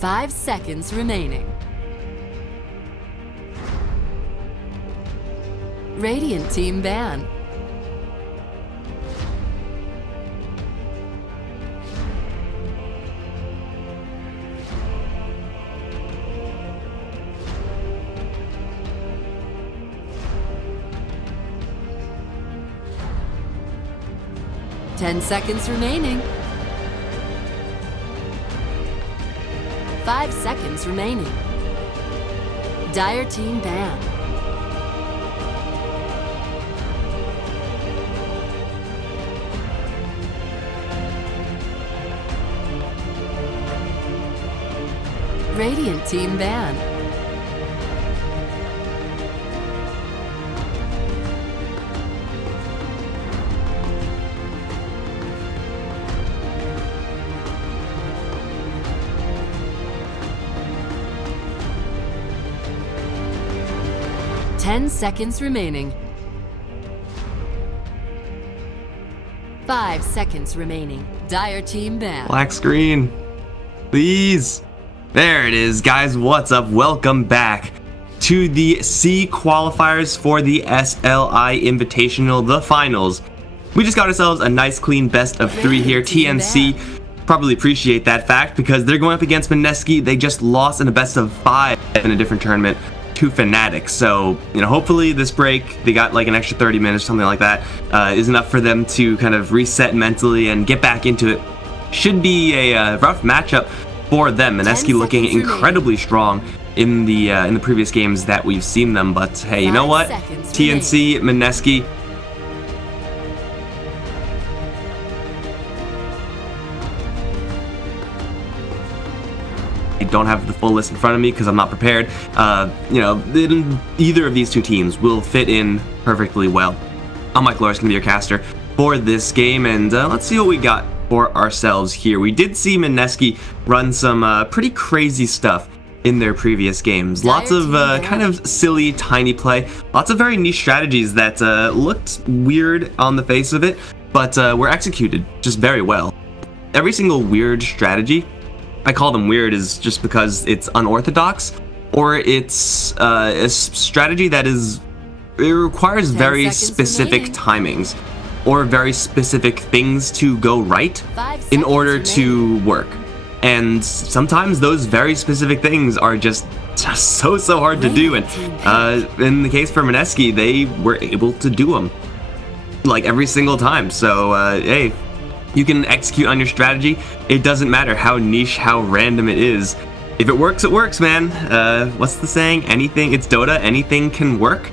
5 seconds remaining. Radiant team ban. Ten seconds remaining. 5 seconds remaining. Dire team ban. Radiant team ban. Ten seconds remaining. 5 seconds remaining. Dire team ban. Black screen. Please. There it is, guys. What's up? Welcome back to the C qualifiers for the SLI Invitational, the finals. We just got ourselves a nice clean best of 3 here. TNC probably appreciate that fact because they're going up against Mineski. They just lost in a best of 5 in a different tournament to Fnatic. So, you know, hopefully this break, they got like an extra 30 minutes, something like that, is enough for them to kind of reset mentally and get back into it. Should be a rough matchup for them. Mineski looking incredibly strong in the previous games that we've seen them, but hey, you know what? TNC, Mineski. I don't have the full list in front of me because I'm not prepared. You know, either of these two teams will fit in perfectly well. I'm Mike Loris, gonna be your caster for this game, and let's see what we got for ourselves here. We did see Mineski run some pretty crazy stuff in their previous games. Lots of kind of silly, tiny play. Lots of very niche strategies that looked weird on the face of it, but were executed just very well. Every single weird strategy, I call them weird, is just because it's unorthodox, or it's a strategy that it requires very specific timings or very specific things to go right in order to work. And sometimes those very specific things are just so hard to do, and in the case for Mineski, they were able to do them like every single time. So hey, you can execute on your strategy. It doesn't matter how niche, how random it is. If it works, man. What's the saying? It's Dota, anything can work.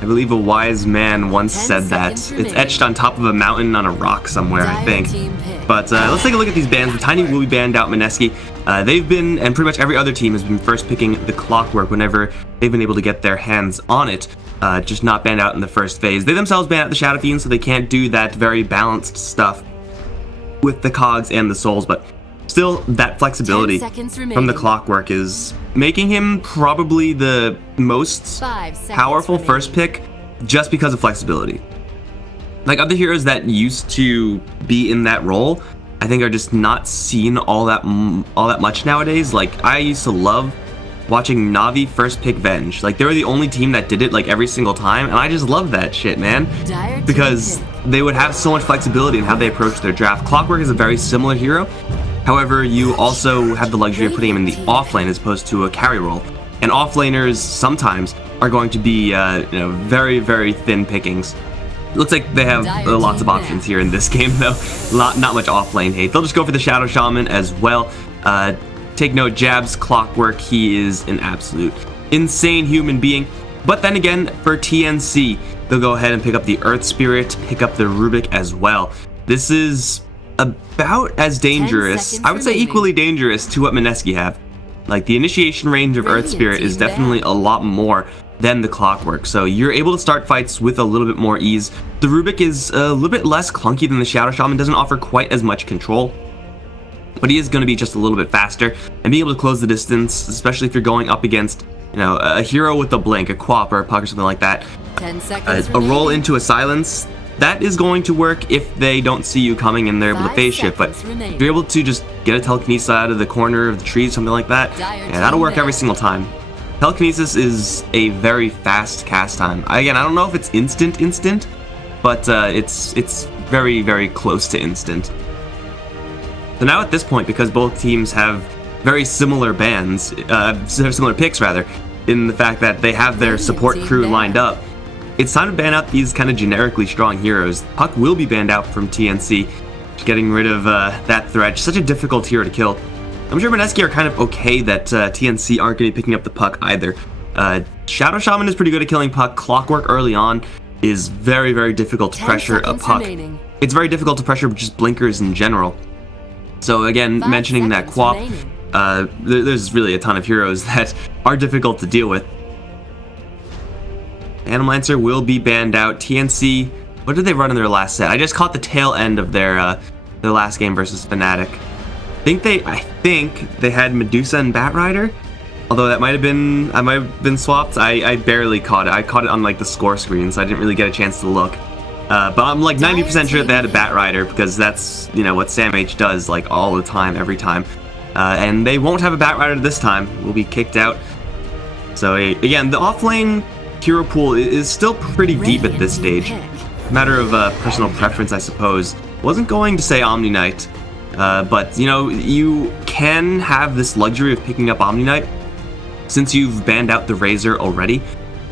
I believe a wise man once said that. It's etched on top of a mountain on a rock somewhere, I think. But let's take a look at these bans. The Tiny will be banned out Mineski. They've been, and pretty much every other team has been first picking the Clockwork whenever they've been able to get their hands on it. Just not banned out in the first phase. They themselves ban out the Shadow Fiend, so they can't do that very balanced stuff with the cogs and the souls, but still, that flexibility from the Clockwork is making him probably the most powerful first pick just because of flexibility. Like other heroes that used to be in that role, I think are just not seen all that much nowadays. Like I used to love watching Na'Vi first pick Venge. Like they were the only team that did it like every single time, and I just loved that shit, man, because they would have so much flexibility in how they approach their draft. Clockwork is a very similar hero. However, you also have the luxury of putting him in the off lane as opposed to a carry role. And off laners sometimes are going to be, you know, very thin pickings. Looks like they have lots of options here in this game, though. Not much off lane hate. They'll just go for the Shadow Shaman as well. Take note, Jab's Clockwork, he is an absolute insane human being. But then again, for TNC, they'll go ahead and pick up the Earth Spirit, pick up the Rubik as well. This is about as dangerous, I would say equally dangerous to what Mineski have. Like the initiation range of Earth Spirit is definitely a lot more than the Clockwork, so you're able to start fights with a little bit more ease. The Rubik is a little bit less clunky than the Shadow Shaman, doesn't offer quite as much control, but he is going to be just a little bit faster and be able to close the distance, especially if you're going up against, you know, a hero with a blink, a Quap or a Puck or something like that. 10 seconds a roll into a silence, that is going to work if they don't see you coming and they're able to phase shift. But if you're able to just get a telekinesis out of the corner of the tree, something like that, yeah, that'll work every single time. Telekinesis is a very fast cast time. Again, I don't know if it's instant, but it's very, very close to instant. So now at this point, because both teams have very similar bans, similar picks rather, in the fact that they have their support crew lined up, it's time to ban out these kind of generically strong heroes. Puck will be banned out from TNC, getting rid of that threat. Such a difficult hero to kill. I'm sure Mineski are kind of okay that TNC aren't going to be picking up the Puck either. Shadow Shaman is pretty good at killing Puck. Clockwork early on is very, very difficult to pressure a Puck. It's very difficult to pressure just blinkers in general. So again, mentioning that Quap, there's really a ton of heroes that are difficult to deal with. Animlancer will be banned out. TNC, what did they run in their last set? I just caught the tail end of their last game versus Fnatic. I think they had Medusa and Batrider, although that might have been swapped. I barely caught it. I caught it on like the score screen, so I didn't really get a chance to look. But I'm like 90% sure that they had a Batrider, because that's, you know, what Sam H does like all the time, every time. And they won't have a Batrider this time. We'll be kicked out. So again, the offlane hero pool is still pretty deep at this stage. Matter of personal preference, I suppose. Wasn't going to say Omni Knight, but you know, you can have this luxury of picking up Omni Knight since you've banned out the Razor already.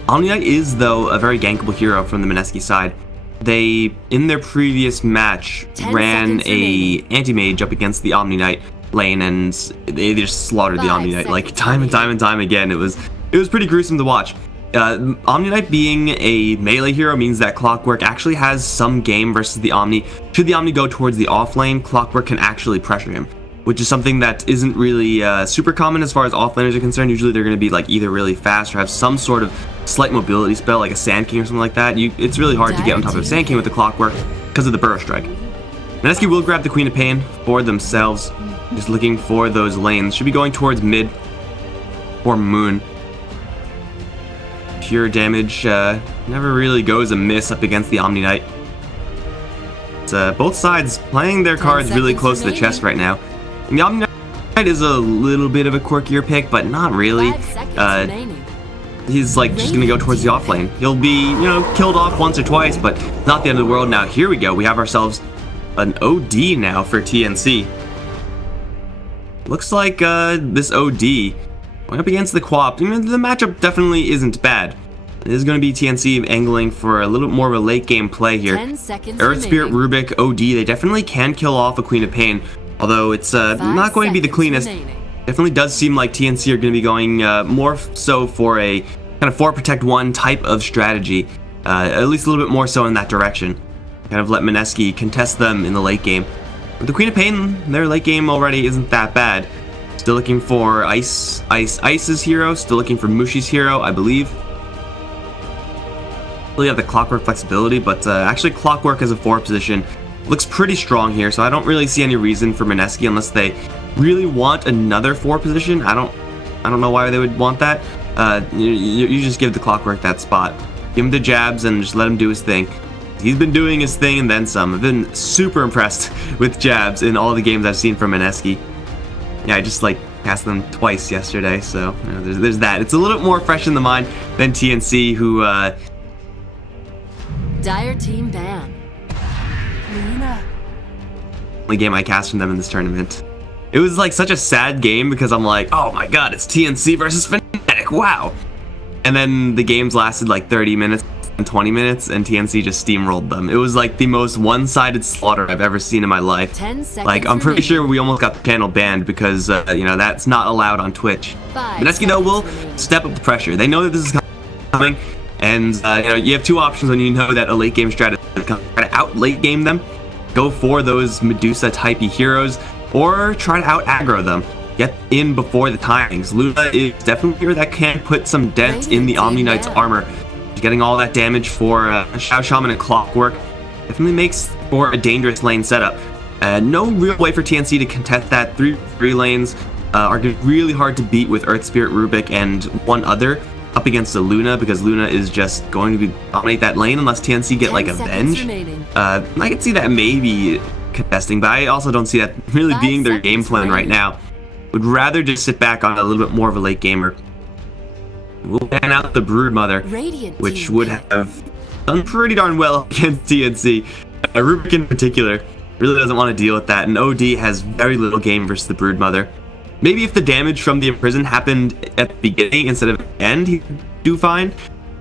Omni Knight is, though, a very gankable hero from the Mineski side. They, in their previous match, ran a anti-mage up against the Omni Knight lane, and they just slaughtered the Omni Knight like time and time again. It was pretty gruesome to watch. Omni Knight being a melee hero means that Clockwork actually has some game versus the Omni. Should the Omni go towards the off lane, Clockwork can actually pressure him, which is something that isn't really super common as far as offlaners are concerned. Usually they're going to be like either really fast or have some sort of slight mobility spell, like a Sand King or something like that. It's really hard to get on top of Sand King with the Clockwork because of the Burrow Strike. Mineski will grab the Queen of Pain for themselves, just looking for those lanes. Should be going towards mid or Moon. Pure damage never really goes amiss up against the Omni Knight. It's, both sides playing their cards really close to the chest right now. And the Omni Knight is a little bit of a quirkier pick, but not really. He's like just gonna go towards the off lane. He'll be, you know, killed off once or twice, but not the end of the world. Now here we go. We have ourselves an OD now for TNC. Looks like this OD going up against the Quap. You know, the matchup definitely isn't bad. It is going to be TNC angling for a little more of a late game play here. Earth Spirit, Rubik, OD, they definitely can kill off a Queen of Pain, although it's not going to be the cleanest. Definitely does seem like TNC are going to be going more so for a kind of 4 protect 1 type of strategy, at least a little bit more so in that direction. Kind of let Mineski contest them in the late game. But the Queen of Pain, their late game already isn't that bad. Still looking for Ice's hero, still looking for Mushi's hero, I believe. Really have the Clockwork flexibility, but actually Clockwork as a 4 position looks pretty strong here, so I don't really see any reason for Mineski unless they really want another 4 position. I don't know why they would want that. You just give the Clockwork that spot. Give him the jabs and just let him do his thing. He's been doing his thing and then some. I've been super impressed with jabs in all the games I've seen from Mineski. Yeah, I just like cast them twice yesterday, so you know, there's that. It's a little bit more fresh in the mind than TNC, who Dire team ban. only game I cast from them in this tournament. It was like such a sad game because I'm like, oh my god, it's TNC versus Fnatic, wow. And then the games lasted like 30 minutes and 20 minutes, and TNC just steamrolled them. It was like the most one-sided slaughter I've ever seen in my life. 10 seconds like, I'm pretty sure we almost got the channel banned because, you know, that's not allowed on Twitch. Mineski, though, will step up the pressure. They know that this is coming, and, you know, you have 2 options when you know that a late-game strategy is coming. Try to out-late-game them, go for those Medusa-typey heroes, or try to out-aggro them. Get in before the timings. Luna is definitely a hero that can put some dent in the Omni Knight's armor. Getting all that damage for Shadow Shaman and Clockwork definitely makes for a dangerous lane setup. No real way for TNC to contest that. 3 lanes are really hard to beat with Earth Spirit, Rubik, and one other. up against a Luna, because Luna is just going to dominate that lane unless TNC get like Avenge. I can see that maybe contesting, but I also don't see that really being their game plan right now. Would rather just sit back on a little bit more of a late gamer. We'll ban out the Broodmother, which would have done pretty darn well against TNC. Rubik in particular really doesn't want to deal with that, and OD has very little game versus the Broodmother. Maybe if the damage from the Imprison happened at the beginning instead of the end, he'd do fine,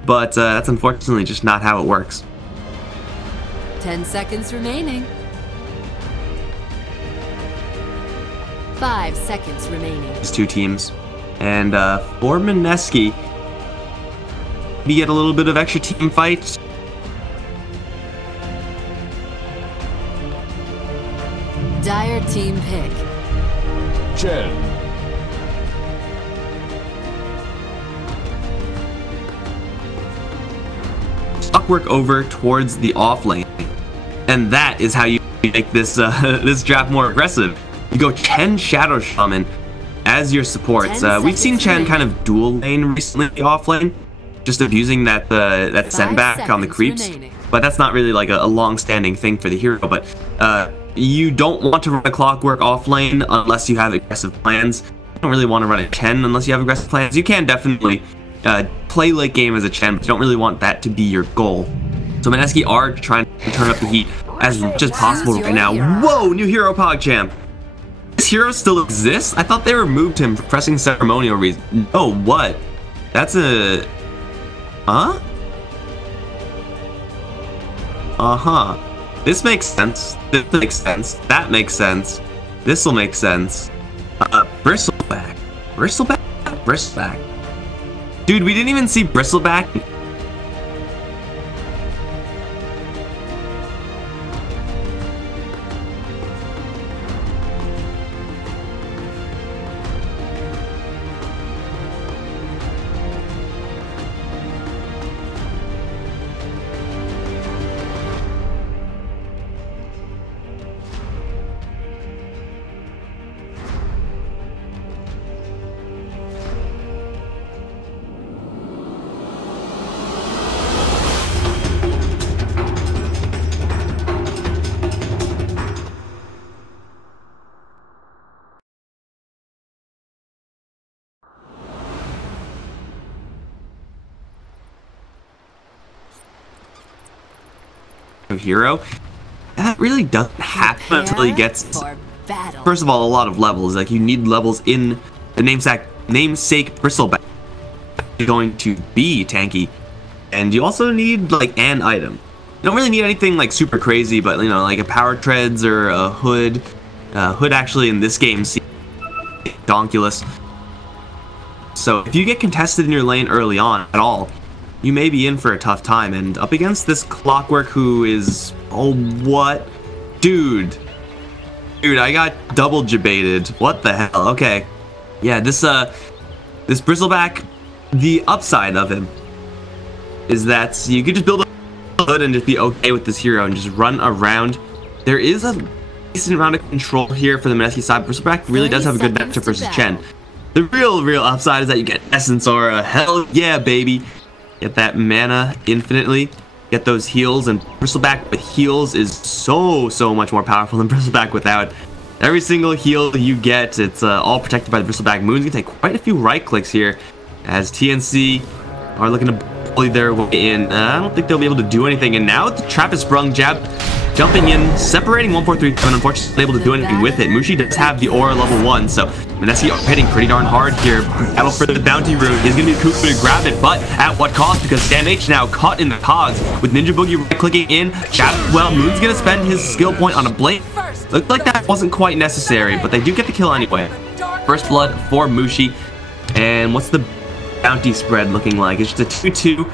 but that's unfortunately just not how it works. 10 seconds remaining. 5 seconds remaining. These two teams. And for Mineski, we get a little bit of extra team fight. Dire team pick. Chen. Clockwork over towards the off lane, and that is how you make this this draft more aggressive. You go Chen Shadow Shaman as your supports. We've seen Chen kind of dual lane recently off lane, just abusing that that send back on the creeps. But that's not really like a long-standing thing for the hero. But you don't want to run a Clockwork off lane unless you have aggressive plans. You don't really want to run a Chen unless you have aggressive plans. You can definitely play late game as a Chen, but you don't really want that to be your goal. So Mineski are trying to turn up the heat as much as possible right now. Whoa, new hero PogChamp. This hero still exists? I thought they removed him for pressing ceremonial reasons. Oh, what? That's a... Huh? Uh-huh. This makes sense. This makes sense. That makes sense. This'll make sense. Bristleback. Bristleback? Bristleback. Dude, we didn't even see Bristleback. Hero, that really doesn't happen until he gets, first of all, a lot of levels. Like, you need levels in the namesake Bristleback. You're going to be tanky, and you also need like an item. You don't really need anything like super crazy, but you know, like a power treads or a hood. Hood actually in this game seems donkulous. So if you get contested in your lane early on at all, you may be in for a tough time, and up against this Clockwork who is... Oh, what? Dude, I got double jebaited. What the hell? Okay. Yeah, this Bristleback, the upside of him is that you could just build a hood and just be okay with this hero and just run around. There is a decent amount of control here for the Mineski side. Bristleback really does have a good matchup versus Chen. The real upside is that you get Essence Aura. Hell yeah, baby. Get that mana infinitely, get those heals, and Bristleback with heals is so much more powerful than Bristleback without. Every single heal you get, it's all protected by the Bristleback moons. You can take quite a few right clicks here as TNC are looking to bully their way in. I don't think they'll be able to do anything, and now the trap is sprung. Jab jumping in, separating 1437, unfortunately able to do anything with it. Mushi does have the aura level 1, so Mineski are hitting pretty darn hard here. Battle for the bounty rune is going to be Kuku to grab it, but at what cost? Because Stan H now caught in the cogs with Ninja Boogie right-clicking in. Well, Moon's going to spend his skill point on a blade. Looked like that wasn't quite necessary, but they do get the kill anyway. First blood for Mushi, and what's the bounty spread looking like? It's just a 2-2,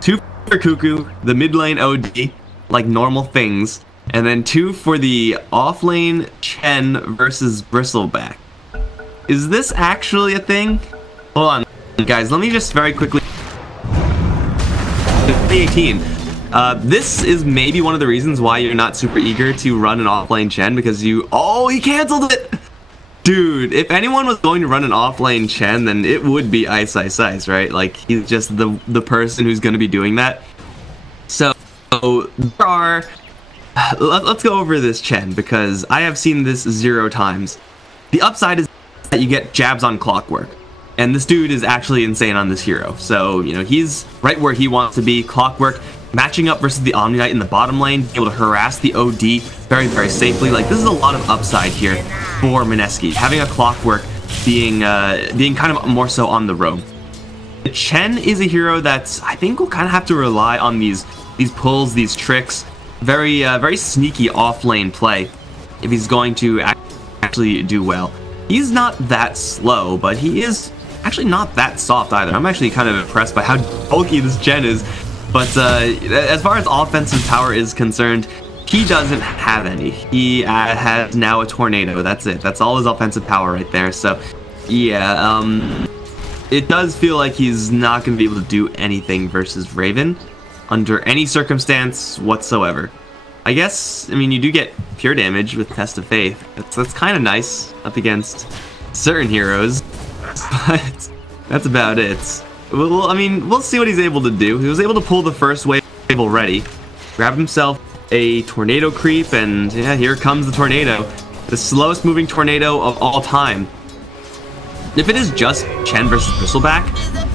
2 for Kuku, the mid lane OD, like normal things, and then 2 for the off-lane Chen versus Bristleback. Is this actually a thing? Hold on, guys, let me just very quickly... 2018. This is maybe one of the reasons why you're not super eager to run an off-lane Chen, because you... Oh, he canceled it! Dude, if anyone was going to run an offlane Chen, then it would be Ice Ice Ice, right? Like, he's just the person who's going to be doing that. So, there are... Let's go over this Chen, because I have seen this 0 times. The upside is that you get jabs on Clockwork. And this dude is actually insane on this hero. So, you know, he's right where he wants to be. Clockwork, matching up versus the Omni Knight in the bottom lane, being able to harass the OD very, very safely. Like, this is a lot of upside here for Mineski. Having a Clockwork being kind of more so on the roam. Chen is a hero that's, I think, will kind of have to rely on these pulls, these tricks. Very, very sneaky off-lane play if he's going to actually do well. He's not that slow, but he is actually not that soft either. I'm actually kind of impressed by how bulky this Chen is. But as far as offensive power is concerned, he doesn't have any. He has now a tornado. That's it. That's all his offensive power right there. So, yeah, it does feel like he's not going to be able to do anything versus Raven under any circumstance whatsoever. I guess, I mean, you do get pure damage with Test of Faith. That's kind of nice up against certain heroes, but that's about it. Well, I mean, we'll see what he's able to do. He was able to pull the first wave already, grab himself a tornado creep, and yeah, here comes the tornado. The slowest moving tornado of all time. If it is just Chen versus Bristleback,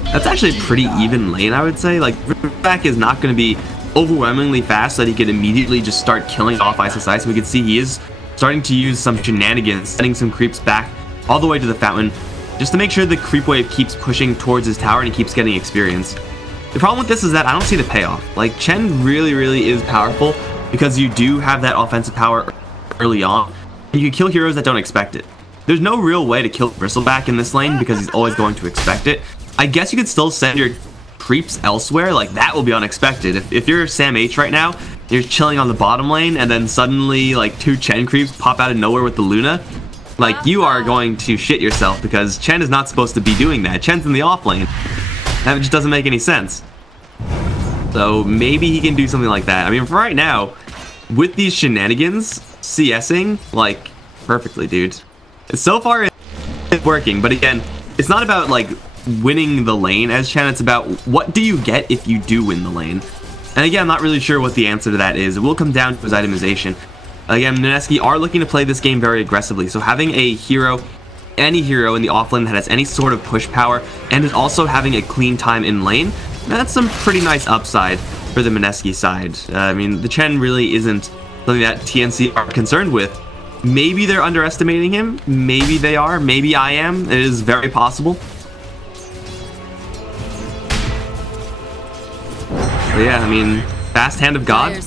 that's actually a pretty even lane, I would say. Like, Bristleback is not going to be overwhelmingly fast so that he could immediately just start killing off Ice Ice Ice. We can see he is starting to use some shenanigans, sending some creeps back all the way to the fountain, just to make sure the creep wave keeps pushing towards his tower and he keeps getting experience. The problem with this is that I don't see the payoff. Like, Chen really, really is powerful because you do have that offensive power early on. You can kill heroes that don't expect it. There's no real way to kill Bristleback in this lane because he's always going to expect it. I guess you could still send your creeps elsewhere, like that will be unexpected. If you're Sam H right now, you're chilling on the bottom lane and then suddenly like 2 Chen creeps pop out of nowhere with the Luna, like you are going to shit yourself because Chen is not supposed to be doing that. Chen's in the off lane. That just doesn't make any sense. So maybe he can do something like that. I mean, for right now, with these shenanigans, CSing, like, perfectly, dude. So far, it's working, but again, it's not about, like, winning the lane as Chen, it's about what do you get if you do win the lane. And again, I'm not really sure what the answer to that is. It will come down to his itemization. Again, Mineski are looking to play this game very aggressively, so having a hero, any hero in the offlane that has any sort of push power, and is also having a clean time in lane, that's some pretty nice upside for the Mineski side. I mean, the Chen really isn't something that TNC are concerned with. Maybe they're underestimating him, maybe they are, maybe I am, it is very possible. But yeah, I mean, Fast Hand of God,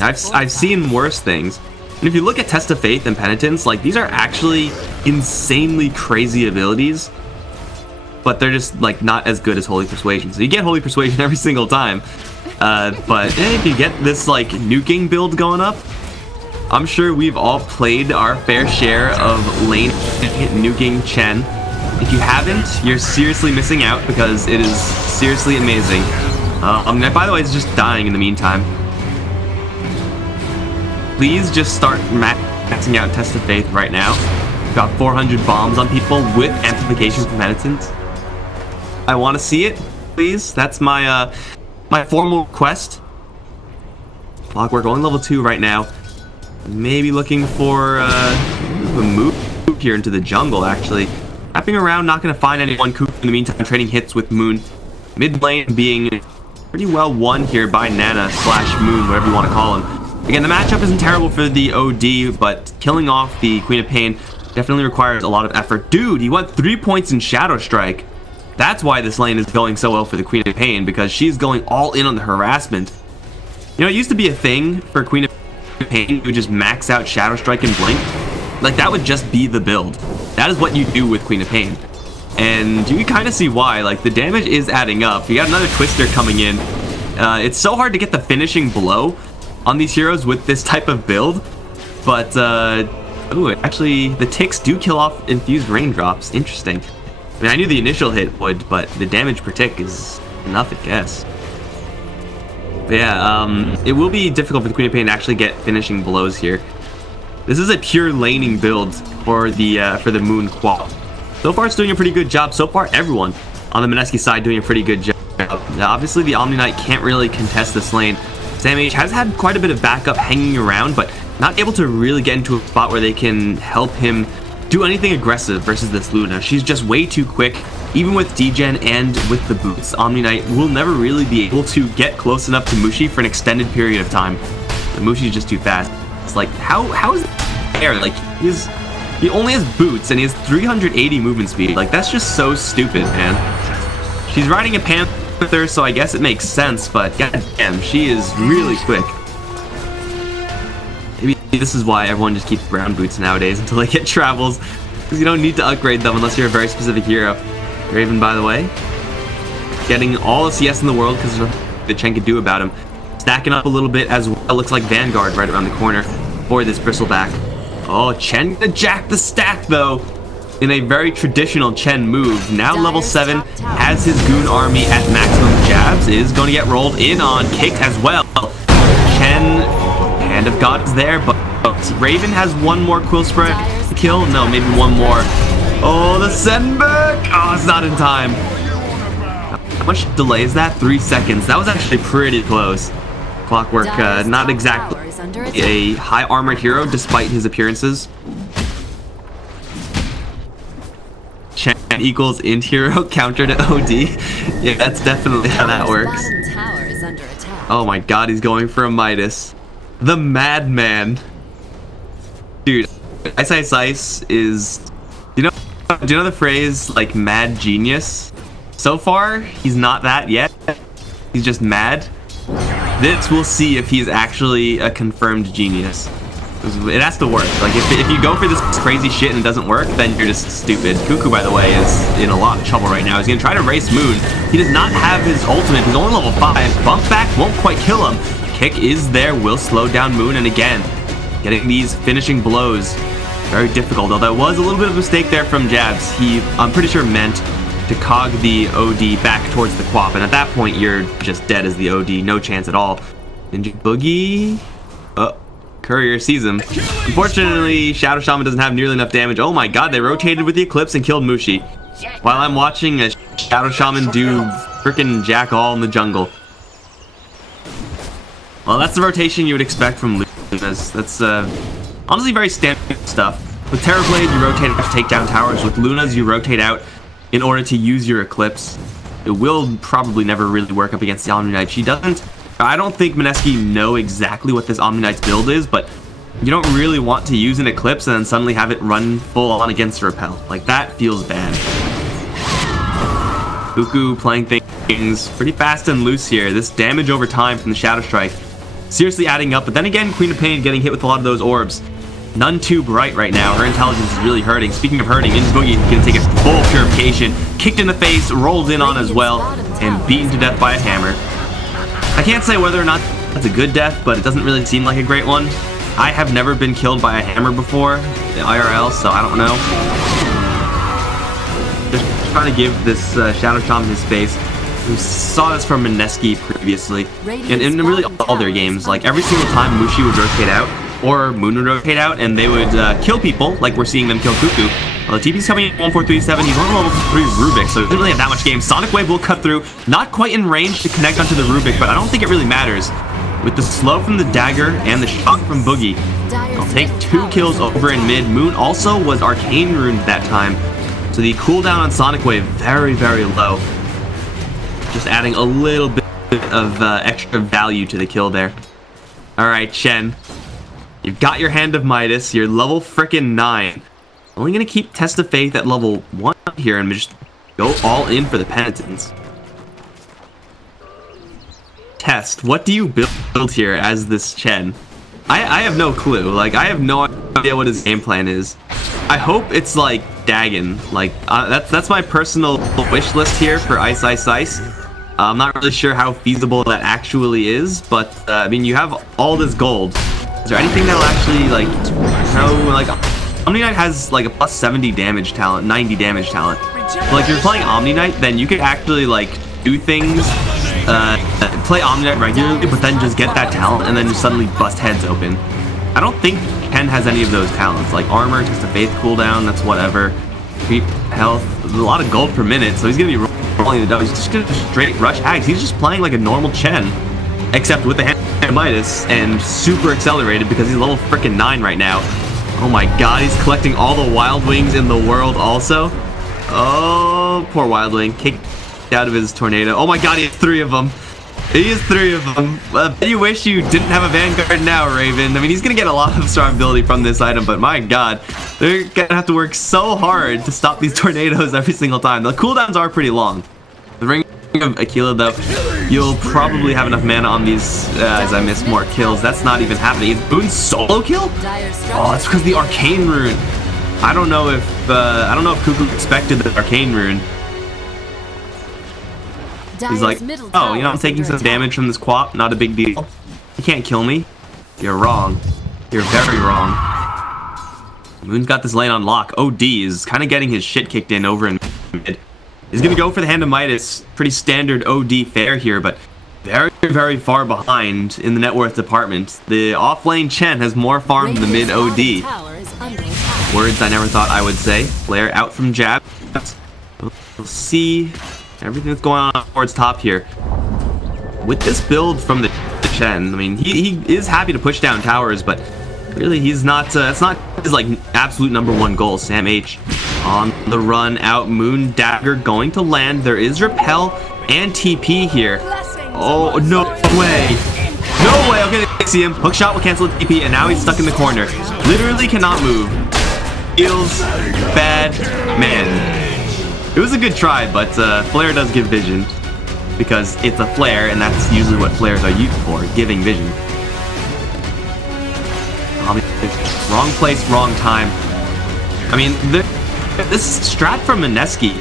I've seen worse things. And if you look at Test of Faith and Penitence, like, these are actually insanely crazy abilities, but they're just, like, not as good as Holy Persuasion. So you get Holy Persuasion every single time, but if you get this, like, nuking build going up, I'm sure we've all played our fair share of lane nuking Chen. If you haven't, you're seriously missing out because it is seriously amazing. By the way, it's just dying in the meantime. Please just start maxing out Test of Faith right now. Got 400 bombs on people with amplification from Penitence. I want to see it, please. That's my my formal request. Clockwork only level 2 right now. Maybe looking for a move here into the jungle, actually. Wrapping around, not going to find anyone. Coop in the meantime, trading hits with Moon. Mid lane being pretty well won here by Nana / Moon, whatever you want to call him. Again, the matchup isn't terrible for the OD, but killing off the Queen of Pain definitely requires a lot of effort. Dude, he went 3 points in Shadow Strike. That's why this lane is going so well for the Queen of Pain, because she's going all in on the harassment. You know, it used to be a thing for Queen of Pain, you would just max out Shadow Strike and Blink. Like, that would just be the build. That is what you do with Queen of Pain. And you can kind of see why. Like, the damage is adding up. You got another Twister coming in. It's so hard to get the finishing blow on these heroes with this type of build. But, ooh, actually, the ticks do kill off infused raindrops. Interesting. I mean, I knew the initial hit would, but the damage per tick is enough, I guess. But yeah, it will be difficult for the Queen of Pain to actually get finishing blows here. This is a pure laning build for the Moon Quap. So far, it's doing a pretty good job. So far, everyone on the Mineski side doing a pretty good job. Now, obviously, the Omni Knight can't really contest this lane. Sam H has had quite a bit of backup hanging around, but not able to really get into a spot where they can help him do anything aggressive versus this Luna. She's just way too quick. Even with degen and with the boots, Omni Knight will never really be able to get close enough to Mushi for an extended period of time. The Mushi's just too fast. It's like, how is that fair? Like, he only has boots and he has 380 movement speed. Like, that's just so stupid, man. She's riding a Panther, so I guess it makes sense, but goddamn, she is really quick. Maybe this is why everyone just keeps brown boots nowadays until they get travels, because you don't need to upgrade them unless you're a very specific hero. Raven, by the way, getting all the CS in the world because of what Chen could do about him. Stacking up a little bit as well. It looks like Vanguard right around the corner for this Bristleback. Oh, Chen gonna jack the stack though in a very traditional Chen move. Now level 7 has his goon army at maximum. Jabs is going to get rolled in on, kicked as well. Chen, Hand of God is there, but Raven has one more Quill Spread kill. No, maybe one more. Oh, the Senberg! Oh, it's not in time. How much delay is that? 3 seconds. That was actually pretty close. Clockwork, not exactly a high armored hero despite his appearances. Chen equals int hero counter to OD. Yeah, that's definitely how that works. Oh my god, he's going for a Midas. The Madman. Dude, Ice is... Do you know the phrase, like, mad genius? So far, he's not that yet. He's just mad. This, we'll see if he's actually a confirmed genius. It has to work. Like, if you go for this crazy shit and it doesn't work, then you're just stupid. Cuckoo, by the way, is in a lot of trouble right now. He's gonna try to race Moon. He does not have his ultimate. He's only level 5. Bump back won't quite kill him. Kick is there, will slow down Moon, and again, getting these finishing blows. Very difficult, although it was a little bit of a mistake there from Jabs. He, I'm pretty sure, meant to cog the OD back towards the Quap, and at that point, you're just dead as the OD. No chance at all. Ninja Boogie. Oh, Courier sees him. Unfortunately, Shadow Shaman doesn't have nearly enough damage. Oh my god, they rotated with the Eclipse and killed Mushi. While I'm watching a Shadow Shaman do frickin' jack all in the jungle. Well, that's the rotation you would expect from Lunas. That's honestly very standard stuff. With Terrorblade, you rotate out to take down towers. With Lunas, you rotate out in order to use your Eclipse. It will probably never really work up against the Omni Knight. She doesn't... I don't think Mineski know exactly what this Omni Knight's build is, but you don't really want to use an Eclipse and then suddenly have it run full on against a Repel. Like, that feels bad. Cuckoo playing things pretty fast and loose here. This damage over time from the Shadow Strike seriously adding up, but then again, Queen of Pain getting hit with a lot of those orbs. None too bright right now. Her intelligence is really hurting. Speaking of hurting, Ninja Boogie can take a full purification, kicked in the face, rolled in on as well, and beaten to death by a hammer. I can't say whether or not that's a good death, but it doesn't really seem like a great one. I have never been killed by a hammer before, the IRL, so I don't know. Just trying to give this Shadow Shaman his space. We saw this from Mineski previously, and in really all their games. Like, every single time Mushi would rotate out, or Moon would rotate out, and they would kill people, like we're seeing them kill Cuckoo. Well, the TP's coming in 1437, he's on level 3 Rubik, so he doesn't really have that much game. Sonic Wave will cut through, not quite in range to connect onto the Rubik, but I don't think it really matters. With the slow from the dagger and the shock from Boogie, I'll take 2 kills over in mid. Moon also was Arcane Runed that time, so the cooldown on Sonic Wave very, very low. Just adding a little bit of extra value to the kill there. Alright, Chen. You've got your Hand of Midas. You're level frickin' 9. Only gonna keep Test of Faith at level 1 here and just go all in for the Penitence. Test, what do you build here as this Chen? I have no clue. Like, I have no idea what his game plan is. I hope it's like Dagon. Like, that's my personal wish list here for Ice. I'm not really sure how feasible that actually is, but I mean, you have all this gold. Is there anything that'll actually, like, how, like, Omni Knight has like a plus 70 damage talent, 90 damage talent. So, like, if you're playing Omni Knight, then you could actually, like, do things, play Omni Knight regularly, but then just get that talent and then just suddenly bust heads open. I don't think Ken has any of those talents. Like armor, just a faith cooldown, that's whatever. Creep, health, a lot of gold per minute, so he's gonna be rolling the double. He's just gonna straight rush Hags. He's just playing like a normal Chen, except with the hand of Midas and super accelerated because he's level freaking 9 right now. Oh my god, he's collecting all the Wild Wings in the world also. Oh, poor Wild Wing, kicked out of his tornado. Oh my god, he has 3 of them. He has 3 of them. You wish you didn't have a Vanguard now, Raven. I mean, he's gonna get a lot of strong ability from this item, but my god, they're gonna have to work so hard to stop these tornadoes every single time. The cooldowns are pretty long. The Ring of Aquila, though, you'll probably have enough mana on these as I miss more kills. That's not even happening. Is Boone solo kill? Oh, it's because the Arcane Rune. I don't know if Cuckoo expected the Arcane Rune. He's like, oh, you know, I'm taking some damage from this Quap, not a big deal. You can't kill me. You're wrong. You're very wrong. Moon's got this lane on lock. OD is kind of getting his shit kicked in over in mid. He's going to go for the Hand of Midas. Pretty standard OD fare here, but very, very far behind in the net worth department. The off-lane Chen has more farm than the mid OD. Words I never thought I would say. Flare out from jab. We'll see everything that's going on towards top here. With this build from the Chen, I mean, he is happy to push down towers, but really he's not, it's not his like absolute #1 goal. Sam H on the run out. Moon Dagger going to land. There is Repel and TP here. Oh, no way. No way. Okay, I see him. Hook shot will cancel the TP, and now he's stuck in the corner. Literally cannot move. Feels bad. Man. It was a good try, but Flare does give vision. Because it's a Flare, and that's usually what Flares are used for, giving vision. Wrong place, wrong time. I mean, this strat from Mineski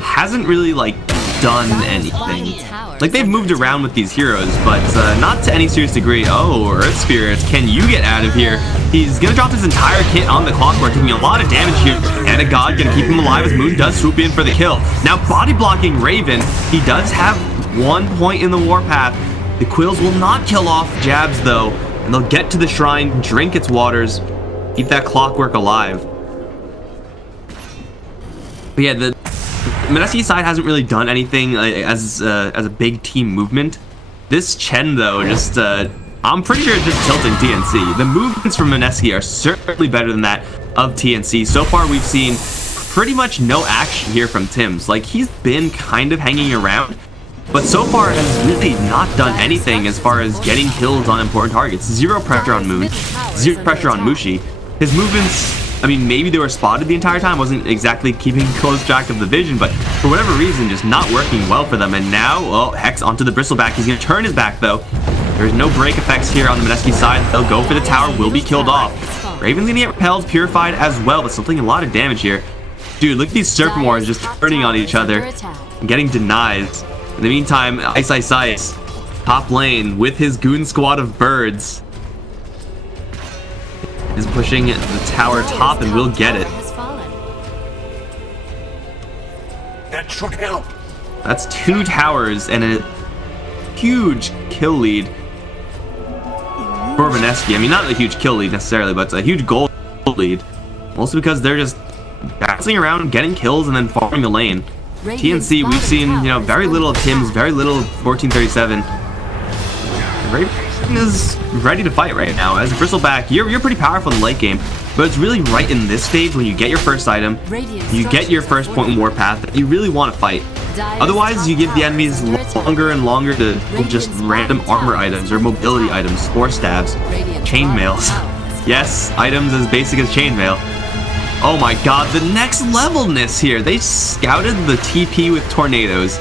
hasn't really, like, done anything. Like, they've moved around with these heroes, but not to any serious degree. Oh, Earth Spirits, can you get out of here? He's gonna drop his entire kit on the Clockwork, taking a lot of damage here. And a God gonna keep him alive as Moon does swoop in for the kill. Now, body blocking Raven. He does have 1 point in the warpath. The Quills will not kill off Jabs, though. And they'll get to the shrine, drink its waters, keep that Clockwork alive. But yeah, the Mineski side hasn't really done anything as a big team movement. This Chen, though, just I'm pretty sure it's just tilting TNC. The movements from Mineski are certainly better than that of TNC. So far, we've seen pretty much no action here from Tims. Like, he's been kind of hanging around, but so far has really not done anything as far as getting kills on important targets. Zero pressure on Moon, zero pressure on Mushi. His movements, I mean, maybe they were spotted the entire time, wasn't exactly keeping close track of the vision, but for whatever reason, just not working well for them. And now, well, Hex onto the Bristleback. He's going to turn his back, though. There's no break effects here on the Mineski side. They'll go for the tower, will be killed off. Raven's going to get repelled, purified as well, but still taking a lot of damage here. Dude, look at these Serpent Wars just turning on each other and getting denies. In the meantime, Ice Ice Ice, top lane with his goon squad of birds, is pushing the tower top and will get it. That should help. That's 2 towers and a huge kill lead for Mineski. I mean, not a huge kill lead necessarily, but it's a huge gold lead. Mostly because they're just bouncing around, getting kills, and then farming the lane. TNC, we've seen, you know, very little of Tim's, very little of 1437. Raven is ready to fight right now. As a Bristleback, you're pretty powerful in the late game, but it's really right in this stage when you get your first item, you get your first point in Warpath, that you really want to fight. Otherwise, you give the enemies longer and longer to just random armor items or mobility items, or stabs, chainmails. Yes, items as basic as chainmail. Oh my god, the next levelness here. They scouted the TP with tornadoes.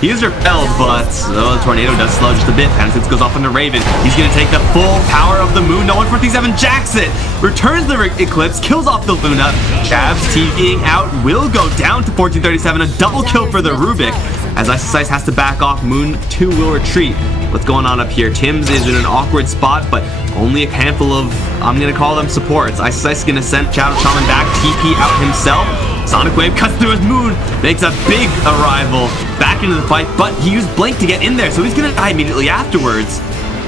He is repelled, but the tornado does slow just a bit. Penitence goes off on the Raven. He's going to take the full power of the Moon. No 147 jacks it. Returns the Eclipse, kills off the Luna. Jabs TPing out, will go down to 1437. A double kill for the Rubik. As Ice Ice has to back off, Moon 2 will retreat. What's going on up here? Tims is in an awkward spot, but only a handful of, I'm going to call them supports. Ice Ice is going to send Shadow Shaman back, TP out himself. Sonic Wave cuts through his Moon, makes a big arrival back into the fight, but he used Blink to get in there, so he's going to die immediately afterwards.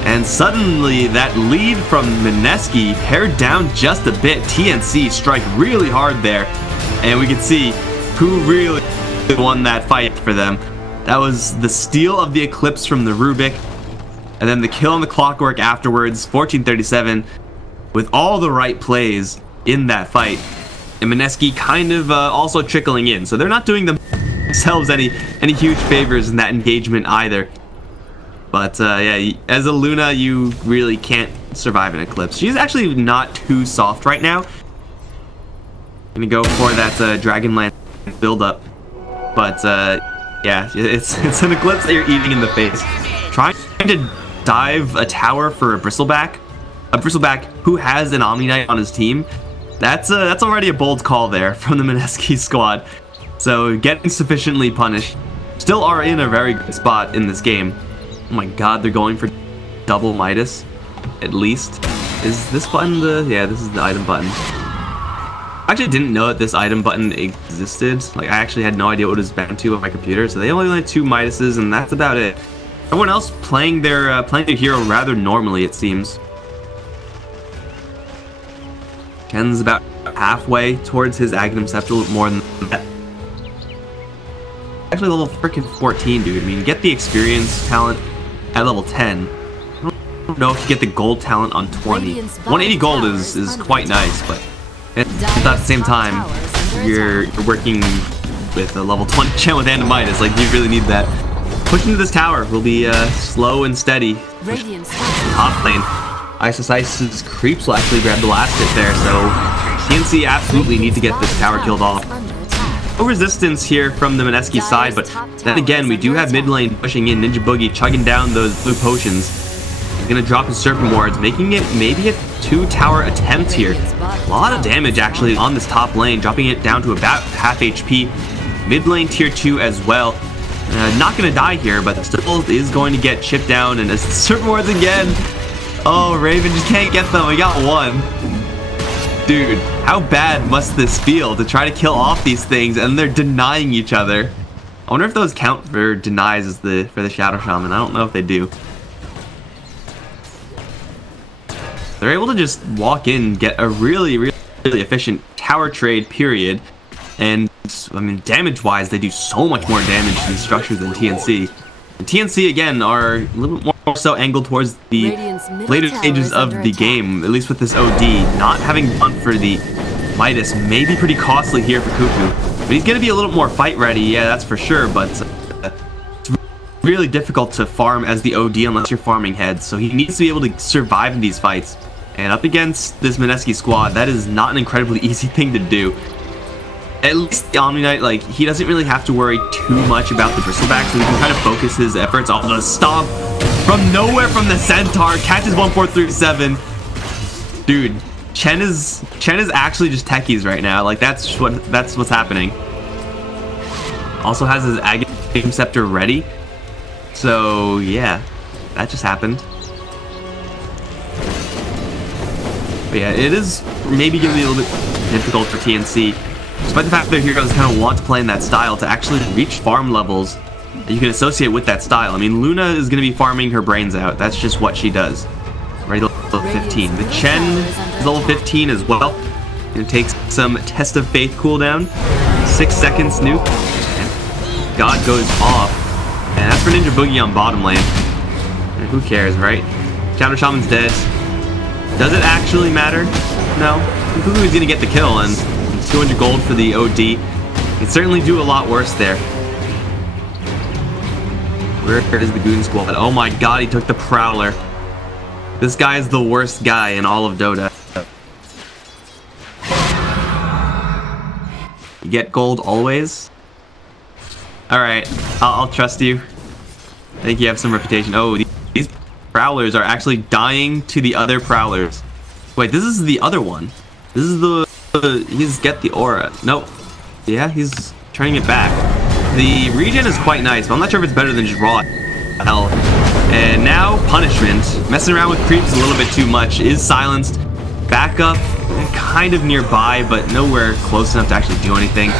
And suddenly that lead from Mineski pared down just a bit. TNC strike really hard there. And we can see who really won that fight for them. That was the steal of the Eclipse from the Rubik. And then the kill on the Clockwork afterwards, 1437, with all the right plays in that fight. And Mineski kind of also trickling in. So they're not doing themselves any huge favors in that engagement either. But yeah, as a Luna, you really can't survive an Eclipse. She's actually not too soft right now. Gonna go for that Dragonlance build-up. But yeah, it's an Eclipse that you're eating in the face. Trying to dive a tower for a Bristleback who has an Omni-Knight on his team. That's already a bold call there from the Mineski squad. So getting sufficiently punished. Still are in a very good spot in this game. Oh my god, they're going for double Midas, at least. Is this button the... yeah, this is the item button. I actually didn't know that this item button existed. Like, I actually had no idea what it was bound to on my computer, so they only had 2 Midases, and that's about it. Everyone else playing their hero rather normally, it seems. Ken's about halfway towards his Agnum Scepter, a little more than that. Actually level freaking 14, dude. I mean, get the experience talent at level 10. I don't know if you get the gold talent on 20. 180 gold is quite nice, but at the same time, you're working with a level 20 Chen with Midas. Like, you really need that. Pushing to this tower will be slow and steady. Top lane. Ice's creeps will actually grab the last hit there, so TNC absolutely need to get this tower killed off. No resistance here from the Mineski side, but then again, we do have mid lane pushing in. Ninja Boogie chugging down those blue potions. He's gonna drop his Serpent Wards, making it maybe a 2-tower attempt here. A lot of damage actually on this top lane, dropping it down to about half HP. Mid lane tier 2 as well. Not gonna die here, but still is going to get chipped down, and it's Serpent Wards again. Oh, Raven just can't get them. We got one. Dude, how bad must this feel to try to kill off these things and they're denying each other? I wonder if those count for denies as for the Shadow Shaman. I don't know if they do. They're able to just walk in, get a really efficient tower trade, period. And, I mean, damage-wise, they do so much more damage to these structures than TNC. And TNC, again, are a little bit more so angled towards the later stages of the game, at least with this OD. Not having gone for the Midas may be pretty costly here for Cuckoo. But he's going to be a little more fight-ready, yeah, that's for sure, but it's really difficult to farm as the OD unless you're farming heads, so he needs to be able to survive in these fights. And up against this Mineski squad, that is not an incredibly easy thing to do. At least the Omni-Knight, like, he doesn't really have to worry too much about the Bristleback, so he can kind of focus his efforts on the stomp from nowhere from the Centaur. Catches 1437. Dude, Chen is actually just techies right now. Like, that's what's happening. Also has his Agnum Scepter ready. So yeah, that just happened. But yeah, it is maybe going to be a little bit difficult for TNC. Despite the fact that their heroes kind of want to play in that style to actually reach farm levels that you can associate with that style. I mean, Luna is going to be farming her brains out. That's just what she does. Ready to level 15. The Chen is level 15 as well. Going to take some Test of Faith cooldown. 6 seconds nuke. And God goes off. And that's for Ninja Boogie on bottom lane. And who cares, right? Shadow Shaman's dead. Does it actually matter? No. Cuckoo is going to get the kill, and 200 gold for the OD. Can certainly do a lot worse there. Where is the Goon Squad? Oh my god, he took the Prowler. This guy is the worst guy in all of Dota. You get gold always? Alright, I'll trust you. I think you have some reputation. Oh, these Prowlers are actually dying to the other Prowlers. Wait, this is the other one. This is the... he's get the aura. Nope. Yeah, he's turning it back. The regen is quite nice, but I'm not sure if it's better than just raw hell. And now punishment. Messing around with creeps a little bit too much. Is silenced. Back up, kind of nearby, but nowhere close enough to actually do anything.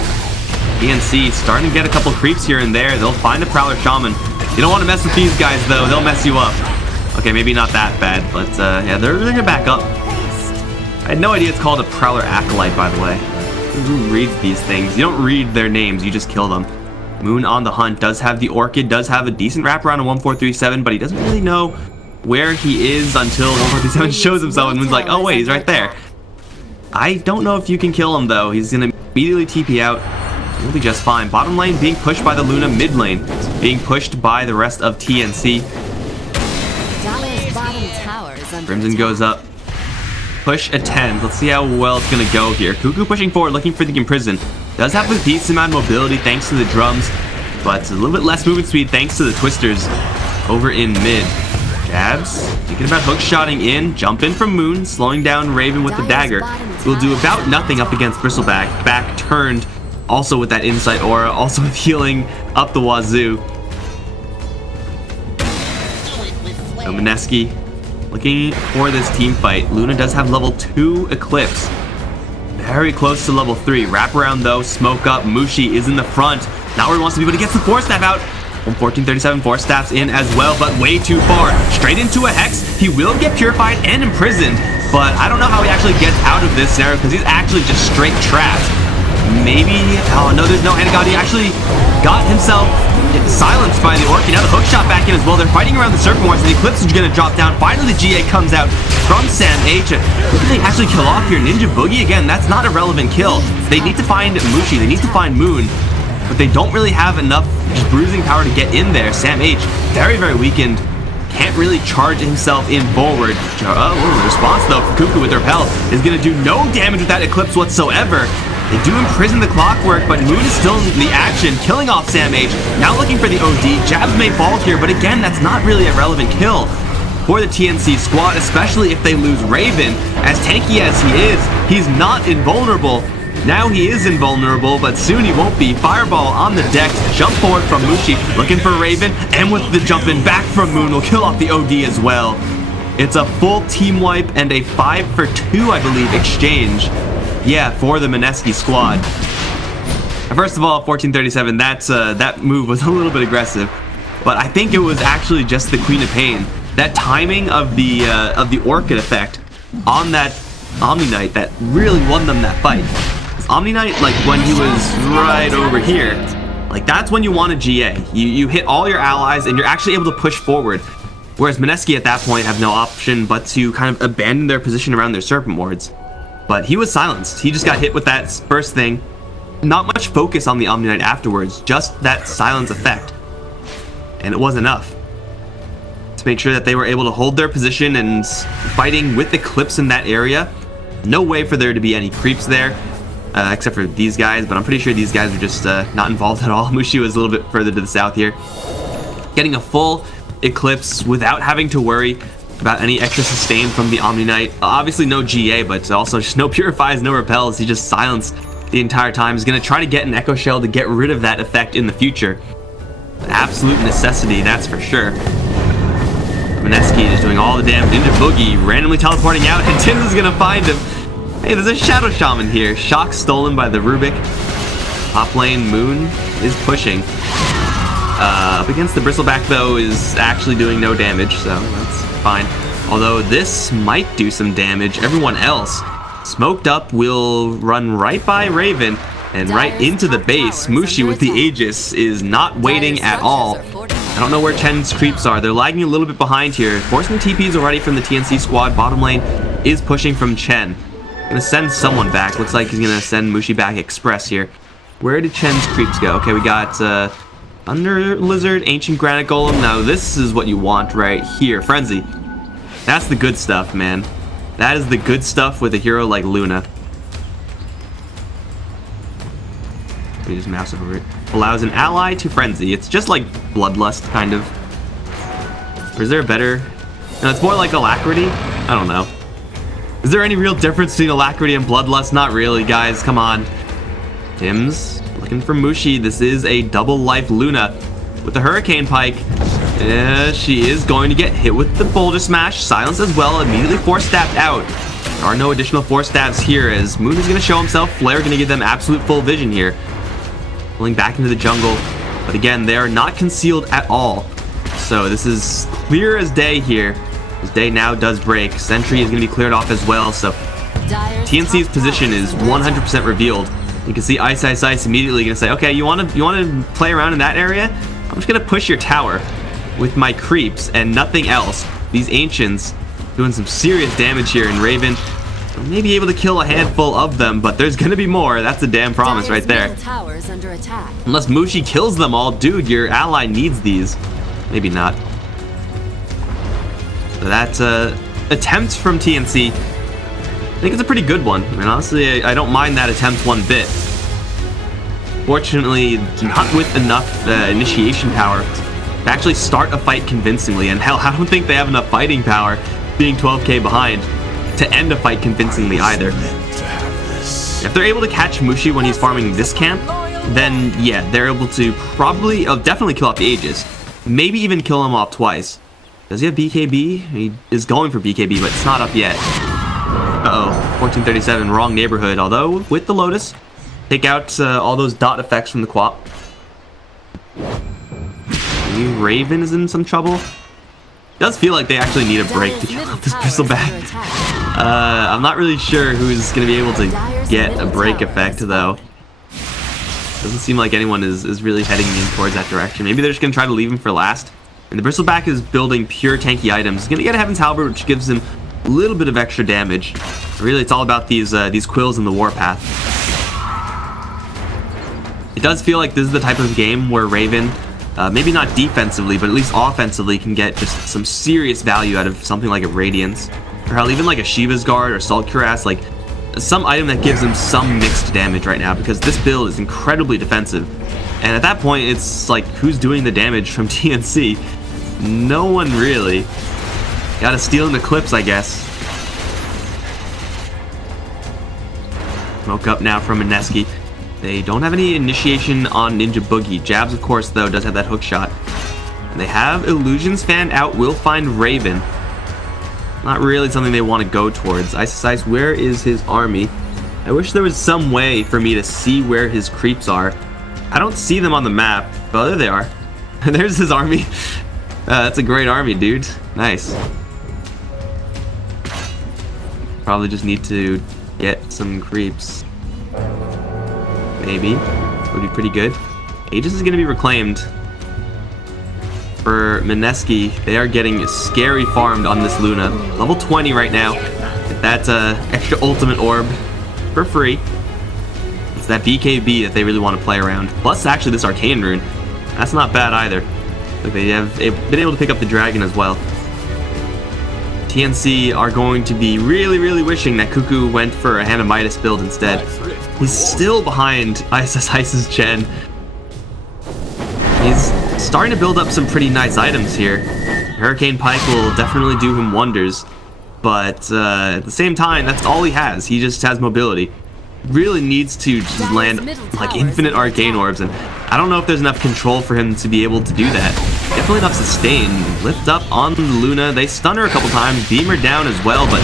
TNC starting to get a couple creeps here and there. They'll find the Prowler Shaman. You don't want to mess with these guys though. They'll mess you up. Okay, maybe not that bad, but yeah, they're gonna back up. I had no idea it's called a Prowler Acolyte, by the way. Who reads these things? You don't read their names, you just kill them. Moon on the hunt, does have the Orchid, does have a decent wraparound on 1437, but he doesn't really know where he is until 1437 shows himself and Moon's like, oh wait, he's right there. I don't know if you can kill him though. He's gonna immediately TP out. He'll be just fine. Bottom lane being pushed by the Luna, mid lane being pushed by the rest of TNC. Crimson goes up. Push a 10. Let's see how well it's gonna go here. Cuckoo pushing forward, looking for the Imprison. Does have a decent amount of mobility thanks to the drums, but a little bit less movement speed thanks to the twisters over in mid. Jabs, thinking about hook shotting in, jump in from Moon, slowing down Raven with the dagger. Will do about nothing up against Bristleback. Back turned, also with that insight aura, also with healing up the wazoo. So Mineski looking for this team fight. Luna does have level 2 Eclipse. Very close to level 3. Wraparound though, smoke up. Mushi is in the front. Not where he wants to be, but he gets the Force Staff out. 1437 Force Staffs in as well, but way too far. Straight into a Hex. He will get purified and imprisoned, but I don't know how he actually gets out of this scenario because he's actually just straight trapped. Maybe, oh no, there's no hand of God. He actually got himself silenced by the Orchid. Now the hook shot back in as well. They're fighting around the Serpent Wars, and the Eclipse is going to drop down. Finally, the GA comes out from Sam H. Who can they actually kill off here? Ninja Boogie? Again, that's not a relevant kill. They need to find Mushi. They need to find Moon, but they don't really have enough just bruising power to get in there. Sam H, very, very weakened. Can't really charge himself in forward. The response, though, from Cuckoo with Repel is going to do no damage with that Eclipse whatsoever. They do imprison the Clockwork, but Moon is still in the action, killing off Sam H. Now looking for the OD. Jabs may fall here, but again, that's not really a relevant kill for the TNC squad, especially if they lose Raven. As tanky as he is, he's not invulnerable. Now he is invulnerable, but soon he won't be. Fireball on the deck, jump forward from Mushi, looking for Raven, and with the jump in back from Moon, will kill off the OD as well. It's a full team wipe and a 5-for-2, I believe, exchange. Yeah, for the Mineski squad. First of all, 1437, that move was a little bit aggressive, but I think it was actually just the Queen of Pain. That timing of the Orchid effect on that Omni Knight that really won them that fight. Omni Knight, like when he was right over here, like that's when you want a GA. You hit all your allies and you're actually able to push forward. Whereas Mineski at that point have no option but to kind of abandon their position around their Serpent Wards. But he was silenced. He just got hit with that first thing. Not much focus on the Omni Knight afterwards, just that silence effect. And it was enough to make sure that they were able to hold their position and fighting with Eclipse in that area. No way for there to be any creeps there, except for these guys, but I'm pretty sure these guys were just not involved at all. Mushi was a little bit further to the south here. Getting a full Eclipse without having to worry about any extra sustain from the Omni Knight. Obviously no GA, but also just no Purifies, no Repels. He just silenced the entire time. He's going to try to get an Echo Shell to get rid of that effect in the future. An absolute necessity, that's for sure. Mineski is doing all the damage. Ninja Boogie randomly teleporting out, and Tims is going to find him. Hey, there's a Shadow Shaman here. Shock stolen by the Rubik. Top lane, Moon is pushing. Up against the Bristleback, though, is actually doing no damage, so that's fine. Although this might do some damage. Everyone else smoked up will run right by Raven and right into the base. Mushi with the Aegis is not waiting at all. I don't know where Chen's creeps are. They're lagging a little bit behind here. Forcing TPs already from the TNC squad. Bottom lane is pushing from Chen. Gonna send someone back. Looks like he's gonna send Mushi back express here. Where did Chen's creeps go? Okay, we got Under Lizard, Ancient Granite Golem. Now this is what you want right here. Frenzy. That's the good stuff, man. That is the good stuff with a hero like Luna. Let me just mouse over it. Allows an ally to frenzy. It's just like Bloodlust, kind of. Or is there a better? No, it's more like Alacrity. I don't know. Is there any real difference between Alacrity and Bloodlust? Not really, guys. Come on. Tims looking for Mushi. This is a double life Luna with the Hurricane Pike. She is going to get hit with the Boulder Smash. Silence as well. Immediately Force Staffed out. There are no additional Force Stabs here as Moon is going to show himself. Flare going to give them absolute full vision here. Pulling back into the jungle. But again, they are not concealed at all. So this is clear as day here. As day now does break. Sentry is going to be cleared off as well. So TNC's position is 100% revealed. You can see Ice immediately going to say, okay, you want to play around in that area? I'm just going to push your tower with my creeps and nothing else. These Ancients doing some serious damage here, and Raven may be able to kill a handful of them, but there's going to be more. That's a damn promise right there. Unless Mushi kills them all. Dude, your ally needs these. Maybe not. So that's attempt from TNC. I think it's a pretty good one. I mean, honestly, I don't mind that attempt one bit. Fortunately, not with enough initiation power to actually start a fight convincingly. And hell, I don't think they have enough fighting power, being 12k behind, to end a fight convincingly either. If they're able to catch Mushi when he's farming this camp, then yeah, they're able to probably, definitely kill off the Aegis. Maybe even kill him off twice. Does he have BKB? He is going for BKB, but it's not up yet. Uh-oh, 1437, wrong neighborhood. Although, with the Lotus, take out all those dot effects from the Quap. Maybe Raven is in some trouble. It does feel like they actually need a break to kill off this Bristleback. I'm not really sure who's going to be able to get a break effect, though. Doesn't seem like anyone is really heading in towards that direction. Maybe they're just going to try to leave him for last. And the Bristleback is building pure tanky items. He's going to get a Heaven's Halberd, which gives him a little bit of extra damage. Really, it's all about these quills in the Warpath. It does feel like this is the type of game where Raven, maybe not defensively, but at least offensively, can get just some serious value out of something like a Radiance. Or hell, even like a Shiva's Guard or Salt Cuirass, like some item that gives him some mixed damage right now, because this build is incredibly defensive. And at that point, it's like, who's doing the damage from TNC? No one really. Gotta steal in the clips, I guess. Smoke up now from Mineski. They don't have any initiation on Ninja Boogie. Jabs, of course, though, does have that hook shot. And they have Illusions fanned out. Will find Raven. Not really something they want to go towards. Ice, where is his army? I wish there was some way for me to see where his creeps are. I don't see them on the map. Oh, there they are. There's his army. That's a great army, dude. Nice. Probably just need to get some creeps. Maybe. Would be pretty good. Aegis is going to be reclaimed. For Mineski, they are getting scary farmed on this Luna. Level 20 right now. Get that extra ultimate orb for free. It's that BKB that they really want to play around. Plus, actually, this Arcane Rune. That's not bad either. Look, they have been able to pick up the Dragon as well. TNC are going to be really wishing that Cuckoo went for a Hannah Midas build instead. He's still behind Ice's Chen. He's starting to build up some pretty nice items here. Hurricane Pike will definitely do him wonders, but at the same time, that's all he has. He just has mobility. Really needs to just land like infinite arcane orbs, and I don't know if there's enough control for him to be able to do that. Definitely enough sustain. Lift up on Luna. They stun her a couple times, beam her down as well, but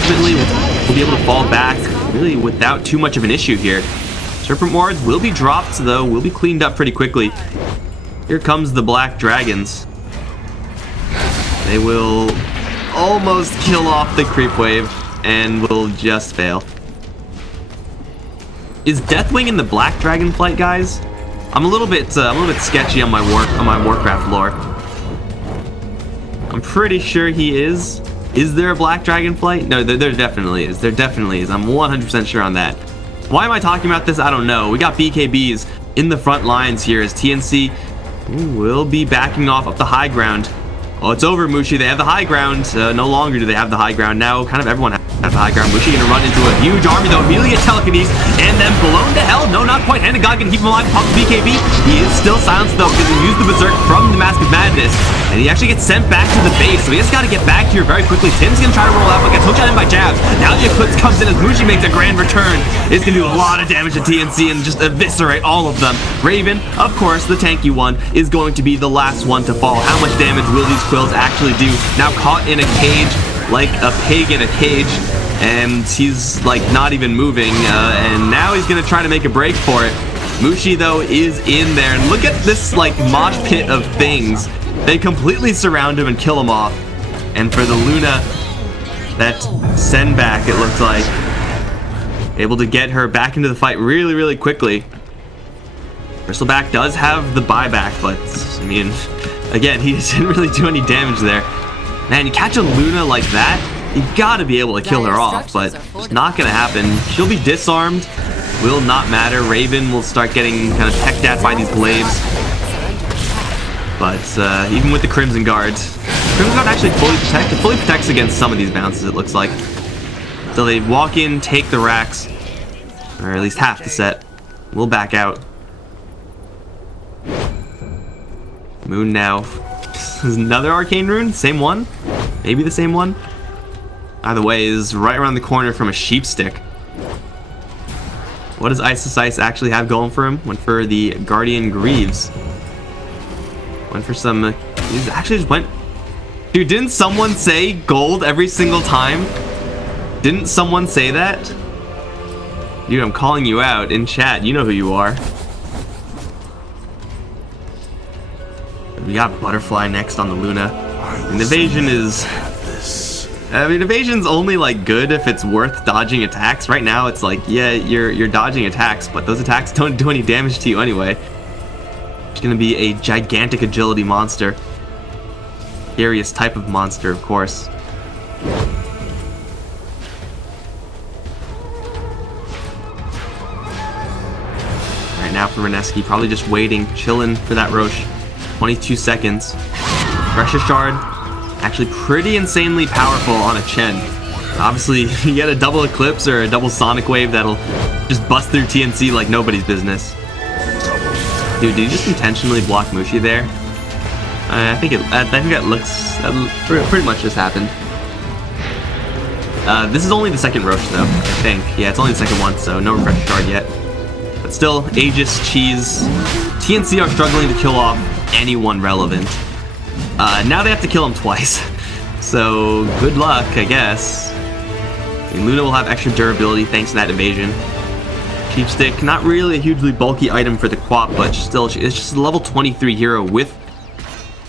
ultimately will be able to fall back really without too much of an issue here. Serpent Wards will be dropped, though, will be cleaned up pretty quickly. Here comes the Black Dragons. They will almost kill off the creep wave and will just fail. Is Deathwing in the Black Dragon flight, guys? I'm a little bit sketchy on my Warcraft lore. I'm pretty sure he is. Is there a Black Dragon flight? No, there definitely is. There definitely is. I'm 100% sure on that. Why am I talking about this? I don't know. We got BKBs in the front lines here as TNC will be backing off up the high ground. Oh, it's over, Mushi. They have the high ground. No longer do they have the high ground. Now, kind of everyone has the high ground. Mushi gonna run into a huge army, though. Immediately get telekinesis, and then blown to hell. No, not quite. Hand of God can keep him alive. Pop the BKB. He is still silenced, though, because he used the Berserk from the Mask of Madness. And he actually gets sent back to the base. So he just got to get back here very quickly. Tim's gonna try to roll out, but gets hooked on him by jabs. Now the Eclipse comes in as Mushi makes a grand return. It's gonna do a lot of damage to TNC and just eviscerate all of them. Raven, of course, the tanky one, is going to be the last one to fall. How much damage will these quills actually do? Now caught in a cage, like a pig in a cage, and he's like not even moving, and now he's gonna try to make a break for it. Mushi, though, is in there, and look at this like mosh pit of things They completely surround him and kill him off. And for the Luna, that send back, it looked like. Able to get her back into the fight really, really quickly. Bristleback does have the buyback, but, I mean, again, he didn't really do any damage there. Man, you catch a Luna like that, you gotta be able to kill her off, but it's not gonna happen. She'll be disarmed, will not matter. Raven will start getting kind of pecked at by these glaives. But even with the Crimson Guard actually fully protects against some of these bounces, it looks like. So they walk in, take the racks, or at least half the set. We'll back out. Moon now. Is another arcane rune? Same one? Maybe the same one? Either way, is right around the corner from a sheep stick. What does Ice actually have going for him? Went for the Guardian Greaves. Went for some... he actually just went... Dude, didn't someone say gold every single time? Didn't someone say that? Dude, I'm calling you out in chat. You know who you are. We got Butterfly next on the Luna. And evasion is... I mean, evasion's only like good if it's worth dodging attacks. Right now, it's like, yeah, you're dodging attacks, but those attacks don't do any damage to you anyway. It's gonna be a gigantic agility monster. Scariest type of monster, of course. Right now for Mineski, probably just waiting, chilling for that Roche. 22 seconds. Pressure Shard, actually pretty insanely powerful on a Chen. Obviously, you get a double Eclipse or a double Sonic Wave that'll just bust through TNC like nobody's business. Dude, did you just intentionally block Mushi there? I think that pretty much just happened. This is only the second Roche though, I think. Yeah, it's only the second one, so no Refresher Shard yet. But still, Aegis, Cheese, TNC are struggling to kill off anyone relevant. Now they have to kill him twice. So, good luck, I guess. I mean, Luna will have extra durability thanks to that evasion. Sheep Stick, not really a hugely bulky item for the Quap, but still, it's just a level 23 hero with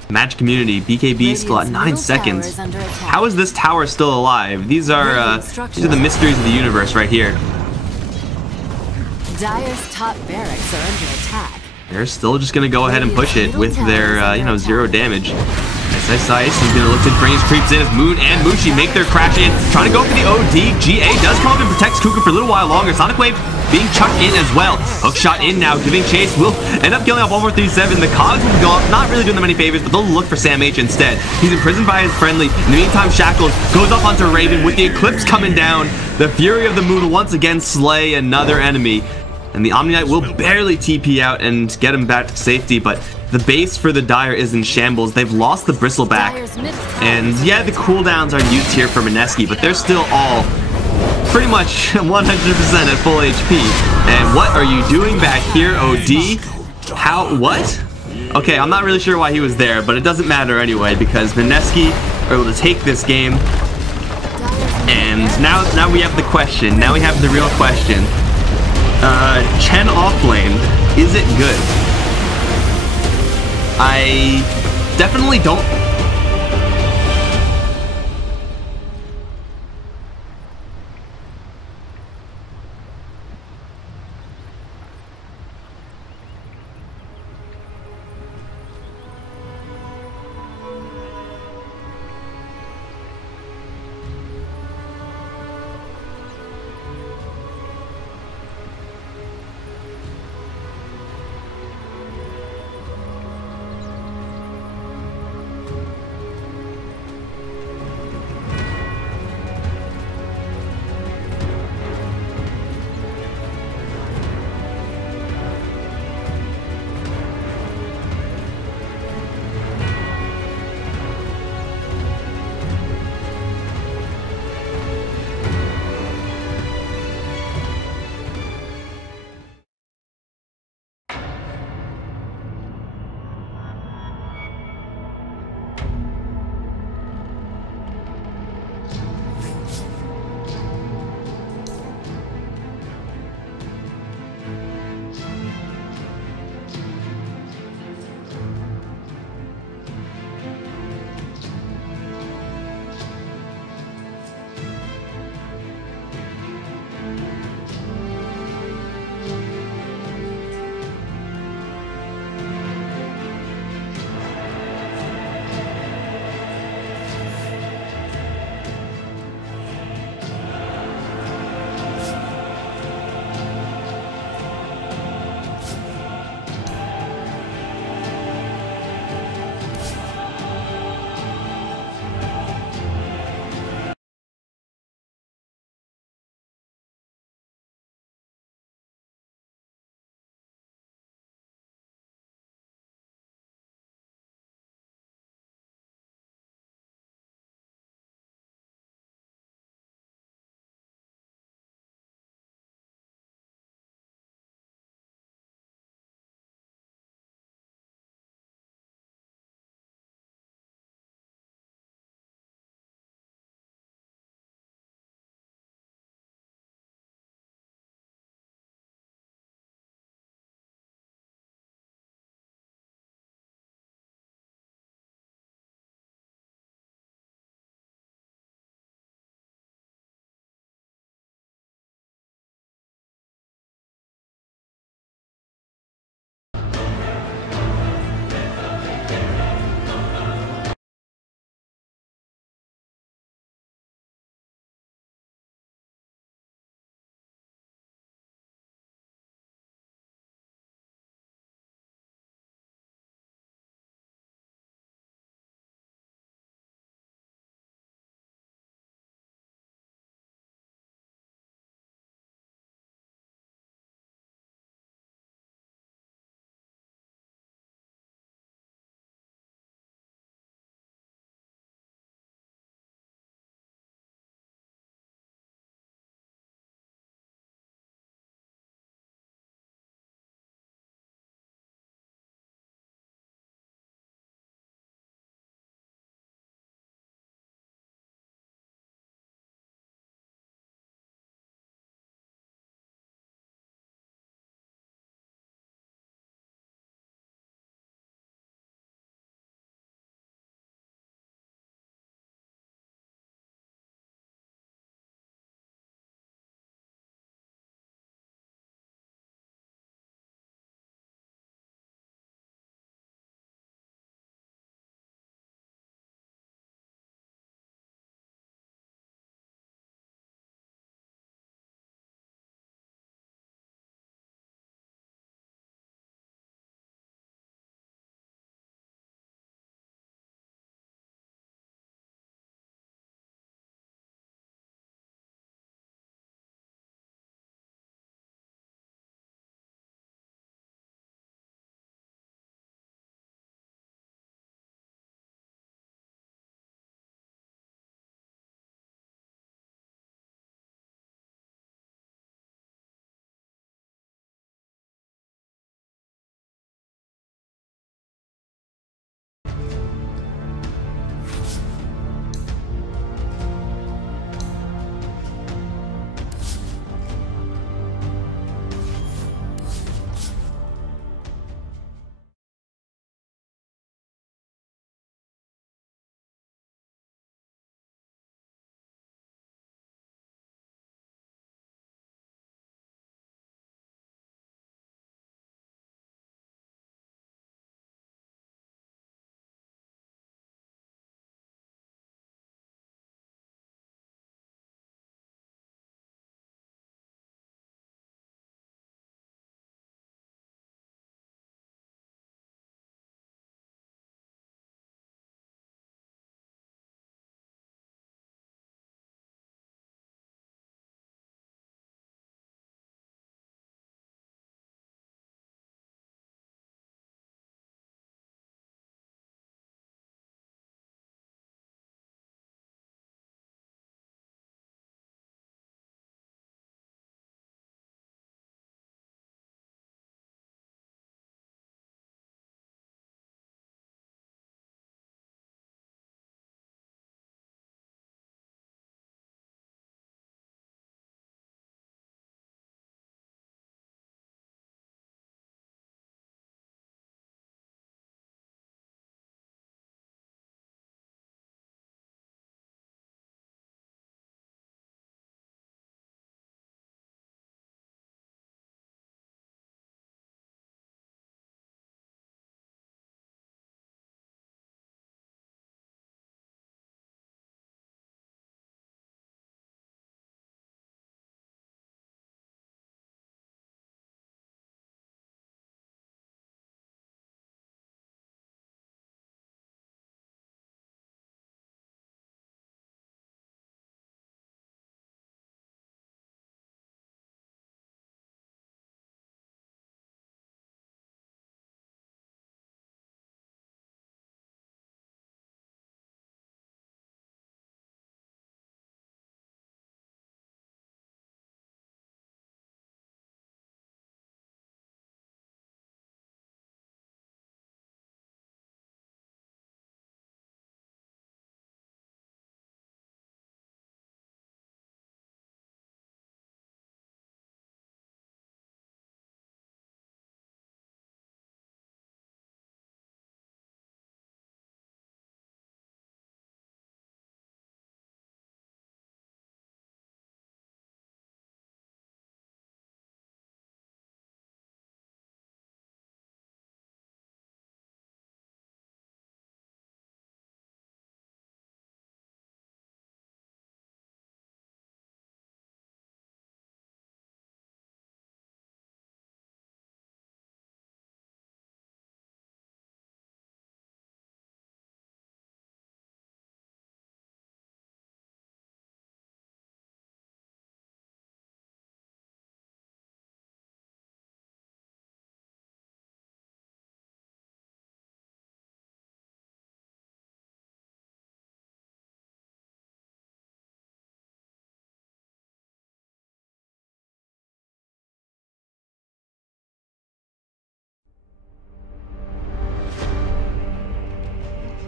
Magic Community. BKB still at 9 seconds. How is this tower still alive? These are the mysteries of the universe right here. Dire's top barracks are under attack. They're still just gonna go ahead and push it with their, 0 damage. Ice is gonna look to Brains creeps in as Moon and Mushi make their crash in, trying to go for the OD. GA does come up and protects Kuka for a little while longer. Sonic Wave being chucked in as well. Hook shot in now, giving chase. Will end up killing off 1-4-3-7. The Cogs will go up, not really doing them any favors, but they'll look for Sam H instead. He's imprisoned by his friendly. In the meantime, Shackles goes up onto Raven with the Eclipse coming down. The Fury of the Moon will once again slay another enemy. And the Omni Knight will barely TP out and get him back to safety, but the base for the Dire is in shambles. They've lost the Bristleback. And yeah, the cooldowns are used here for Mineski, but they're still all pretty much 100% at full HP. And what are you doing back here, OD? What? Okay, I'm not really sure why he was there, but it doesn't matter anyway, because Mineski are able to take this game. And now we have the question. Now we have the real question. Chen offlane, is it good? I definitely don't.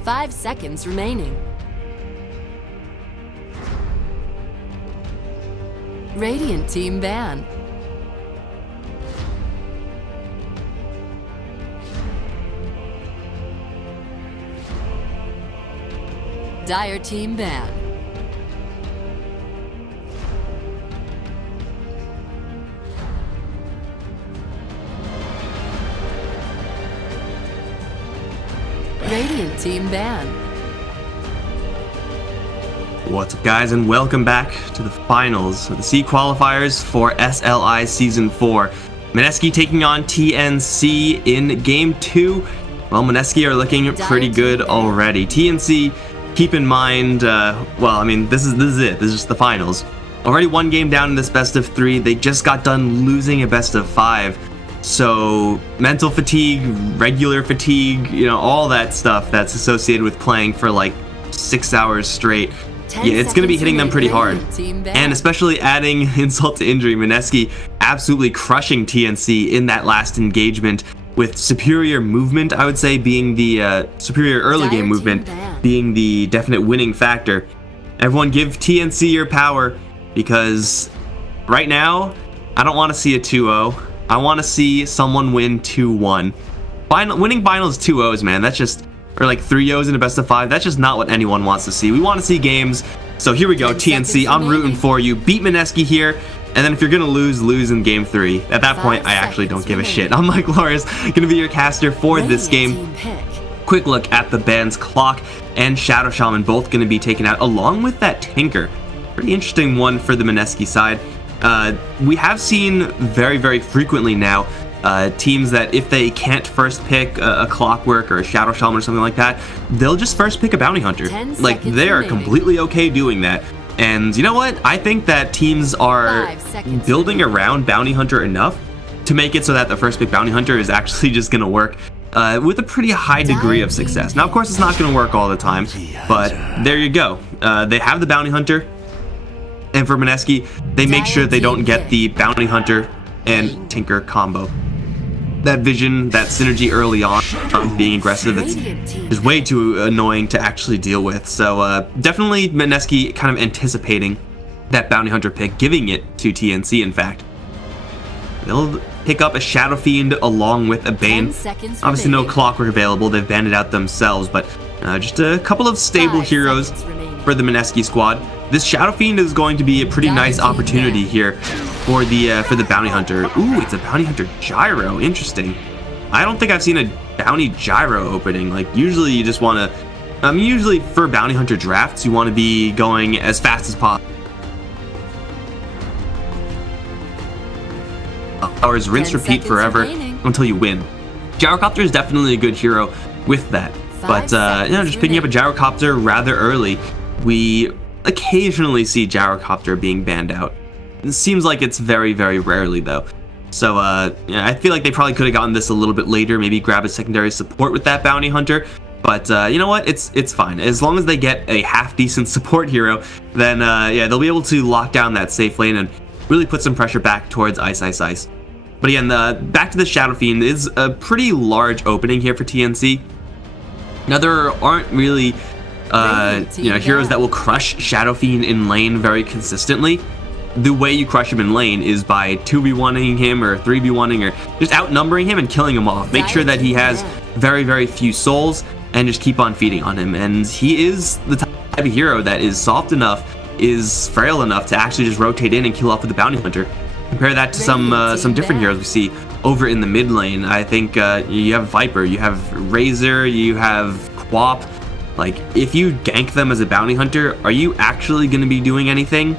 5 seconds remaining. Radiant team ban. Dire team ban. Radiant team ban. What's up, guys, and welcome back to the finals of the C qualifiers for SLI Season 4. Mineski taking on TNC in Game 2. Well, Mineski are looking pretty good already. TNC, keep in mind, well, I mean, this is it. This is just the finals. Already one game down in this best of 3. They just got done losing a best of 5. So, mental fatigue, regular fatigue, you know, all that stuff that's associated with playing for like 6 hours straight. Yeah, it's going to be hitting them pretty hard. And especially adding insult to injury, Mineski absolutely crushing TNC in that last engagement with superior movement, I would say, being the superior early game movement being the definite winning factor. Everyone give TNC your power, because right now, I don't want to see a 2-0. I want to see someone win 2-1. Winning finals 2-0s, man, that's just, or like 3-0s in a best of 5, that's just not what anyone wants to see. We want to see games. So here we go, TNC, I'm rooting for you. Beat Mineski here, and then if you're going to lose in Game 3. At that point, I actually don't give a shit. I'm Mike Loris, going to be your caster for this game. Quick look at the band's Clock and Shadow Shaman, both going to be taken out, along with that Tinker. Pretty interesting one for the Mineski side. We have seen very frequently now teams that if they can't first pick a Clockwork or a Shadow Shaman or something like that, they'll just first pick a Bounty Hunter. Like, they are completely okay doing that. And you know what? I think that teams are building around Bounty Hunter enough to make it so that the first pick Bounty Hunter is actually just going to work with a pretty high degree of success. Now, of course, it's not going to work all the time, but there you go. They have the Bounty Hunter. And for Mineski, they make sure they don't get the Bounty Hunter and Tinker combo. That vision, that synergy early on, being aggressive, is way too annoying to actually deal with. So definitely Mineski kind of anticipating that Bounty Hunter pick, giving it to TNC, in fact. They'll pick up a Shadow Fiend along with a Bane. Obviously no Clockwork available, they've banned it out themselves, but just a couple of stable heroes for the Mineski squad. This Shadow Fiend is going to be a pretty nice opportunity here for the Bounty Hunter. Ooh, it's a Bounty Hunter Gyro. Interesting. I don't think I've seen a Bounty Gyro opening. Like, usually you just want to... usually for Bounty Hunter drafts, you want to be going as fast as possible. Hours, rinse, repeat forever until you win. Gyrocopter is definitely a good hero with that. But, you know, just picking up a Gyrocopter rather early, we occasionally see Gyrocopter being banned out. It seems like it's very rarely, though. So, yeah, I feel like they probably could have gotten this a little bit later, maybe grab a secondary support with that Bounty Hunter. But, you know what? It's fine. As long as they get a half-decent support hero, then, yeah, they'll be able to lock down that safe lane and really put some pressure back towards Ice. But again, back to the Shadow Fiend is a pretty large opening here for TNC. Now, there aren't really... you know, heroes that will crush Shadow Fiend in lane very consistently. The way you crush him in lane is by 2v1ing him or 3v1ing or just outnumbering him and killing him off. Make sure that he has very few souls and just keep on feeding on him. And he is the type of hero that is soft enough, is frail enough to actually just rotate in and kill off with the Bounty Hunter. Compare that to some different heroes we see over in the mid lane. I think you have Viper, you have Razor, you have Quap. Like, if you gank them as a Bounty Hunter, are you actually going to be doing anything?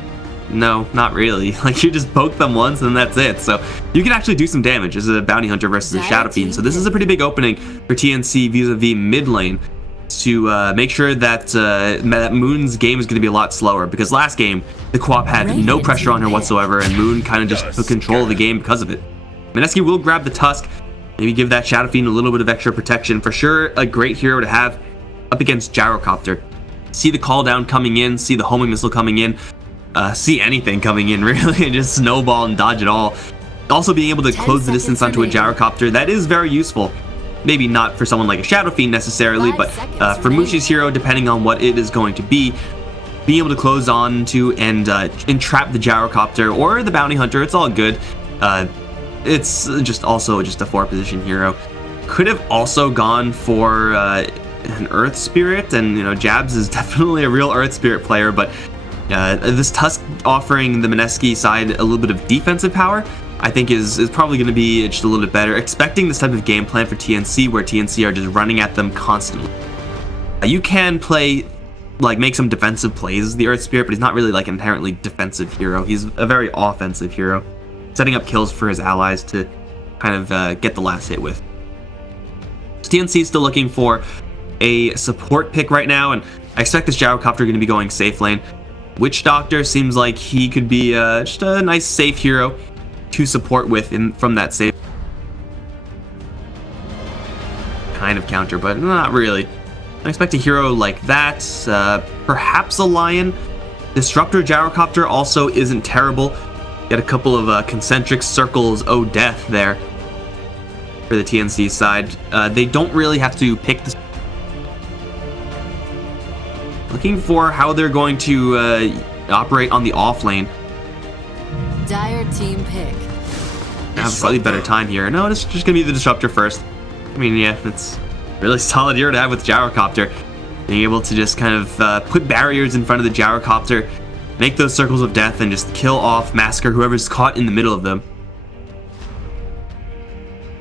No, not really. Like, you just poke them once and that's it. So you can actually do some damage as a Bounty Hunter versus a Shadow Fiend. So this is a pretty big opening for TNC vis-a-vis mid lane to make sure that, that Moon's game is going to be a lot slower, because last game the Quap had no pressure on her whatsoever and Moon kind of just took control of the game because of it. Mineski will grab the Tusk, maybe give that Shadow Fiend a little bit of extra protection. For sure, a great hero to have up against Gyrocopter. See the call down coming in, see the homing missile coming in, see anything coming in really, and just snowball and dodge it all. Also being able to close the distance onto a Gyrocopter, that is very useful. maybe not for someone like a Shadow Fiend necessarily, but for Mushi's hero, depending on what it is going to be, being able to close on to and entrap the Gyrocopter or the Bounty Hunter, it's all good. It's just also just a 4-position hero. Could have also gone for an Earth Spirit, and you know, Jabs is definitely a real Earth Spirit player, but this Tusk offering the Mineski side a little bit of defensive power, I think is probably going to be just a little bit better. Expecting this type of game plan for TNC, where TNC are just running at them constantly. You can play, like, make some defensive plays as the Earth Spirit, but he's not really like inherently defensive hero. He's a very offensive hero, setting up kills for his allies to kind of get the last hit with. TNC is still looking for a support pick right now, and I expect this Gyrocopter going to be going safe lane. Witch Doctor seems like he could be just a nice safe hero to support with from that safe kind of counter, but not really. I expect a hero like that, perhaps a Lion. Disruptor Gyrocopter also isn't terrible. Got a couple of concentric circles, oh death there for the TNC side. They don't really have to pick this. Looking for how they're going to operate on the off lane. Dire team pick. I have a slightly better time here. No, it's just gonna be the Disruptor first. I mean, yeah, it's a really solid hero to have with Gyrocopter. Being able to just kind of put barriers in front of the Gyrocopter, make those circles of death, and just kill off, massacre whoever's caught in the middle of them.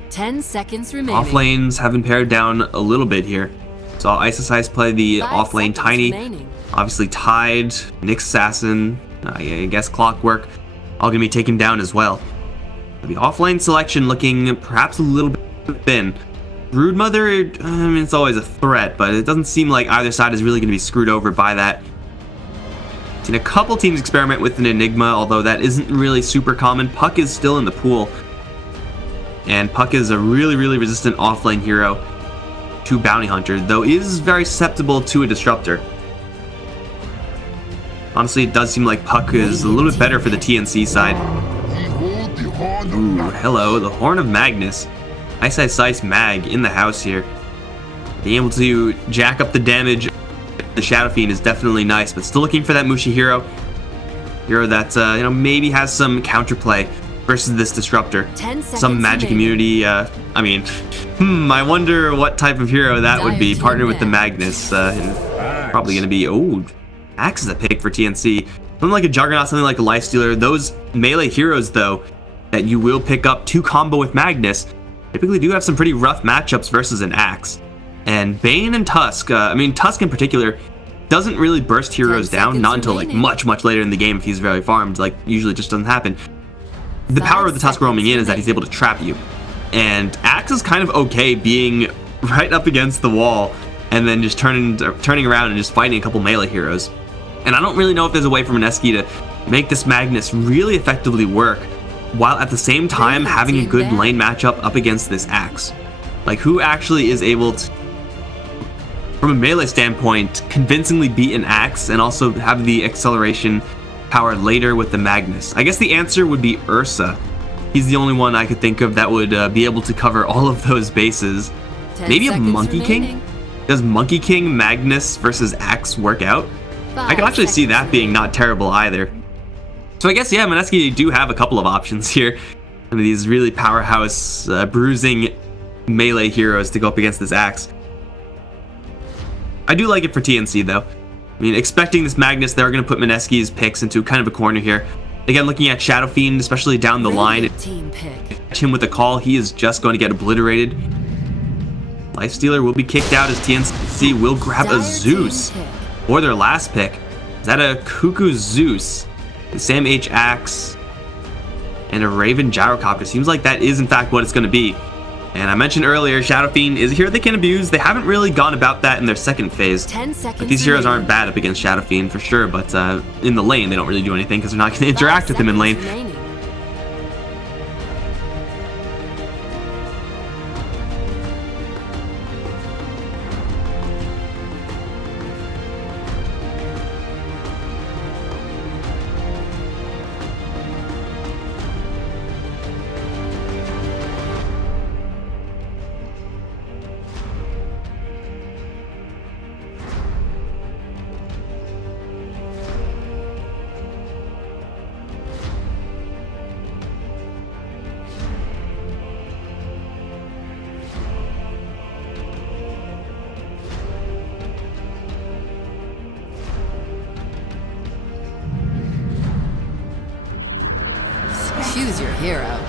10 seconds remaining. Off lanes have been pared down a little bit here. Saw Ice play the off lane Tiny. Remaining. Obviously Tide, Nyx Assassin, I guess Clockwork, all gonna be taken down as well. The off lane selection looking perhaps a little bit thin. Brood Mother, I mean, it's always a threat, but it doesn't seem like either side is really gonna be screwed over by that. Seen a couple teams experiment with an Enigma, although that isn't really super common. Puck is still in the pool, and Puck is a really resistant offlane hero to Bounty Hunter, though is very susceptible to a Disruptor. Honestly, it does seem like Puck is a little bit better for the TNC side. Ooh, hello, the Horn of Magnus. Ice Mag in the house here. Being able to jack up the damage the Shadow Fiend is definitely nice, but still looking for that Mushi hero that you know, maybe has some counterplay versus this Disruptor. Some magic immunity. I mean, I wonder what type of hero that would be. Partner with the Magnus. Probably going to be, oh, Axe is a pick for TNC. Something like a Juggernaut, something like a Lifestealer. Those melee heroes, though, that you will pick up to combo with Magnus, typically do have some pretty rough matchups versus an Axe. And Bane and Tusk, I mean, Tusk in particular, doesn't really burst heroes down, not until like much later in the game if he's very farmed. Like, usually just doesn't happen. The power of the Tusk roaming in is that he's able to trap you. And Axe is kind of okay being right up against the wall and then just turning around and just fighting a couple melee heroes. And I don't really know if there's a way for Mineski to make this Magnus really effectively work while at the same time having a good lane matchup up against this Axe. Like, who actually is able to, from a melee standpoint, convincingly beat an Axe and also have the acceleration power later with the Magnus? I guess the answer would be Ursa. He's the only one I could think of that would be able to cover all of those bases. Maybe a Monkey King? Does Monkey King, Magnus versus Axe work out? I can actually see that being not terrible either. So I guess, yeah, Mineski do have a couple of options here. Some of these really powerhouse, bruising melee heroes to go up against this Axe. I do like it for TNC, though. I mean, expecting this Magnus, they're going to put Mineski's picks into kind of a corner here. Again, looking at Shadow Fiend, especially down the line. Catch him with a call, he is just going to get obliterated. Lifestealer will be kicked out as TNC will grab a Zeus for their last pick. Is that a Cuckoo Zeus? The Sam H. Axe and a Raven Gyrocopter. Seems like that is in fact what it's going to be. And I mentioned earlier, Shadow Fiend is a hero they can abuse. They haven't really gone about that in their second phase. 10 seconds but these heroes aren't bad up against Shadow Fiend for sure, but in the lane they don't really do anything because they're not going to interact with him in lane. Remaining. Choose your hero.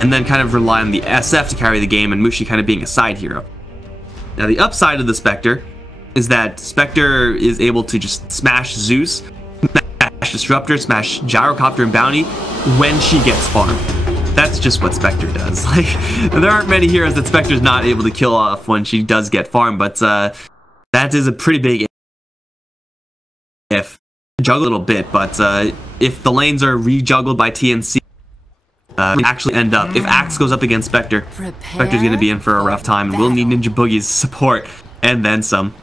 And then kind of rely on the SF to carry the game, and Mushi kind of being a side hero. Now the upside of the Spectre is that Spectre is able to just smash Zeus, smash Disruptor, smash Gyrocopter and Bounty when she gets farmed. That's just what Spectre does. Like, there aren't many heroes that Spectre's not able to kill off when she does get farmed, but that is a pretty big if. Juggle a little bit, but if the lanes are rejuggled by TNC, actually end up, if Axe goes up against Spectre, Spectre's going to be in for a rough time, and we'll need Ninja Boogie's support, and then some.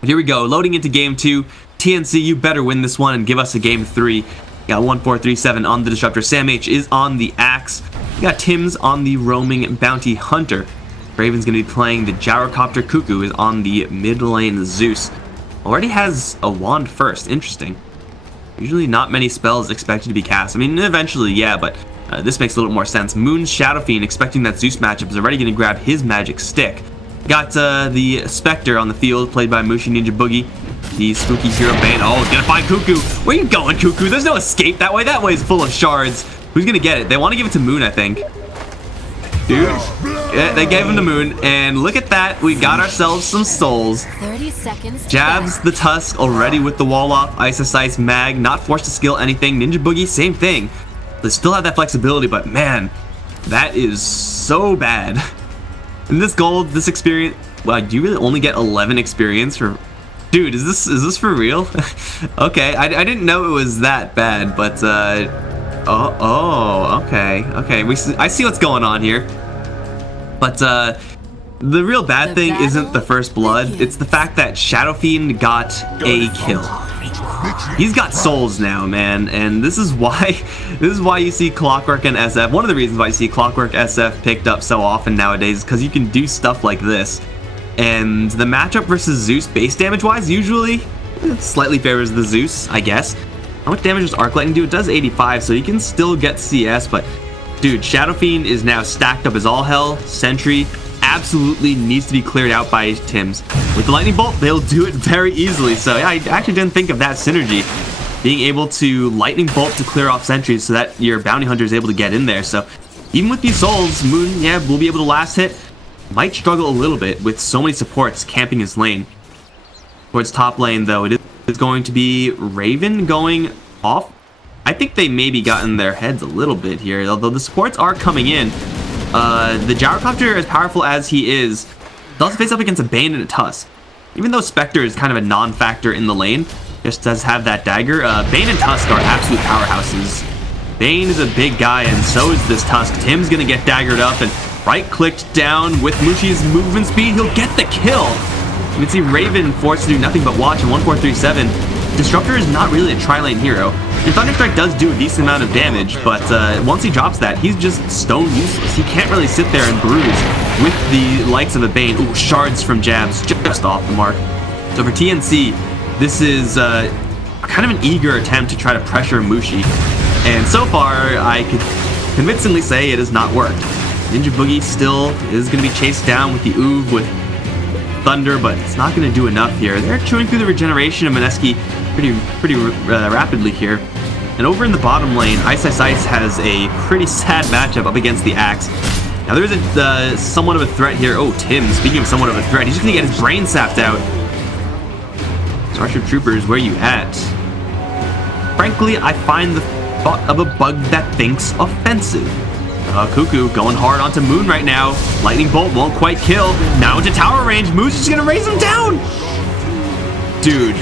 But here we go, loading into game 2. TNC, you better win this one and give us a game 3. Got 1437 on the Disruptor. Sam H is on the Axe. We got Tim's on the Roaming Bounty Hunter. Raven's going to be playing the Gyrocopter. Cuckoo is on the mid lane Zeus. Already has a wand first. Interesting. Usually not many spells expected to be cast. I mean, eventually, yeah, but this makes a little more sense. Moon's Shadow Fiend, expecting that Zeus matchup, is already going to grab his magic stick. Got the Spectre on the field, played by Mushi Ninja Boogie. The spooky hero Bane. Oh, he's going to find Cuckoo. Where you going, Cuckoo? There's no escape that way. That way is full of shards. Who's going to get it? They want to give it to Moon, I think. Dude. Yeah, they gave him to Moon. And look at that. We got ourselves some souls. 30 seconds. Jabs the Tusk already with the wall off. Ice, Mag. Not forced to skill anything. Ninja Boogie, same thing. They still have that flexibility, but man, that is so bad. And this gold, this experience, wow, do you really only get 11 experience for... Dude, is this for real? Okay, I didn't know it was that bad, but okay, I see what's going on here. But the real bad thing isn't the first blood, it's the fact that Shadow Fiend got a kill. He's got souls now, man, and this is why you see Clockwork and SF. One of the reasons why you see Clockwork SF picked up so often nowadays is because you can do stuff like this. And the matchup versus Zeus, base damage wise, usually it slightly favors the Zeus, I guess. How much damage does Arc Lightning do? It does 85, so you can still get CS, but dude, Shadow Fiend is now stacked up as all hell. Sentry absolutely needs to be cleared out by Tim's. With the Lightning Bolt, they'll do it very easily, so yeah, I actually didn't think of that synergy. Being able to Lightning Bolt to clear off sentries so that your Bounty Hunter is able to get in there. So even with these souls, Moon, yeah, will be able to last hit. Might struggle a little bit with so many supports camping his lane. Towards top lane, though, it is going to be Raven going off. I think they maybe got in their heads a little bit here, although the supports are coming in. The Gyrocopter, as powerful as he is, does face up against a Bane and a Tusk. Even though Spectre is kind of a non-factor in the lane, just does have that dagger, Bane and Tusk are absolute powerhouses. Bane is a big guy, and so is this Tusk. Tim's gonna get daggered up, and right-clicked down with Mushi's movement speed, he'll get the kill. You can see Raven forced to do nothing but watch in 1437. Disruptor is not really a tri-lane hero. Your Thunderstrike does do a decent amount of damage, but once he drops that, he's just stone useless. He can't really sit there and bruise with the likes of a Bane. Ooh, shards from jabs, just off the mark. So for TNC, this is kind of an eager attempt to try to pressure Mushi. And so far, I could convincingly say it has not worked. Ninja Boogie still is going to be chased down with the Oov, with Thunder, but it's not going to do enough here. They're chewing through the regeneration of Mineski pretty rapidly here. And over in the bottom lane, Ice has a pretty sad matchup up against the Axe. Now there is a somewhat of a threat here. Oh, Tim, speaking of somewhat of a threat, he's just going to get his brain sapped out. Starship Troopers, where you at? Frankly, I find the thought of a bug that thinks offensive. Cuckoo going hard onto Moon right now. Lightning Bolt won't quite kill. Now into tower range. Moon's just gonna raise him down. Dude,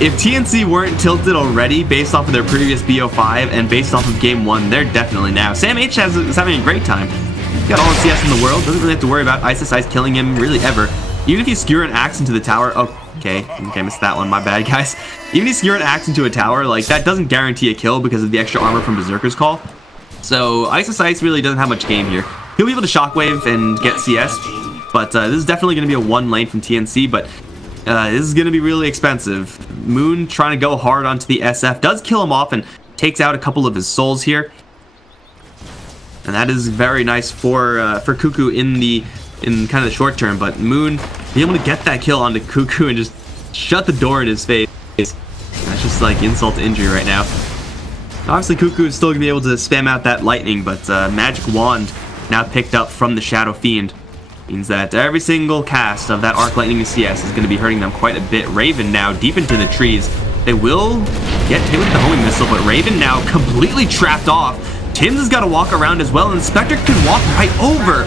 if TNC weren't tilted already based off of their previous BO5 and based off of game 1, they're definitely now. Sam H is having a great time. He's got all the CS in the world. Doesn't really have to worry about Ice killing him really ever. Even if you skewer an axe into the tower... Okay, missed that one. My bad, guys. Even if you skewer an axe into a tower, like, that doesn't guarantee a kill because of the extra armor from Berserker's Call. So, Ice really doesn't have much game here. He'll be able to Shockwave and get CS, but this is definitely going to be a one lane from TNC, but this is going to be really expensive. Moon trying to go hard onto the SF, does kill him off and takes out a couple of his souls here. And that is very nice for Cuckoo in kind of the short term, but Moon be able to get that kill onto Cuckoo and just shut the door in his face. That's just like insult to injury right now. Obviously, Cuckoo is still going to be able to spam out that lightning, but Magic Wand now picked up from the Shadow Fiend means that every single cast of that Arc Lightning CS is going to be hurting them quite a bit. Raven now deep into the trees. They will get hit with the homing missile, but Raven now completely trapped off. Tim's has got to walk around as well, and Spectre can walk right over.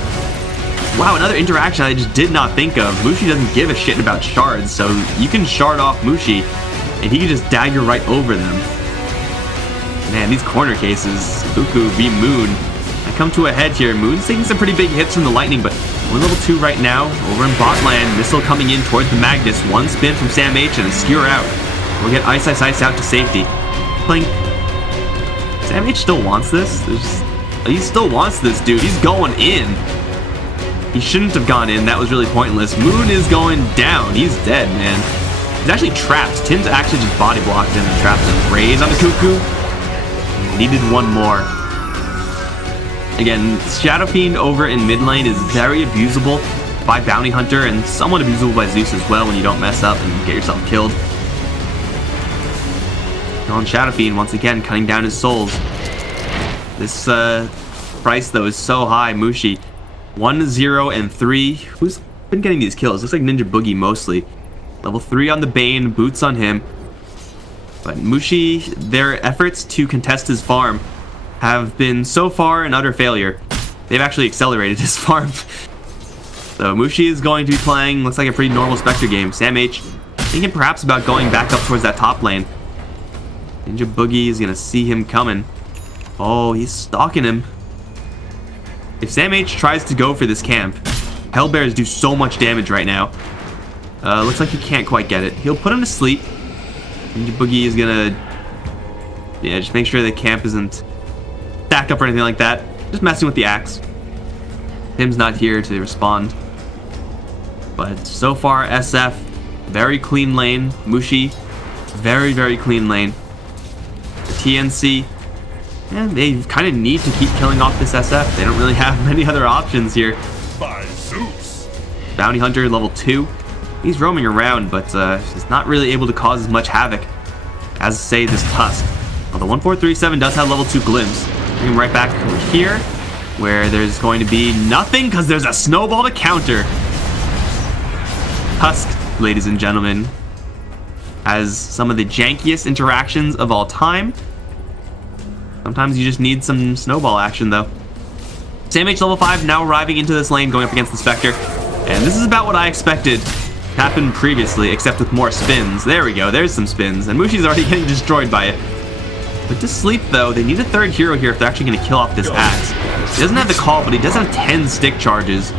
Wow, another interaction I just did not think of. Mushi doesn't give a shit about shards, so you can shard off Mushi, and he can just dagger right over them. Man, these corner cases, Cuckoo v Moon, I come to a head here. Moon's taking some pretty big hits from the lightning, but we're level 2 right now. Over in bot lane, missile coming in towards the Magnus. One spin from Sam H and a skewer out. We'll get Ice out to safety. Plink. Sam H still wants this. He still wants this, dude. He's going in. He shouldn't have gone in. That was really pointless. Moon is going down. He's dead, man. He's actually trapped. Tim's actually just body blocked him and trapped him. Raise on the Cuckoo. Needed one more. Again, Shadow Fiend over in mid lane is very abusable by Bounty Hunter and somewhat abusable by Zeus as well when you don't mess up and get yourself killed. On Shadow Fiend, once again, cutting down his souls. This price, though, is so high. Mushi, 1, 0, and 3. Who's been getting these kills? Looks like Ninja Boogie mostly. Level 3 on the Bane, boots on him. But Mushi, their efforts to contest his farm have been so far an utter failure. They've actually accelerated his farm. So Mushi is going to be playing, looks like a pretty normal Spectre game. Sam H thinking perhaps about going back up towards that top lane. Ninja Boogie is going to see him coming. Oh, he's stalking him. If Sam H tries to go for this camp, Hellbears do so much damage right now. Looks like he can't quite get it. He'll put him to sleep. Ninja Boogie is going to... Yeah, just make sure the camp isn't stacked up or anything like that. Just messing with the axe. Tim's not here to respond. But so far, SF, very clean lane. Mushi, very, very clean lane. The TNC, and they kind of need to keep killing off this SF. They don't really have many other options here. By Zeus. Bounty Hunter, level 2. He's roaming around, but he's not really able to cause as much havoc as, say, this Tusk. Although 1437 does have level 2 Glimpse. Bring him right back over here, where there's going to be nothing, because there's a snowball to counter. Tusk, ladies and gentlemen, has some of the jankiest interactions of all time. Sometimes you just need some snowball action, though. Sam H level 5 now arriving into this lane, going up against the Spectre. And this is about what I expected happened previously, except with more spins. There we go, there's some spins. And Mushi's already getting destroyed by it. But to sleep, though, they need a third hero here if they're actually going to kill off this axe. He doesn't have the call, but he does have 10 stick charges.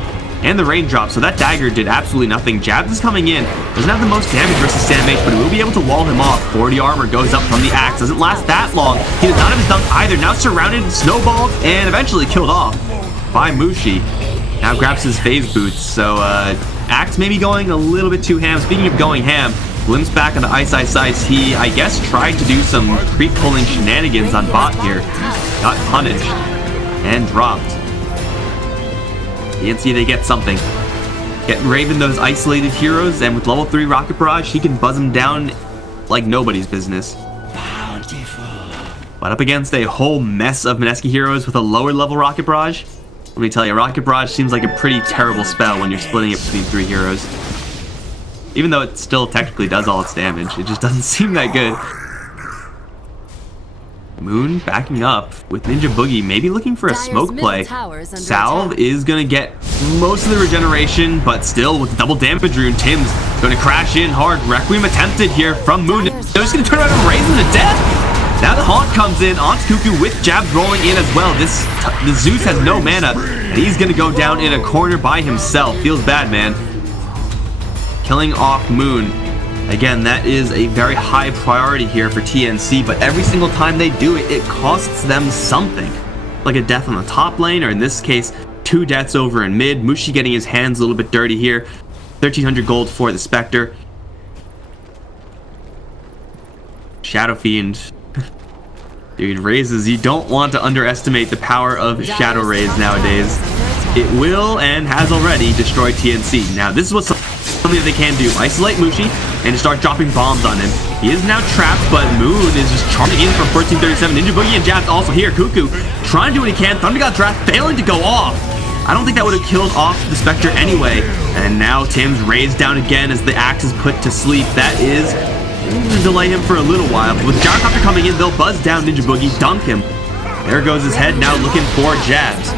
And the raindrop, so that dagger did absolutely nothing. Jabs is coming in. Doesn't have the most damage versus Sam H, but he will be able to wall him off. 40 armor goes up from the axe. Doesn't last that long. He does not have his dunk either. Now surrounded, snowballed, and eventually killed off by Mushi. Now grabs his phase boots. So axe maybe going a little bit too ham. Speaking of going ham, Glimpse back on the Ice. He, I guess, tried to do some creep pulling shenanigans on bot here. Got punished and dropped. You can see they get something. Get Raven those isolated heroes, and with level 3 Rocket Barrage, he can buzz them down like nobody's business. Bountiful. But up against a whole mess of Mineski heroes with a lower level Rocket Barrage, let me tell you, Rocket Barrage seems like a pretty terrible spell when you're splitting it between 3 heroes. Even though it still technically does all its damage, it just doesn't seem that good. Moon backing up with Ninja Boogie, maybe looking for a smoke play. Salve is going to get most of the regeneration, but still with the double damage rune, Tim's going to crash in hard. Requiem attempted here from Moon. They're just going to turn around and raise him to death. Now the Haunt comes in onto Cuckoo with jabs rolling in as well. The Zeus has no mana, and he's going to go down in a corner by himself. Feels bad, man. killing off Moon. Again, that is a very high priority here for TNC, but every single time they do it, it costs them something. Like a death on the top lane, or in this case, 2 deaths over in mid. Mushi getting his hands a little bit dirty here. 1,300 gold for the Spectre. Shadow Fiend. Dude, raises. You don't want to underestimate the power of Shadow Raise nowadays. It will, and has already, destroyed TNC. Now, this is what something that they can do. Isolate Mushi and start dropping bombs on him. He is now trapped, but Moon is just charging in from 1337. Ninja Boogie and Jabs also here. Cuckoo trying to do what he can. Thunder God Draft failing to go off. I don't think that would have killed off the Spectre anyway. And now Tim's raised down again as the axe is put to sleep. That is to delay him for a little while. But with Gyrocopter coming in, they'll buzz down Ninja Boogie, dunk him. There goes his head, now looking for Jabs.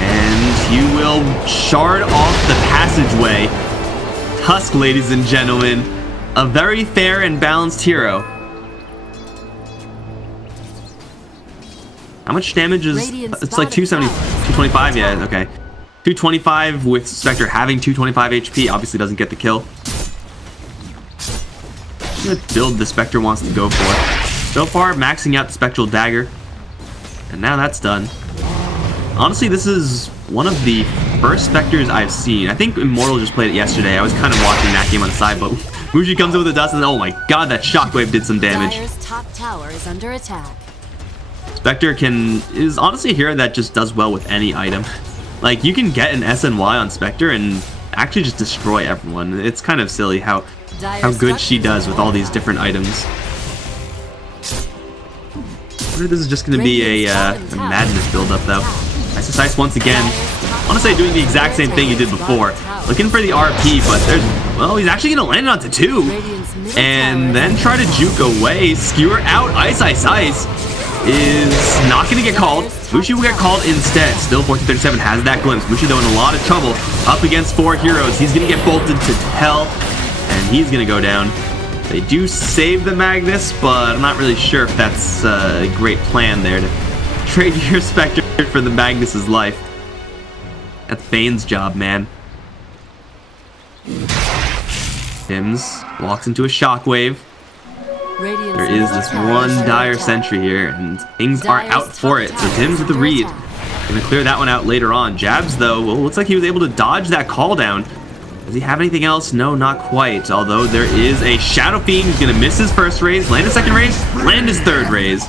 And you will shard off the passageway. Tusk, ladies and gentlemen. A very fair and balanced hero. How much damage is... It's like 270, 225, yeah, okay. 225 with Spectre having 225 HP. Obviously doesn't get the kill. What build the Spectre wants to go for. So far, maxing out the Spectral Dagger. And now that's done. Honestly, this is one of the first Spectres I've seen. I think Immortal just played it yesterday. I was kind of watching that game on the side, but Mushi comes in with a dust, and oh my god, that shockwave did some damage. Dire's top tower is under attack. Spectre is honestly a hero that just does well with any item. Like, you can get an SNY on Spectre and actually just destroy everyone. It's kind of silly how good she does with all these different items. I wonder if this is just going to be a madness build-up, though. Ice once again. I want to say doing the exact same thing he did before. Looking for the RP, but there's... Well, he's actually going to land it onto 2. And then try to juke away. Skewer out. Ice is not going to get called. Mushi will get called instead. Still, 1437 has that glimpse. Mushi, though, in a lot of trouble. Up against 4 heroes. He's going to get bolted to hell. And he's going to go down. They do save the Magnus, but I'm not really sure if that's a great plan there to trade your Spectre for the Magnus's life. That's Bane's job, man. Tims walks into a shockwave. There is this one Dire Sentry here, and things are out for it. So Tims with the read. Gonna clear that one out later on. Jabs, though, well, looks like he was able to dodge that call down. Does he have anything else? No, not quite. Although there is a Shadow Fiend who's gonna miss his first raise, land his second raise, land his third raise.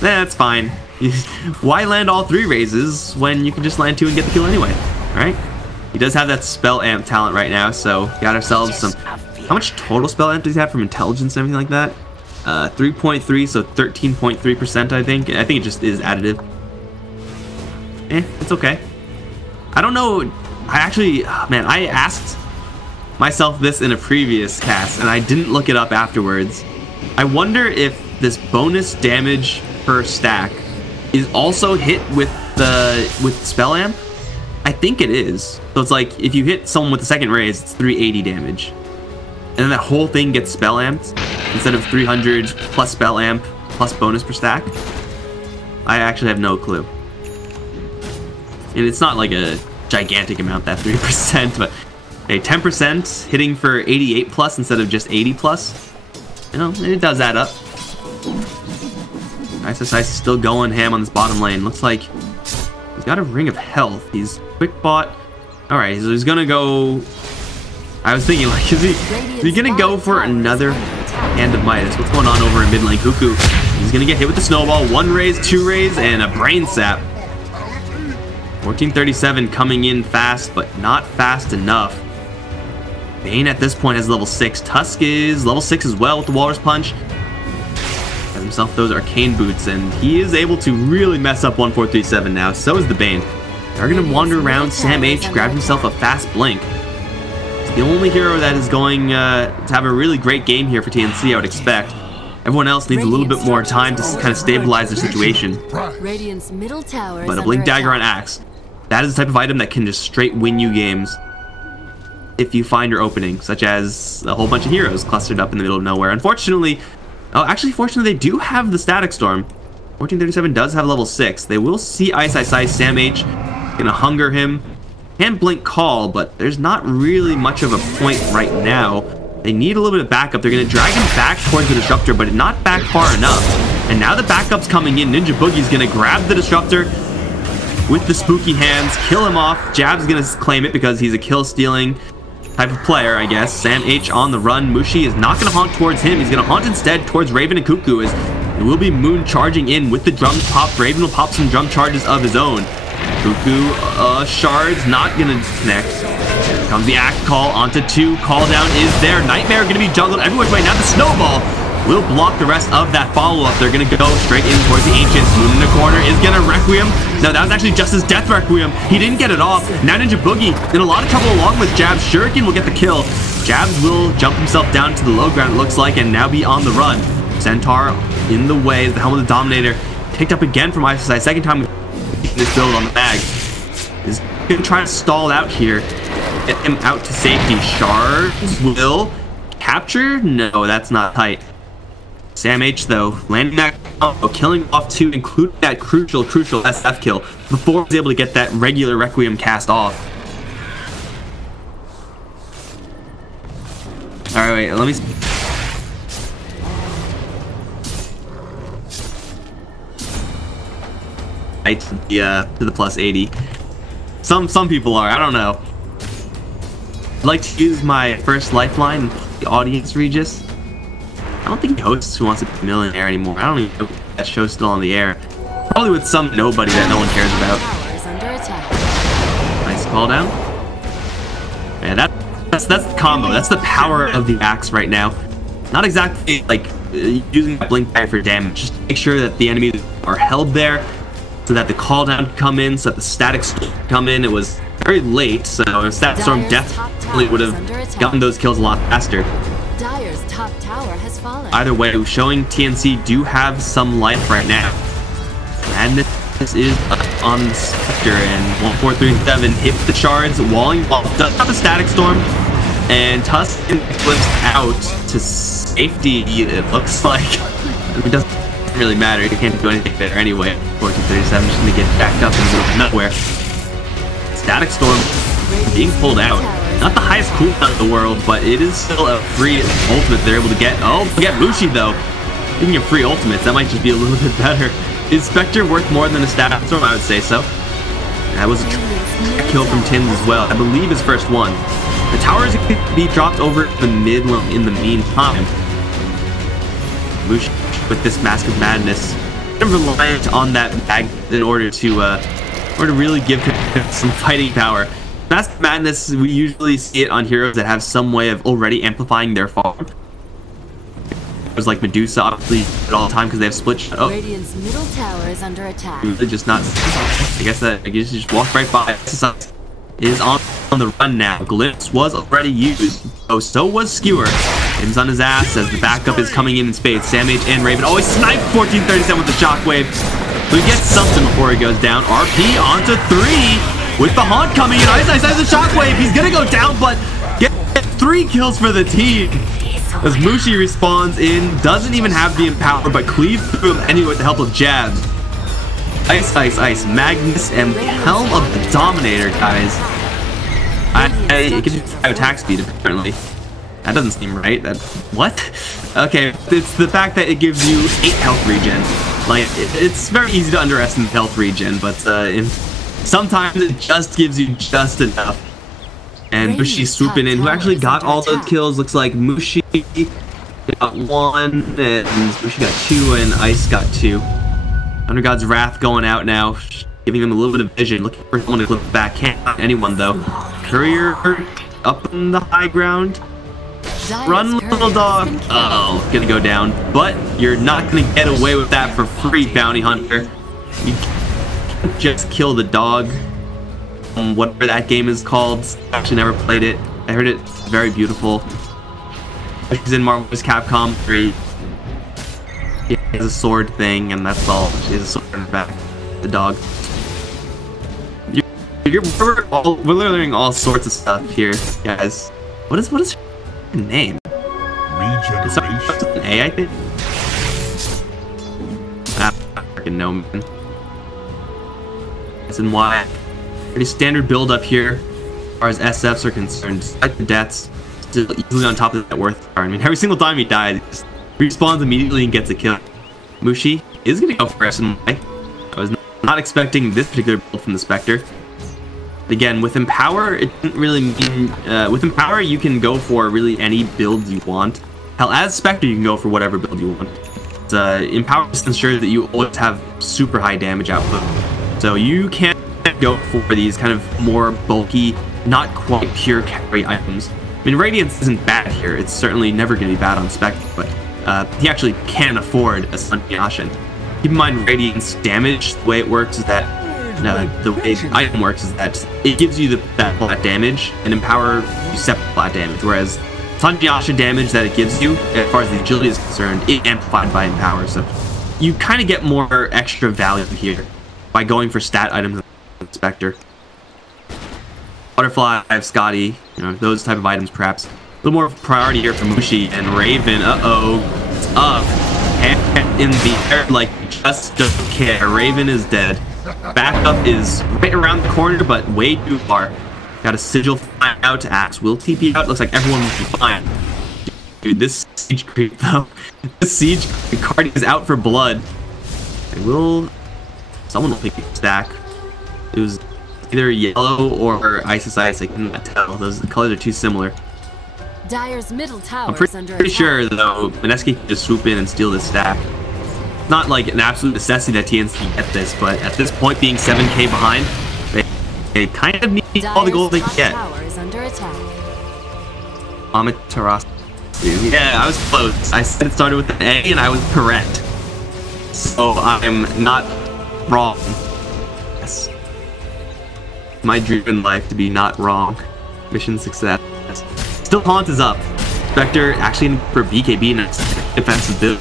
That's fine. Why land all 3 raises when you can just land 2 and get the kill anyway, right? He does have that spell amp talent right now, so got ourselves some... How much total spell amp does he have from intelligence and everything like that? 3.3, so 13.3%, I think. I think it just is additive. It's okay. I don't know... I actually... man, I asked myself this in a previous cast, and I didn't look it up afterwards. I wonder if this bonus damage per stack is also hit with spell amp. I think it is. So it's like if you hit someone with the second raise, it's 380 damage, and then that whole thing gets spell amped instead of 300 plus spell amp plus bonus per stack. I actually have no clue, and it's not like a gigantic amount, that 3%, but a 10% hitting for 88 plus instead of just 80 plus. You know, it does add up. Ice is still going ham on this bottom lane. Looks like he's got a Ring of Health. He's quick bought. Alright, so he's gonna go... I was thinking, like, is he gonna go for another Hand of Midas? What's going on over in mid lane? Cuckoo. He's gonna get hit with the snowball. 1 raise, 2 raise, and a brain sap. 1437 coming in fast, but not fast enough. Bane at this point has level 6. Tusk is level 6 as well with the Walrus Punch. Has himself those arcane boots, and he is able to really mess up 1437 now. So is the Bane. They're gonna wander around. Sam H grabbed himself a fast blink. It's the only hero that is going to have a really great game here for TNC, I would expect. Everyone else needs a little bit more time to kind of stabilize their situation. Radiant's middle tower But a Blink Dagger on Axe, that is the type of item that can just straight win you games if you find your opening, such as a whole bunch of heroes clustered up in the middle of nowhere. Unfortunately, fortunately, they do have the Static Storm. 1437 does have level 6. They will see Ice. Sam H gonna hunger him. Can blink call, but there's not really much of a point right now. They need a little bit of backup. They're going to drag him back towards the Disruptor, but not back far enough. And now the backup's coming in. Ninja Boogie's going to grab the Disruptor with the spooky hands, kill him off. Jab's going to claim it because he's a kill-stealing type of player, I guess. Sam H on the run. Mushi is not going to haunt towards him. He's going to haunt instead towards Raven and Cuckoo, as it will be Moon charging in with the drums pop. Raven will pop some drum charges of his own. Cuckoo, shards, not going to connect. Here comes the act call onto 2. Call down is there. Nightmare going to be juggled everywhere right now. The snowball will block the rest of that follow-up. They're going to go straight in towards the Ancients. Moon in the corner is going to Requiem. No, that was actually just his Death Requiem. He didn't get it off. Now Ninja Boogie in a lot of trouble along with Jabs. Shuriken will get the kill. Jabs will jump himself down to the low ground, it looks like, and now be on the run. Centaur in the way as the Helm of the Dominator picked up again from ISSI. Second time this build on the mag. Is going to try to stall out here. Get him out to safety. Shards will capture? No, that's not tight. Sam H, though, landing that combo, killing off 2, including that crucial SF kill, before he was able to get that regular Requiem cast off. Alright, wait, let me... to the plus 80. Some people are, I don't know. I'd like to use my first lifeline, the audience Regis. I don't think he hosts Who Wants to Be a Millionaire anymore. I don't even know if that show's still on the air. Probably with some nobody that no one cares about. Nice call down. Yeah, that's the combo. That's the power of the axe right now. Not exactly like using the blink bag for damage. Just make sure that the enemies are held there, so that the call down can come in, so that the static storm can come in. It was very late, so a static storm definitely would have gotten those kills a lot faster. Dire's top tower has fallen. Either way, showing TNC do have some life right now. Madness is up on the Spectre, and 1437 hit the shards, walling off, does have a static storm, and Tuscan flips out to safety, it looks like. It doesn't really matter, you can't do anything there anyway. 1437 just gonna get backed up in the middle of nowhere. Static storm being pulled out. Not the highest cooldown in the world, but it is still a free ultimate they're able to get. Oh, get Mushi though. Speaking of free ultimates, that might just be a little bit better. Is Spectre worth more than a static storm? I would say so. That was a kill from Tins as well. I believe his first one. The towers could be dropped over the mid lane in the meantime. Mushi with this Mask of Madness, kind of reliant on that bag in order to really give him some fighting power. Mask of Madness, we usually see it on heroes that have some way of already amplifying their farm. It was like Medusa, obviously, at all the time because they have split shot. Oh, Radiant's middle tower is under attack. just not. I guess you just walk right by. Is on the run now. Glimpse was already used. Oh, so was Skewer. Tim's on his ass as the backup is coming in spades. Sam H and Raven always snipe 1437 with the shockwave. So he gets something before he goes down. RP onto 3. With the haunt coming in, Ice has the shockwave. He's gonna go down, but get 3 kills for the team. As Mushi respawns in, doesn't even have the empower, but cleaves through him anyway with the help of jabs. Ice, Magnus, and Helm of the Dominator, guys. It gives you attack speed, apparently. That doesn't seem right. What? Okay, it's the fact that it gives you 8 health regen. Like, it's very easy to underestimate health regen, but sometimes it just gives you just enough. And Mushi swooping in, who actually got all those kills. Looks like Mushi got 1, and Mushi got 2, and Ice got 2. Under God's Wrath going out now, giving them a little bit of vision. Looking for someone to clip back. Can't find anyone though. Courier up on the high ground. Run, little dog. Uh oh, gonna go down. But you're not gonna get away with that for free, Bounty Hunter. You just kill the dog. Whatever that game is called. Actually never played it. I heard it very beautiful. She's in Marvel vs. Capcom 3. She has a sword thing, and that's all. She has a sword in her back. The dog. We're learning all sorts of stuff here, guys. What is her name? It's an A, I think. I don't freaking know, man. That's in Y. Pretty standard build up here. far as SFs are concerned, despite the deaths, still easily on top of that worth. I mean, every single time he dies, he respawns immediately and gets a kill. Mushi is going to go first in my. I was not expecting this particular build from the Spectre. Again, with Empower, it didn't really mean... with Empower, you can go for really any build you want. Hell, as Spectre, you can go for whatever build you want. Empower just ensures that you always have super high damage output. So you can't go for these kind of more bulky, not quite pure carry items. I mean, Radiance isn't bad here. It's certainly never going to be bad on Spectre, but he actually can afford a Sunnyashin. Keep in mind, Radiance damage, the way it works is that the way the item works is that it gives you that flat damage, and Empower you separate flat damage, whereas Sunnyashin damage that it gives you, as far as the agility is concerned, is amplified by Empower. So you kind of get more extra value here by going for stat items in Spectre. Butterfly, Scotty, you know, those type of items perhaps. A little more priority here for Mushi and Raven. It's up and in the air like just doesn't care. Raven is dead. Backup is right around the corner, but way too far. Got a sigil flying out. Axe will TP out. Looks like everyone will be fine. Dude, this siege creep though. This siege creep card is out for blood. Someone will pick the stack. It was either yellow or Isis Ice. I cannot tell. The colors are too similar. Dire's middle tower I'm pretty sure though, Mineski can just swoop in and steal this stack. Not like an absolute necessity that TNC can get this, but at this point, being 7k behind, they kind of need all the gold they can get. Amaterasu. Yeah, I was close. I said it started with an A, and I was correct. So I'm not wrong. Yes. My dream in life to be not wrong. Mission success. Still, Haunt is up. Spectre actually in for BKB in its defensive build.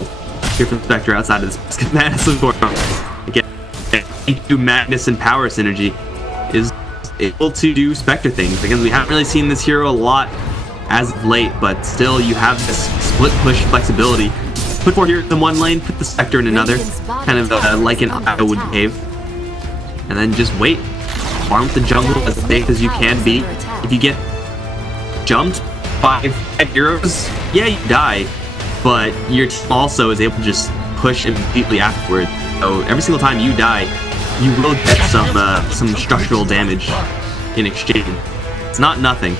Here from Spectre outside of this massive board. Again, Magnus and Power synergy is able to do Spectre things. Again, we haven't really seen this hero a lot as of late, but still you have this split push flexibility. Put 4 heroes in one lane, put the Spectre in another, kind of like an I would behave. And then just wait. Farm the jungle as safe as you can be. If you get jumped by 5 heroes, yeah, you die. But your team also is able to just push immediately afterward. So every single time you die, you will get some structural damage in exchange. It's not nothing.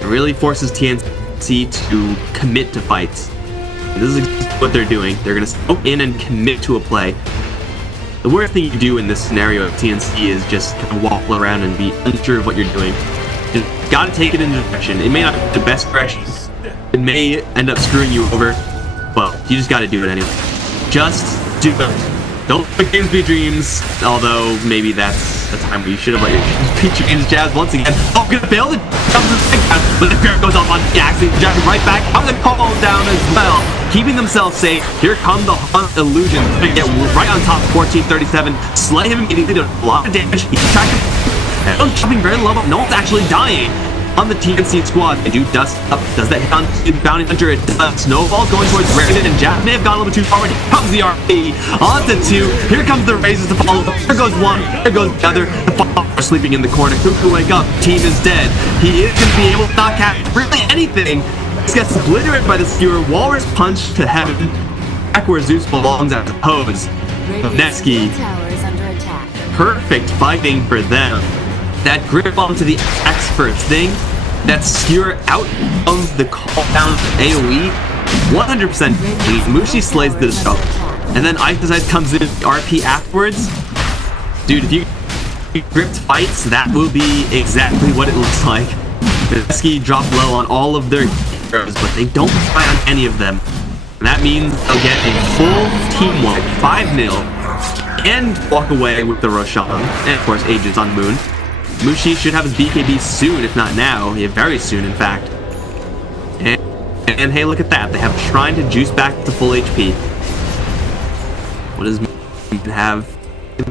It really forces TNC to commit to fights. And this is what they're doing. They're going to go in and commit to a play. The worst thing you do in this scenario of TNC is just kind of waffle around and be unsure of what you're doing. You gotta take it in a direction. It may not be the best direction. It may end up screwing you over, but you just gotta do it anyway. Just do it. Don't let games be dreams, although maybe that's a time where you should have let your dreams be dreams. Jazz once again. Oh, gonna fail the but the grip goes off on the axe. Jazz right back. I'm gonna call down as well. Keeping themselves safe. Here come the Hunt Illusion. They get right on top. 1437. Slay him immediately. Did a lot of damage. He's tracking. And jumping very low, but no one's actually dying. On the TNC squad, they do dust up. Does that hit on the bounty hunter? It does. Snowball's going towards Raven, and Jazz may have gone a little bit too far. Here comes the RP. On to 2. Here comes the Razors to follow. Here goes 1. Here goes the other. The follower sleeping in the corner. Cuckoo, wake up. Team is dead. He is going to be able to not catch really anything. He gets obliterated by the skewer. Walrus punch to heaven. Back where Zeus belongs, I suppose. Mineski. Perfect fighting for them. That grip onto the axe for its thing, that skewer out of the call down AoE, 100% Mushi slays this stuff. And then Isis comes in with the RP afterwards. Dude, if you gripped fights, that will be exactly what it looks like. Mineski drop low on all of their heroes, but they don't fly on any of them. And that means they'll get a full team wipe, 5-0, and walk away with the Roshan, and of course Aegis on Moon. Mushi should have his BKB soon, if not now. Yeah, very soon, in fact. And hey, look at that. They have Shrine to juice back to full HP. What does Mushi have?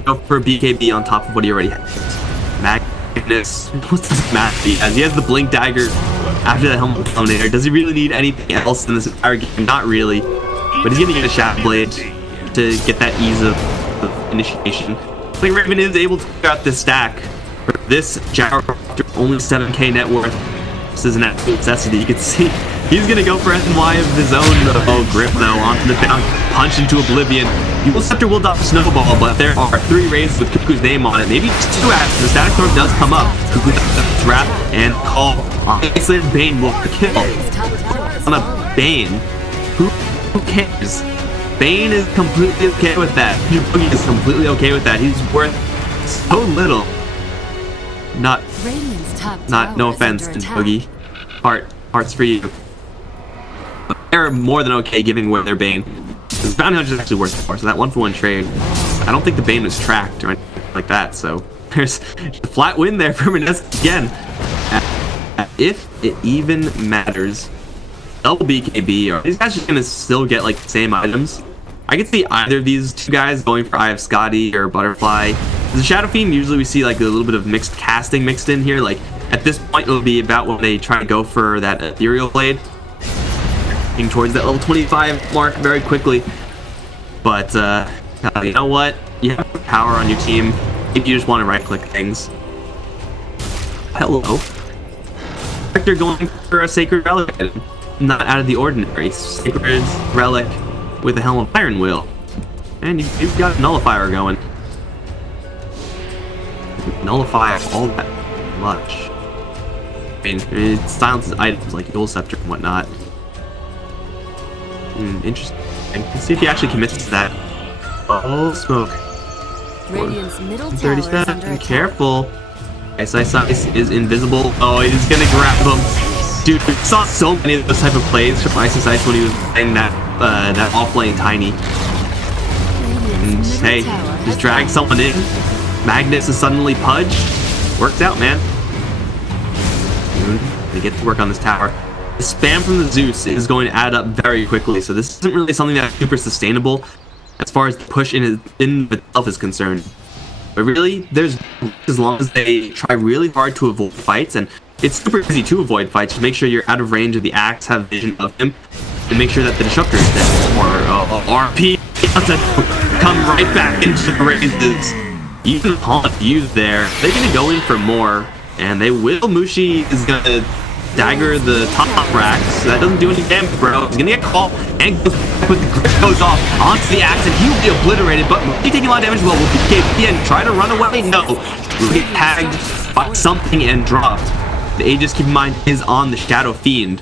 Go for a BKB on top of what he already has. Magnus. What's this Matt be? As he has the Blink Dagger after the Helmet Dominator. Does he really need anything else in this entire game? Not really. But he's gonna get a Shaft Blade to get that ease of initiation. I think Raven is able to figure out this stack this Jaguar only 7k net worth. This is an absolute necessity. You can see he's gonna go for SNY of his own. Oh, grip though onto the down, punch into oblivion. Evil Scepter will dodge snowball, but there are 3 raises with Cuckoo's name on it. Maybe 2 after the static storm does come up. Cuckoo does wrap and call. Isolated Bane will kill on a Bane. Who cares? Bane is completely okay with that. Boogie is completely okay with that. He's worth so little. No offense to Boogie. Hearts for you. But they're more than okay giving away their Bane. The Bounty Hunter is actually worth more, so that 1-for-1 trade. I don't think the Bane was tracked or anything like that, so there's a flat win there for Mineski again. If it even matters. Double BKB, or these guys just gonna still get like the same items. I could see either of these 2 guys going for Eye of Scotty or Butterfly. The Shadow Fiend, usually we see like a little bit of mixed casting mixed in here. Like at this point, it'll be about when they try to go for that Ethereal Blade. Getting towards that level 25 mark very quickly. But you know what? You have power on your team if you just want to right-click things. Hello. They're going for a Sacred Relic. Not out of the ordinary. Sacred Relic with a Helm of Iron Will. And you've got a Nullifier going. Nullify all that much. I mean, it silences items like Evil Scepter and whatnot. Interesting. Let's see if he actually commits to that. Oh, smoke. Radiant's middle tower is under attack. Be careful. Ice is invisible. Oh, he's gonna grab him. Dude, we saw so many of those type of plays from Ice when he was playing that off-lane Tiny. And hey, just drag someone in. Magnus is suddenly Pudge. Worked out, man. They get to work on this tower. The spam from the Zeus is going to add up very quickly, so this isn't really something that's super sustainable as far as the push in itself is concerned. But really, there's as long as they try really hard to avoid fights, and it's super easy to avoid fights. Just make sure you're out of range of the axe, have vision of him, and make sure that the disruptor is dead. Or RP come right back into the raises. Even Haunt used there. They're gonna go in for more, and they will. Mushi is gonna dagger the top racks. So that doesn't do any damage, bro. He's gonna get caught and goes back with the grip goes off onto the axe, and he'll be obliterated. But he's taking a lot of damage. Well, will BKB and try to run away? No. He'll get tagged by something and dropped. The Aegis, keep in mind, is on the Shadow Fiend.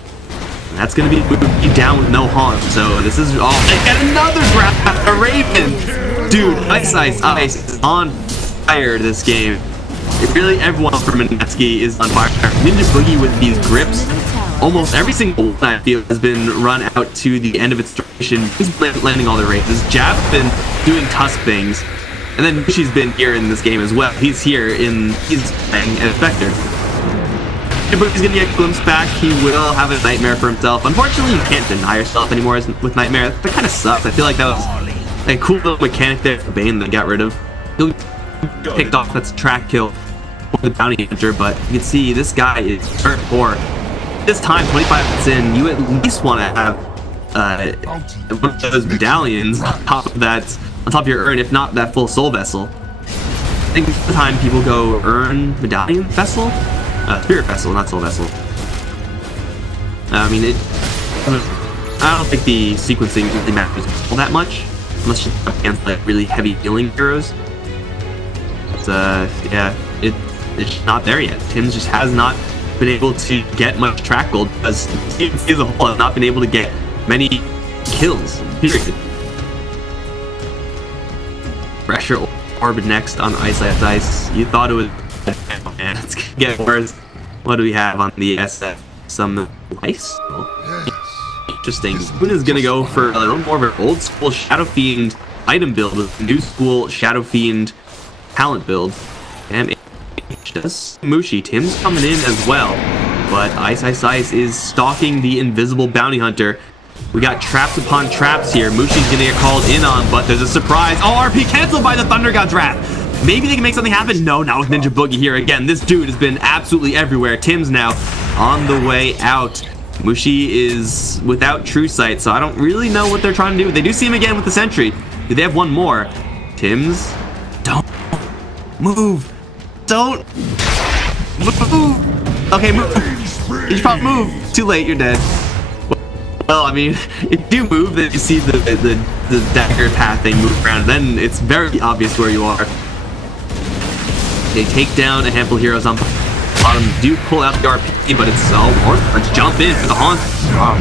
And that's gonna be down with no haunt. So this is and another grab, a Raven. Dude, Ice is on fire this game. Really, everyone from Mineski is on fire. Ninja Boogie with these grips. Almost every single one I feel has been run out to the end of its duration. He's landing all the raises. Jab's been doing Tusk things. And then Mushi's been here in this game as well. He's playing an Spectre. He's gonna get glimpsed back. He will have a Nightmare for himself. Unfortunately, you can't deny yourself anymore with Nightmare. That kind of sucks. I feel like that was a cool little mechanic there for Bane that got rid of. He'll picked off. That's a track kill for the Bounty Hunter, but you can see this guy is very poor. This time, 25 minutes in, you at least want to have one of those medallions on top of your urn, if not that full soul vessel. I think this time people go urn, medallion, vessel. Spirit Vessel, not Soul Vessel. I mean, I don't think the sequencing really matters all that much, unless you're up against like really heavy healing heroes. But yeah, it's not there yet. Tim's just has not been able to get much track gold because he as a whole has not been able to get many kills. Period. Pressure Orb next on Ice. You thought it was. Oh man, it's gonna get worse. What do we have on the SF? Some ice? Interesting. Luna's gonna go for a little more of an old school Shadow Fiend item build with new school Shadow Fiend talent build. And just Mushi. Tim's coming in as well. But Ice is stalking the invisible Bounty Hunter. We got traps upon traps here. Mushi's gonna get called in on, but there's a surprise. Oh, RP canceled by the Thunder God's Wrath. Maybe they can make something happen. No, not with Ninja Boogie here again. This dude has been absolutely everywhere. Tim's now on the way out. Mushi is without True Sight, so I don't really know what they're trying to do. They do see him again with the Sentry. Do they have one more? Tim's. Don't move. Don't Move! Okay, move! You should probably move! Too late, you're dead. Well, I mean, if you move, then you see the dagger path thing move around, then it's very obvious where you are. They take down a handful of heroes on bottom, do pull out the RP, but it's all worth it. Let's jump in for the Haunt.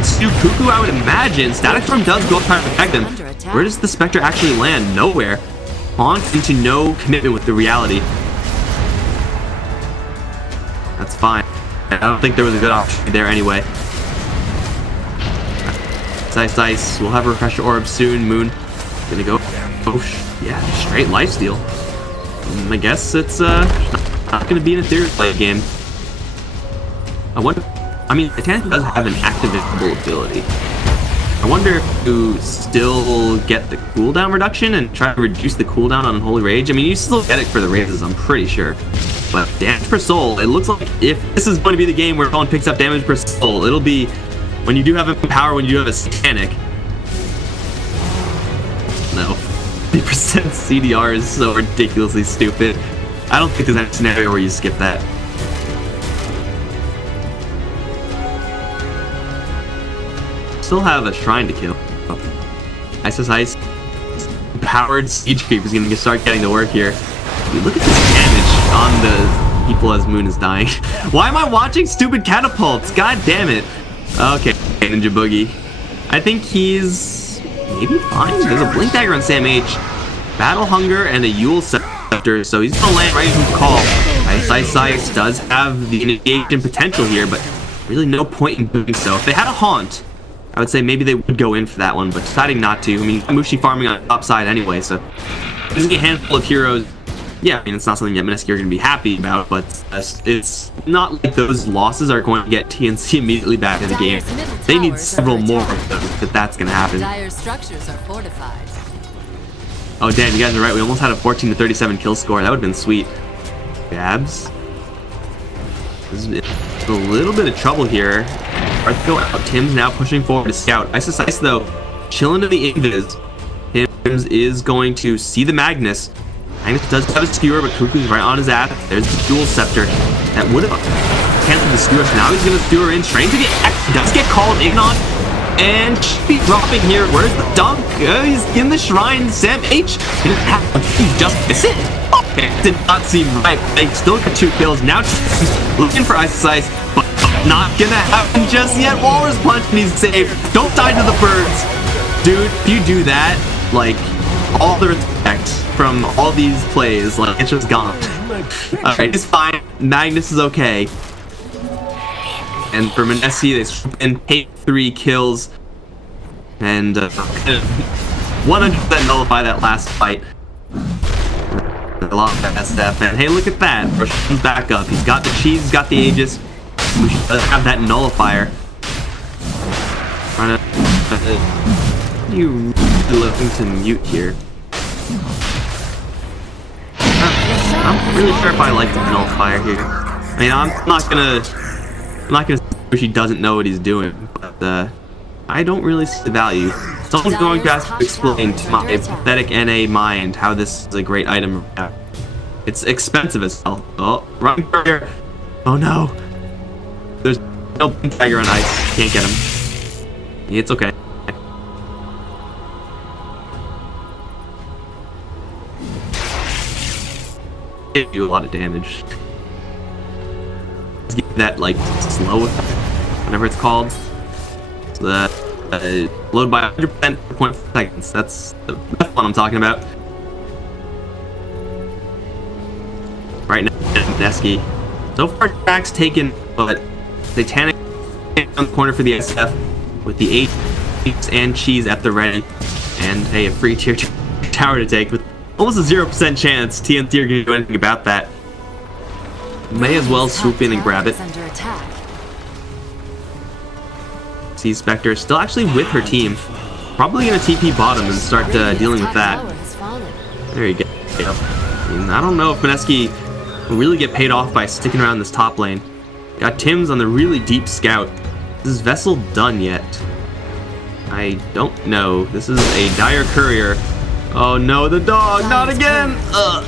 Stu Cuckoo, I would imagine. Static Storm does go trying to protect him. Where does the Spectre actually land? Nowhere. Haunt into no commitment with the reality. That's fine. I don't think there was a good option there anyway. Ice. We'll have a refresher orb soon. Moon gonna go. Oh, yeah, straight lifesteal. I guess it's not gonna be an ethereal play game. I mean, TNC does have an activable ability. I wonder if you still get the cooldown reduction and try to reduce the cooldown on Holy Rage. I mean, you still get it for the raises, I'm pretty sure. But damage per soul, it looks like if this is going to be the game where someone picks up damage per soul, it'll be when you do have Empower, when you do have a Satanic. No. 50% CDR is so ridiculously stupid. I don't think there's any scenario where you skip that. Still have a Shrine to kill. Ice. Powered Siege Creep is going to start getting to work here. Dude, look at this damage on the people as Moon is dying. Why am I watching stupid catapults? God damn it. Okay, Ninja Boogie. I think he's maybe fine. There's a Blink Dagger on Sam H. Battle Hunger and a Yule Scepter, so he's gonna land right into the call. Ice does have the initiation potential here, but really no point in doing so. If they had a Haunt, I would say maybe they would go in for that one, but deciding not to. I mean, Mushi farming on the top side anyway, so using a handful of heroes. Yeah, I mean, it's not something that Mineski are going to be happy about, but it's not like those losses are going to get TNC immediately back in the game. They need several more of those if that's going to happen. Dire structures are fortified. Oh, damn, you guys are right. We almost had a 14 to 37 kill score. That would have been sweet. Gabs. This is a little bit of trouble here. Let's go out. Tim's now pushing forward to scout. Ice, though, chilling to the invis. Tim's is going to see the Magnus. Magnus does have a skewer, but Cuckoo's right on his ass. There's the dual scepter that would have canceled the skewer, so now he's going to skewer in, trying to get does get called in on, and should be dropping here. Where's the dunk? He's in the shrine. Sam H didn't have he just miss it. Okay, did not seem right. They still got 2 kills. Now looking for Ice, but not gonna happen just yet. Walrus punch and he's saved. Don't die to the birds, dude. If you do that, like, all the respect from all these plays, like, it's just gone. Alright, it's fine. Magnus is okay. And for Mineski, they swoop in, take 3 kills, and 100% nullify that last fight. A lot of that stuff, and hey, look at that. Roshan's back up. He's got the cheese, he's got the Aegis. We should have that nullifier. Trying to... you looking to mute here. I'm really sure if I like the nullifier here. I mean, I'm not gonna say she doesn't know what he's doing, but I don't really see the value. Someone's going to have to explain to my pathetic NA mind how this is a great item. It's expensive as hell. Oh, run here! Oh no! There's no Tiger on Ice. Can't get him. It's okay. It do a lot of damage. Let's get that, like, slow effect, whatever it's called. So that load by 100% per 0.4 seconds. That's the one I'm talking about. Right now, Mineski. So far, tracks taken, but Satanic on the corner for the SF with the 8 and cheese at the ready, and hey, a free tier 2 tower to take with almost a 0% chance TNC are going to do anything about that. May as well swoop in and grab it. See, Spectre is still actually with her team. Probably going to TP bottom and start dealing with that. There you go. I don't know if Mineski will really get paid off by sticking around this top lane. Got Tim's on the really deep scout. Is this Vessel done yet? I don't know. This is a dire courier. Oh no, the dog! Not again! Ugh.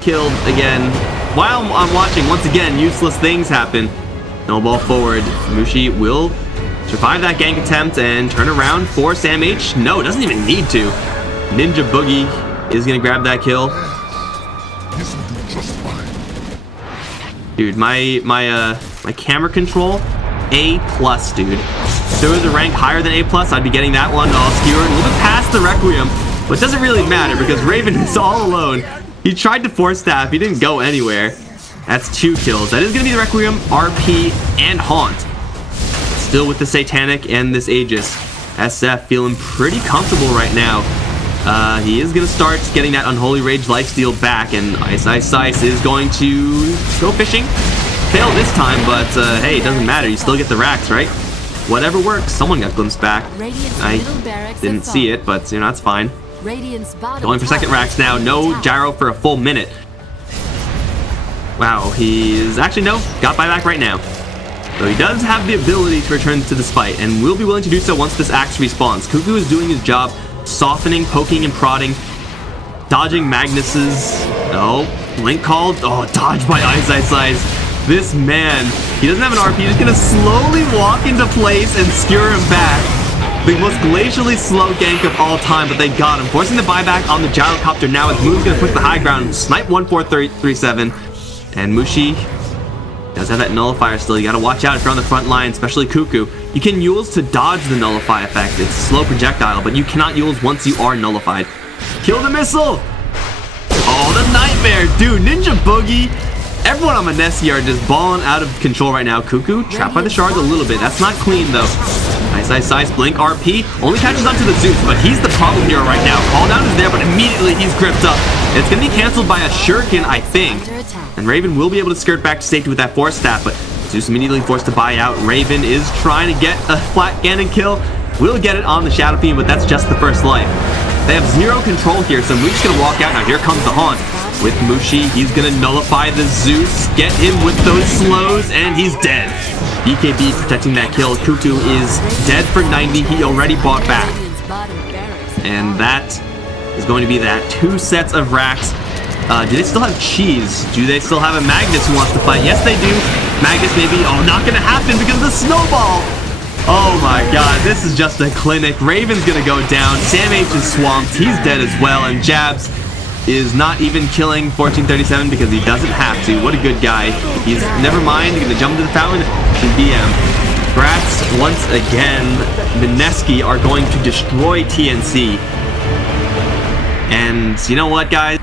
Killed again. while I'm watching, once again, useless things happen. No ball forward. Mushi will survive that gank attempt and turn around for Sam H. No, doesn't even need to. Ninja Boogie is going to grab that kill. Dude, my camera control, A+, dude. If there was a rank higher than A+, I'd be getting that one. Oh, Skewer, a little bit past the Requiem, but it doesn't really matter because Raven is all alone. He tried to force staff, he didn't go anywhere. That's 2 kills. That is going to be the Requiem, RP, and Haunt. Still with the Satanic and this Aegis. SF feeling pretty comfortable right now. He is going to start getting that Unholy Rage lifesteal back, and Ice is going to go fishing. Fail this time, but hey, it doesn't matter. You still get the racks, right? Whatever works. Someone got glimpsed back. I didn't see it, but you know, that's fine. Going for second racks now. No gyro for a full minute. Wow, he's actually no, got buyback right now. So he does have the ability to return to this fight, and will be willing to do so once this axe respawns. Cuckoo is doing his job, softening, poking, and prodding, dodging Magnus's. Oh, blink called. Oh, dodged by Ice. This man, he doesn't have an RP. He's just gonna slowly walk into place and skewer him back. The most glacially slow gank of all time, but they got him, forcing the buyback on the gyrocopter. Now as Moon's gonna push the high ground, snipe 1437, and Mushi does have that nullifier still. You gotta watch out if you're on the front line, especially Cuckoo. You can Yules to dodge the nullify effect. It's slow projectile, but you cannot Yules once you are nullified. Kill the missile! Oh, the nightmare! Dude, Ninja Boogie! Everyone on Mineski are just balling out of control right now. Cuckoo, trapped by the shards a little bit. That's not clean, though. Ice, blink, RP. Only catches onto the Zeus, but he's the problem hero right now. Call down is there, but immediately he's gripped up. It's going to be canceled by a Shuriken, I think. And Raven will be able to skirt back to safety with that force staff, but Zeus immediately forced to buy out. Raven is trying to get a flat Ganon kill. Will get it on the Shadow Fiend, but that's just the first life. They have zero control here, so Mushi's going to walk out. Now here comes the Haunt. With Mushi, he's going to nullify the Zeus, get him with those slows, and he's dead. BKB protecting that kill. Cuckoo is dead for 90. He already bought back. And that is going to be that. 2 sets of racks. Do they still have Cheese? Do they still have a Magnus who wants to fight? Yes, they do. Magnus maybe. Oh, not going to happen because of the snowball. Oh my god, this is just a clinic. Raven's going to go down. Sam H is swamped. He's dead as well. And Jabs is not even killing 1437 because he doesn't have to. What a good guy. He's, never mind, he's gonna jump into the fountain and BM. Grats, once again, Mineski are going to destroy TNC. And you know what, guys?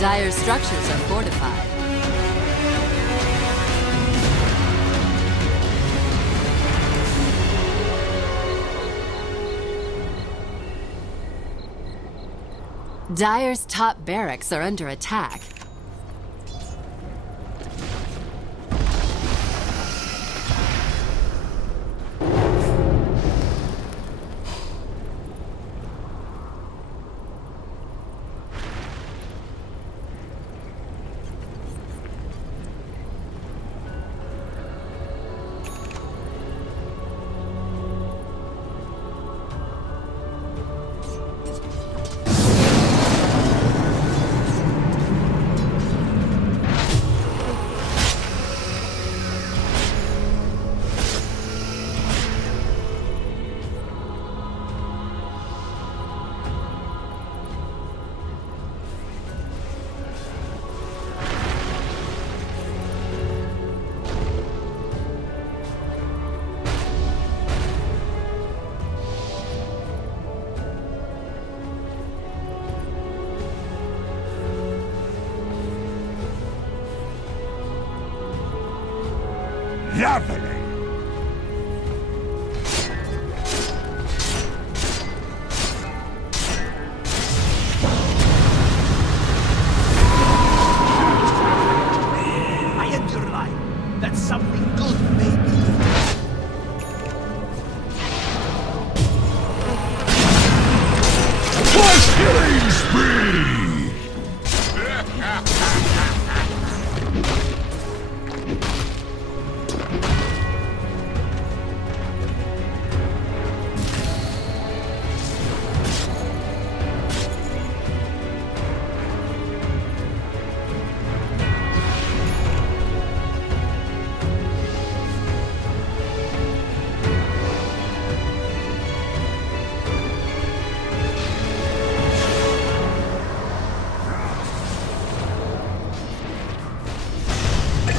Dire's structures are fortified. Dire's top barracks are under attack. Lovely! I end your life. That's something good, maybe. Plus killing spree!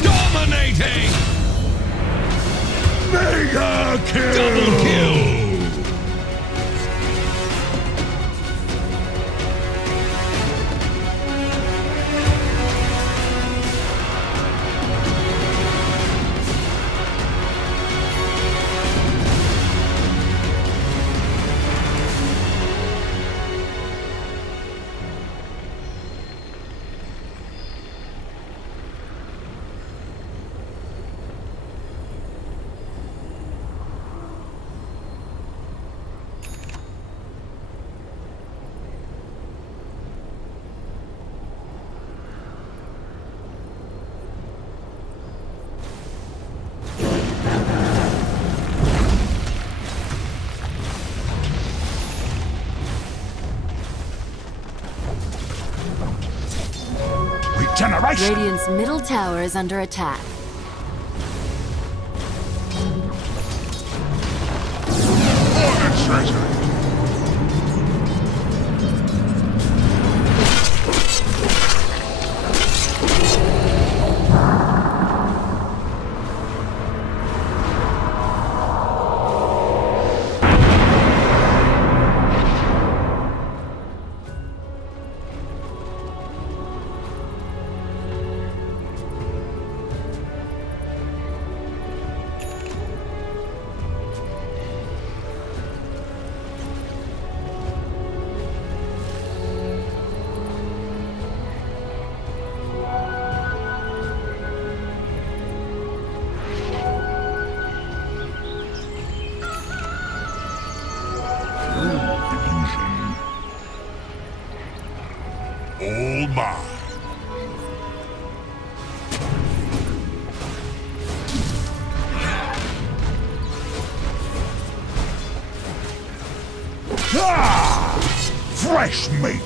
Dominating! Mega kill! Double kill! Regeneration! Radiant's middle tower is under attack. For the treasure! All mine. Ah! Fresh meat!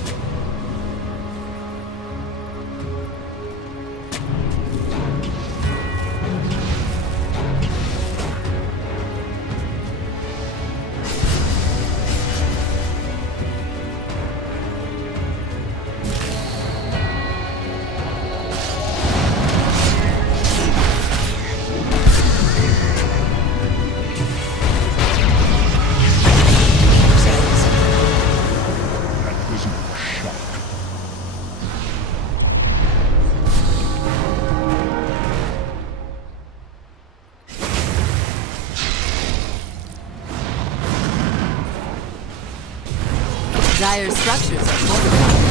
That was a Dire's structures are fortified.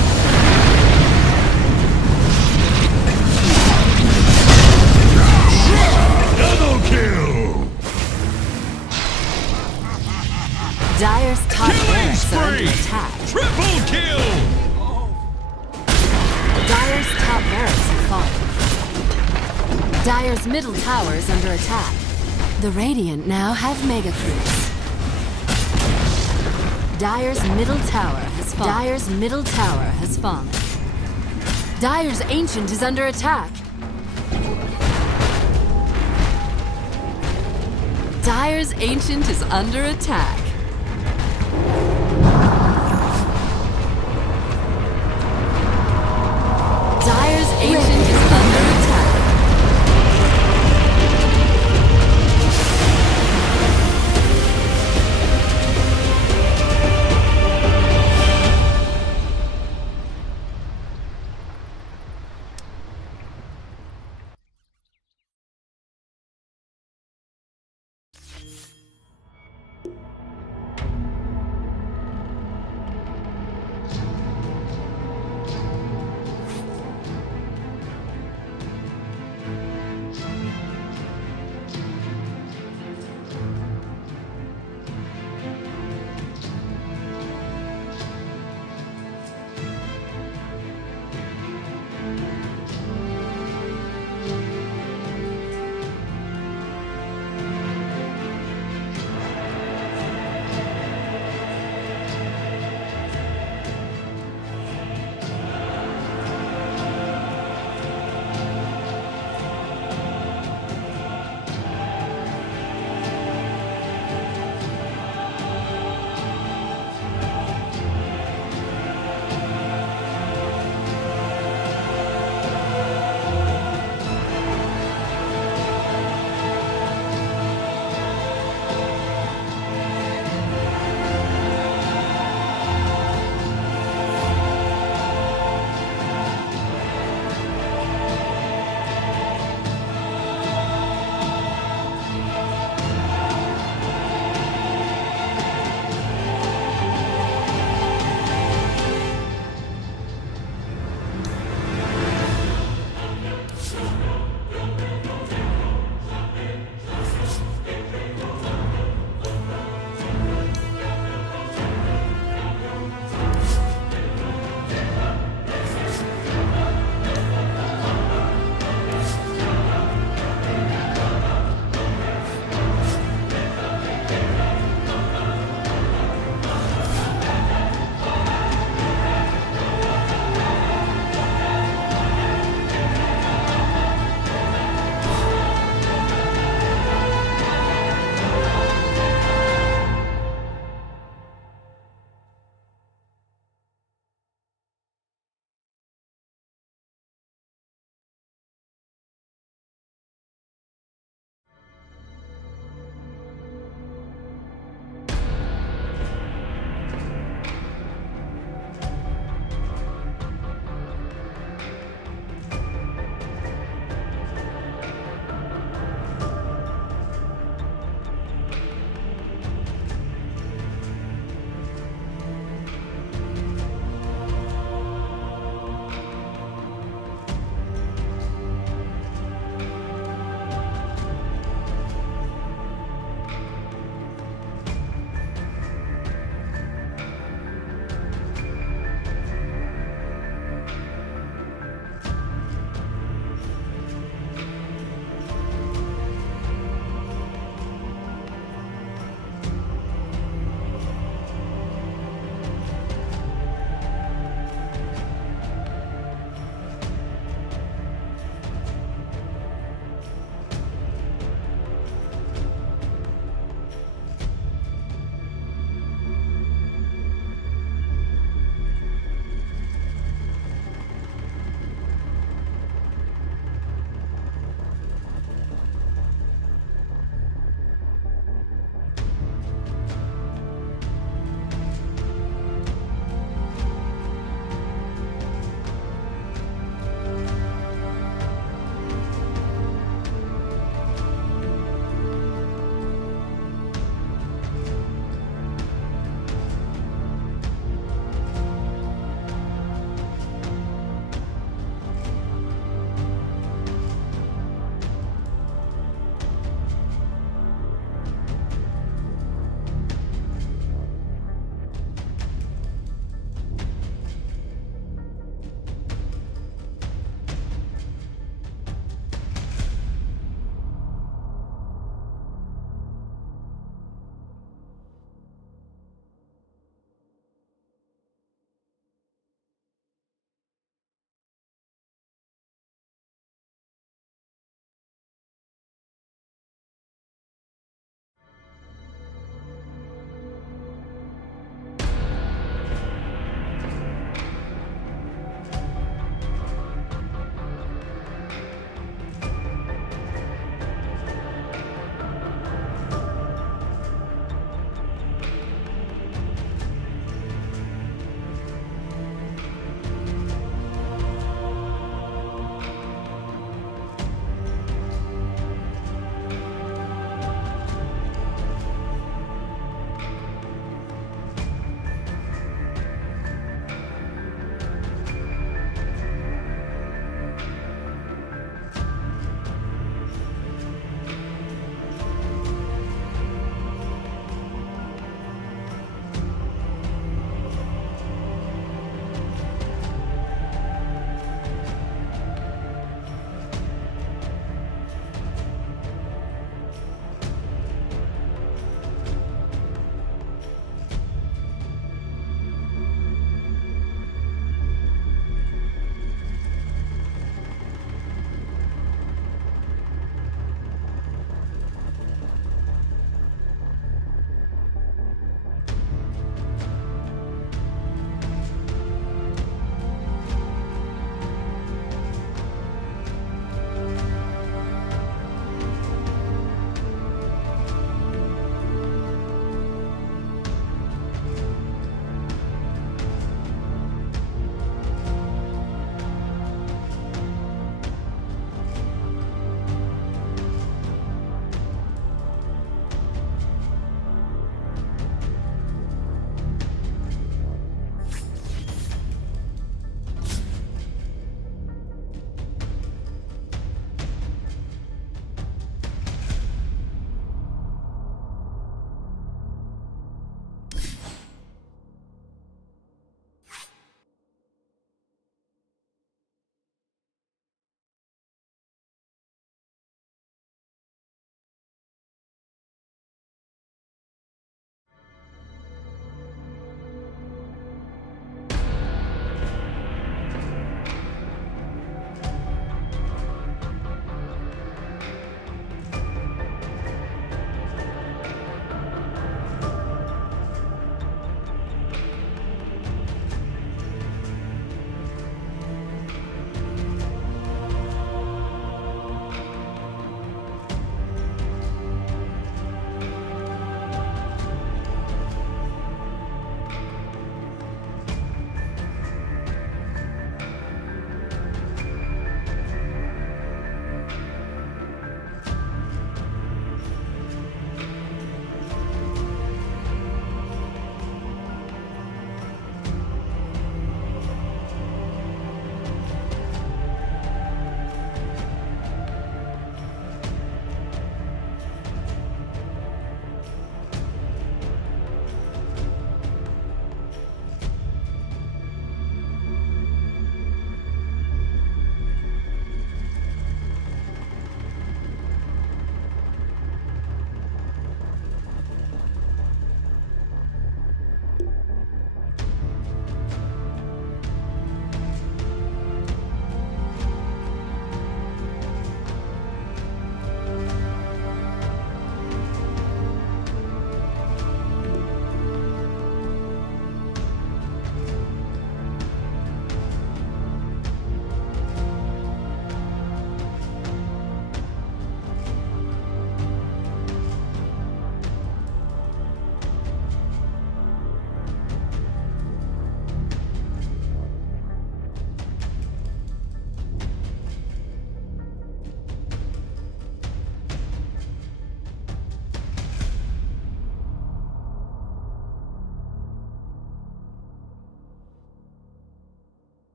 Double kill! Dire's top Killing barracks are under spree! attack. Triple kill! Dire's top barracks have fallen. Dire's middle tower is under attack. The Radiant now have Mega Creeps. Dire's middle tower has fallen. Dire's middle tower has fallen. Dire's Ancient is under attack. Dire's Ancient is under attack. Dire's Ancient is under attack.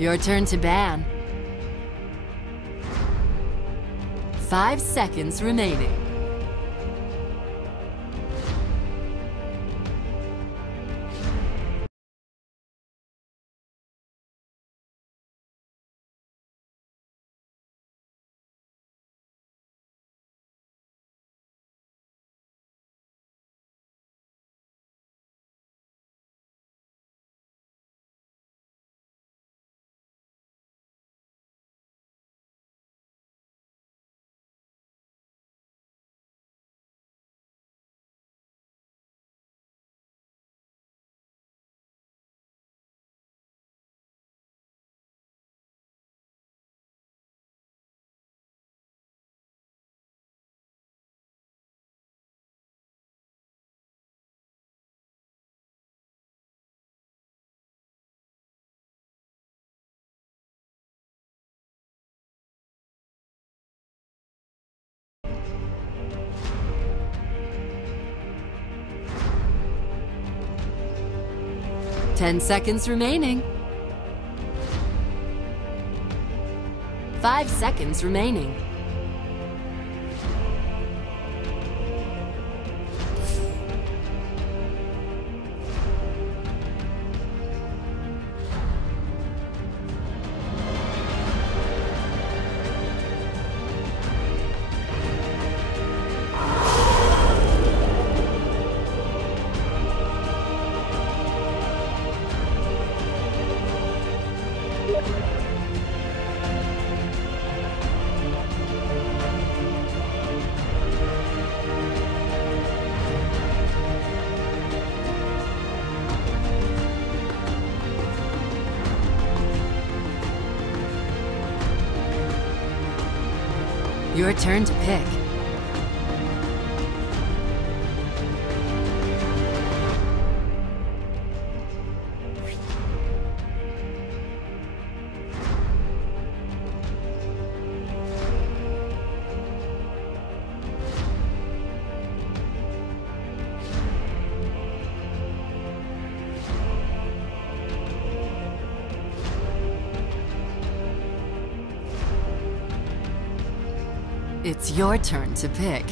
Your turn to ban. 5 seconds remaining. Ten seconds remaining. 5 seconds remaining. Your turn to pick. It's your turn to pick.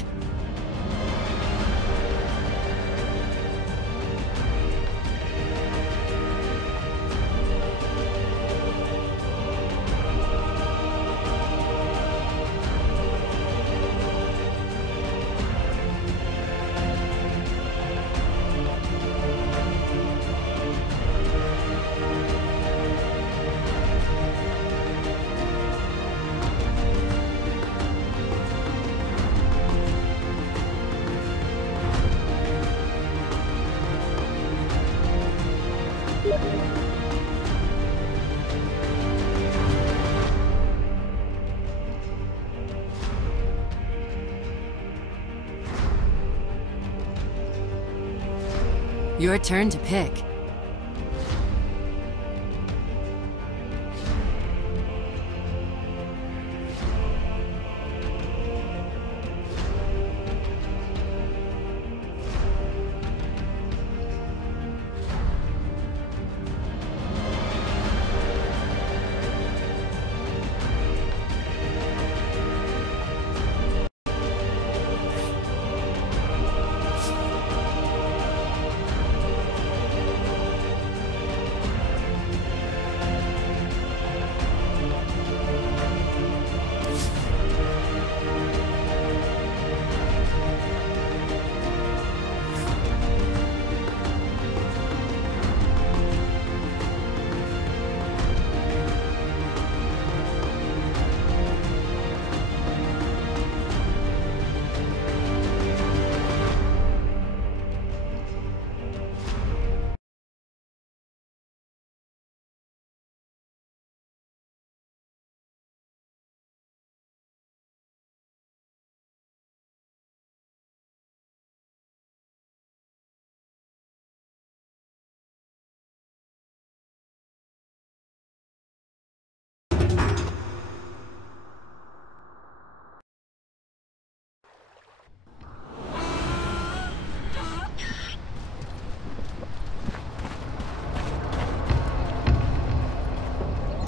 Your turn to pick.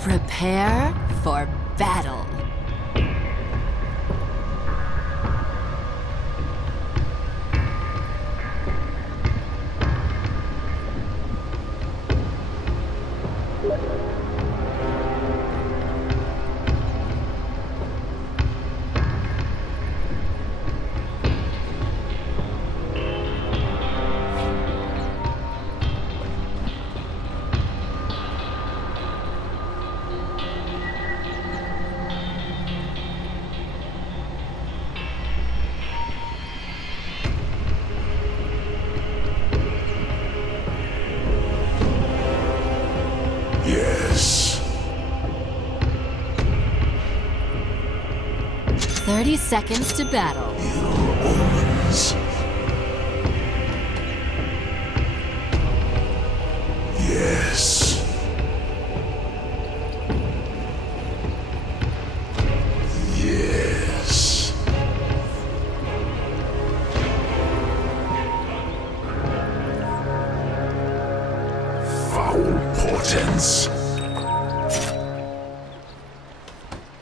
Prepare for battle. Yes. 30 seconds to battle. Omens. Yes. Yes. Foul portents.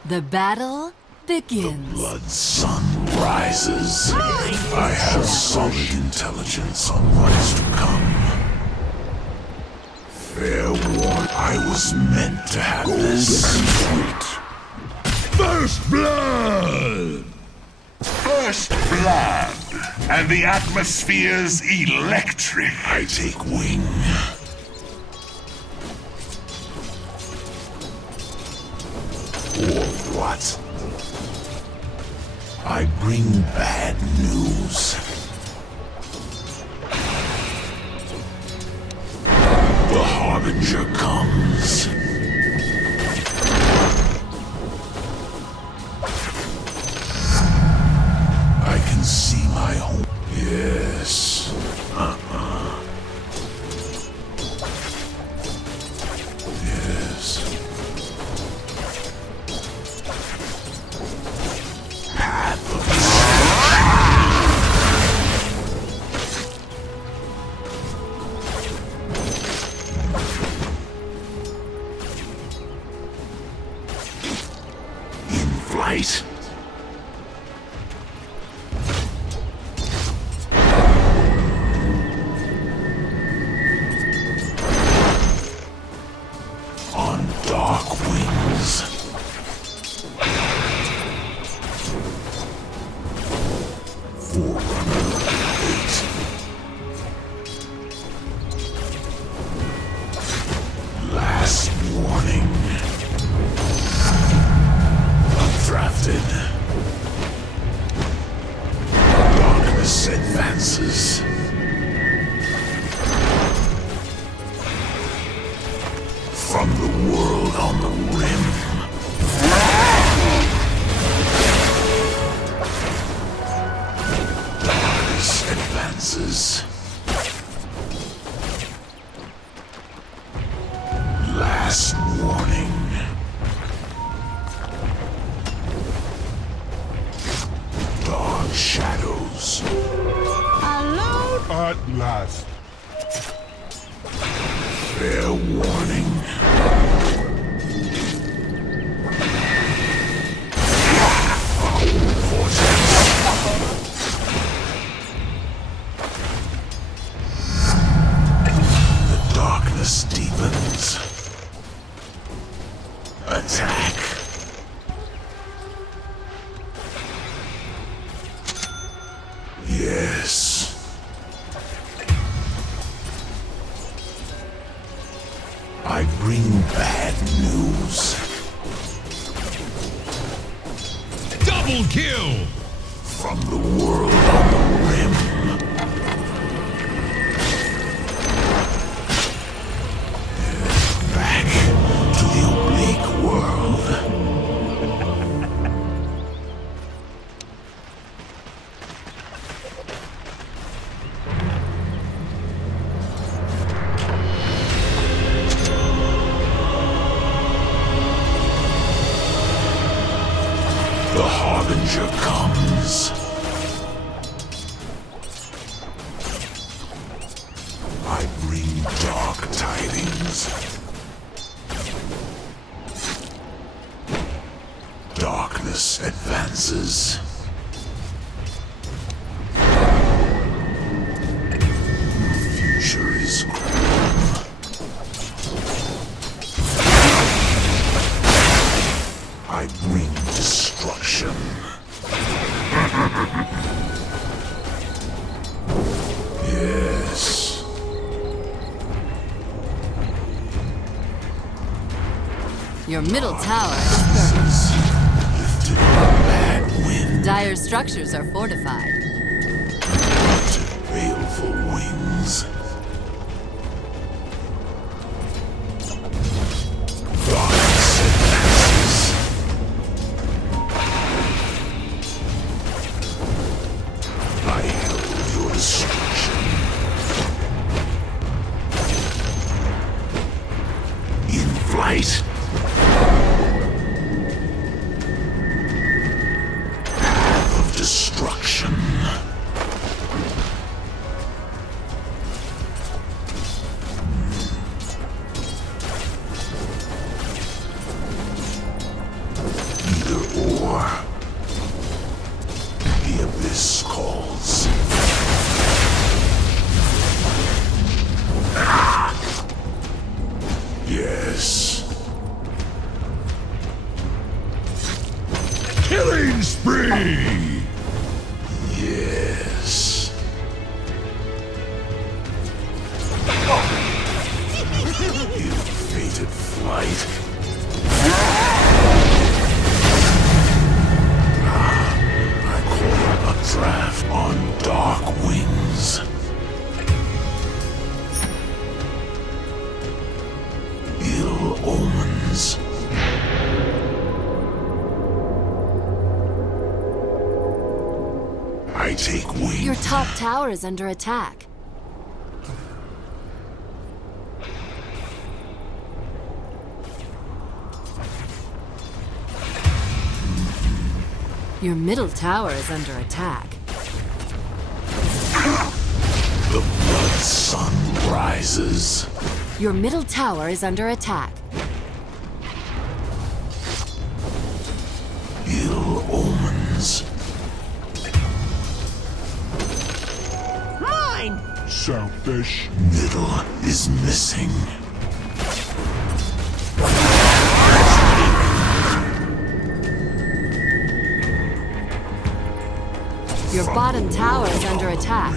The battle begins. Blood sun rises. I have solid intelligence on what is to come. Fair warning, I was meant to have this. First blood! First blood, and the atmosphere's electric. I take wing. Or what? I bring bad news. The Harbinger comes. I can see my home. Yes. Yes. Path of in flight. On dark wings. Forerunner fate. Last warning. Undrafted. Darkness advances. From the world on the rim. Darkness advances. Last warning. Dark shadows. At last. Fair warning. Foul vortex. The darkness deepens. Attack. Yes. I bring bad news. Double kill! From the world on the rim. Back to the oblique world. The Harbinger comes. I bring dark tidings. Darkness advances. The future is cruel. I bring destruction. Yes. Your middle tower is burning. Lifted by bad wind. Dire's structures are fortified. Baleful wings. Darkness advances. I herald your destruction. In flight. Path of destruction. Either or. The abyss calls. Yes. Killing spree! Yes. Ill-fated flight. I call a draft on dark wings. Ill omens. I take wing. Your top tower is under attack. Your middle tower is under attack. The blood sun rises. Your middle tower is under attack. Ill omens. Mine! Selfish. Middle is missing. Your bottom tower is under attack.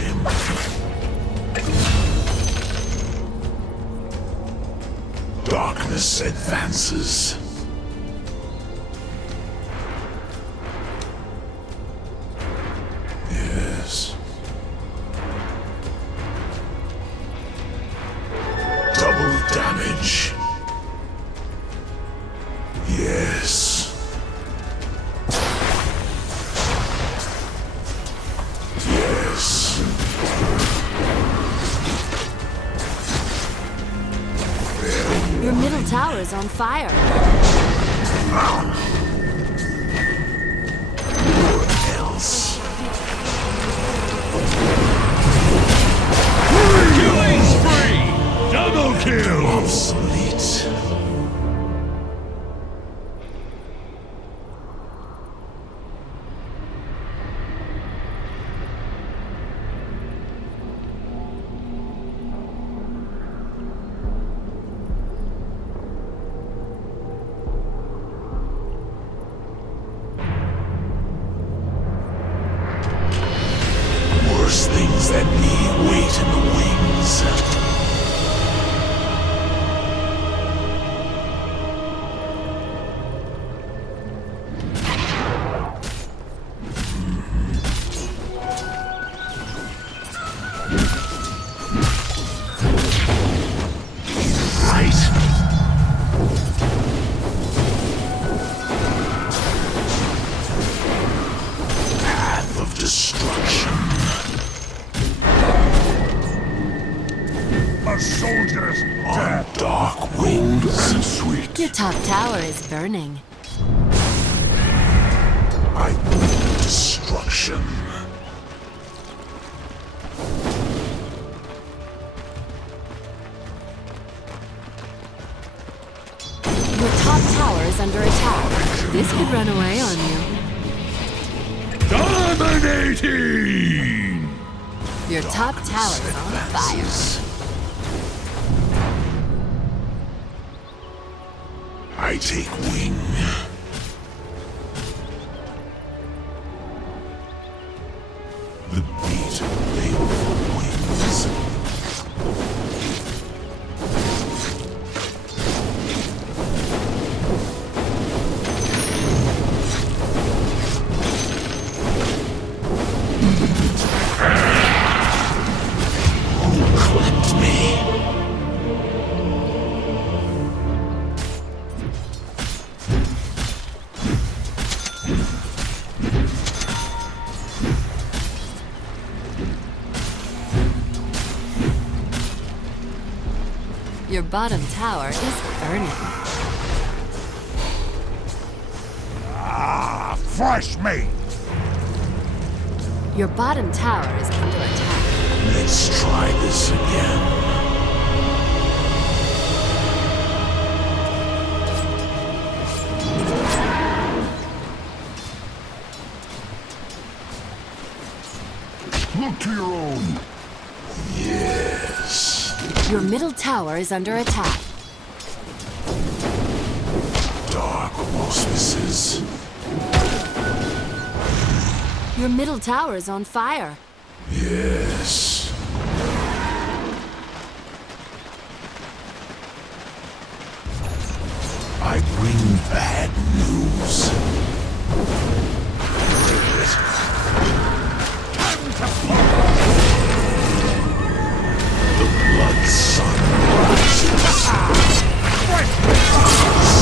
Darkness advances. Yes. Double damage. Yes. Yes. Your middle tower is on fire. Or else. Killing spree! Double kill! Obsolete. Worse things than me wait in the wings. Right. Path of destruction. A soldier's On death! dark wings. And sweet. Your top tower is burning. I bring destruction. Your top tower is under attack. This could run away on you. Dominating! Your top tower is on fire. I take wing. The beat of baleful wings. Who clipped me? Your bottom tower is burning. Ah, fresh meat! Your bottom tower is under attack. Let's try this again. Look to your own! Yes. Your middle tower is under attack. Dark auspices. Your middle tower is on fire. Yes. I bring bad news. Time to pop! The blood sun rises. Fresh meat!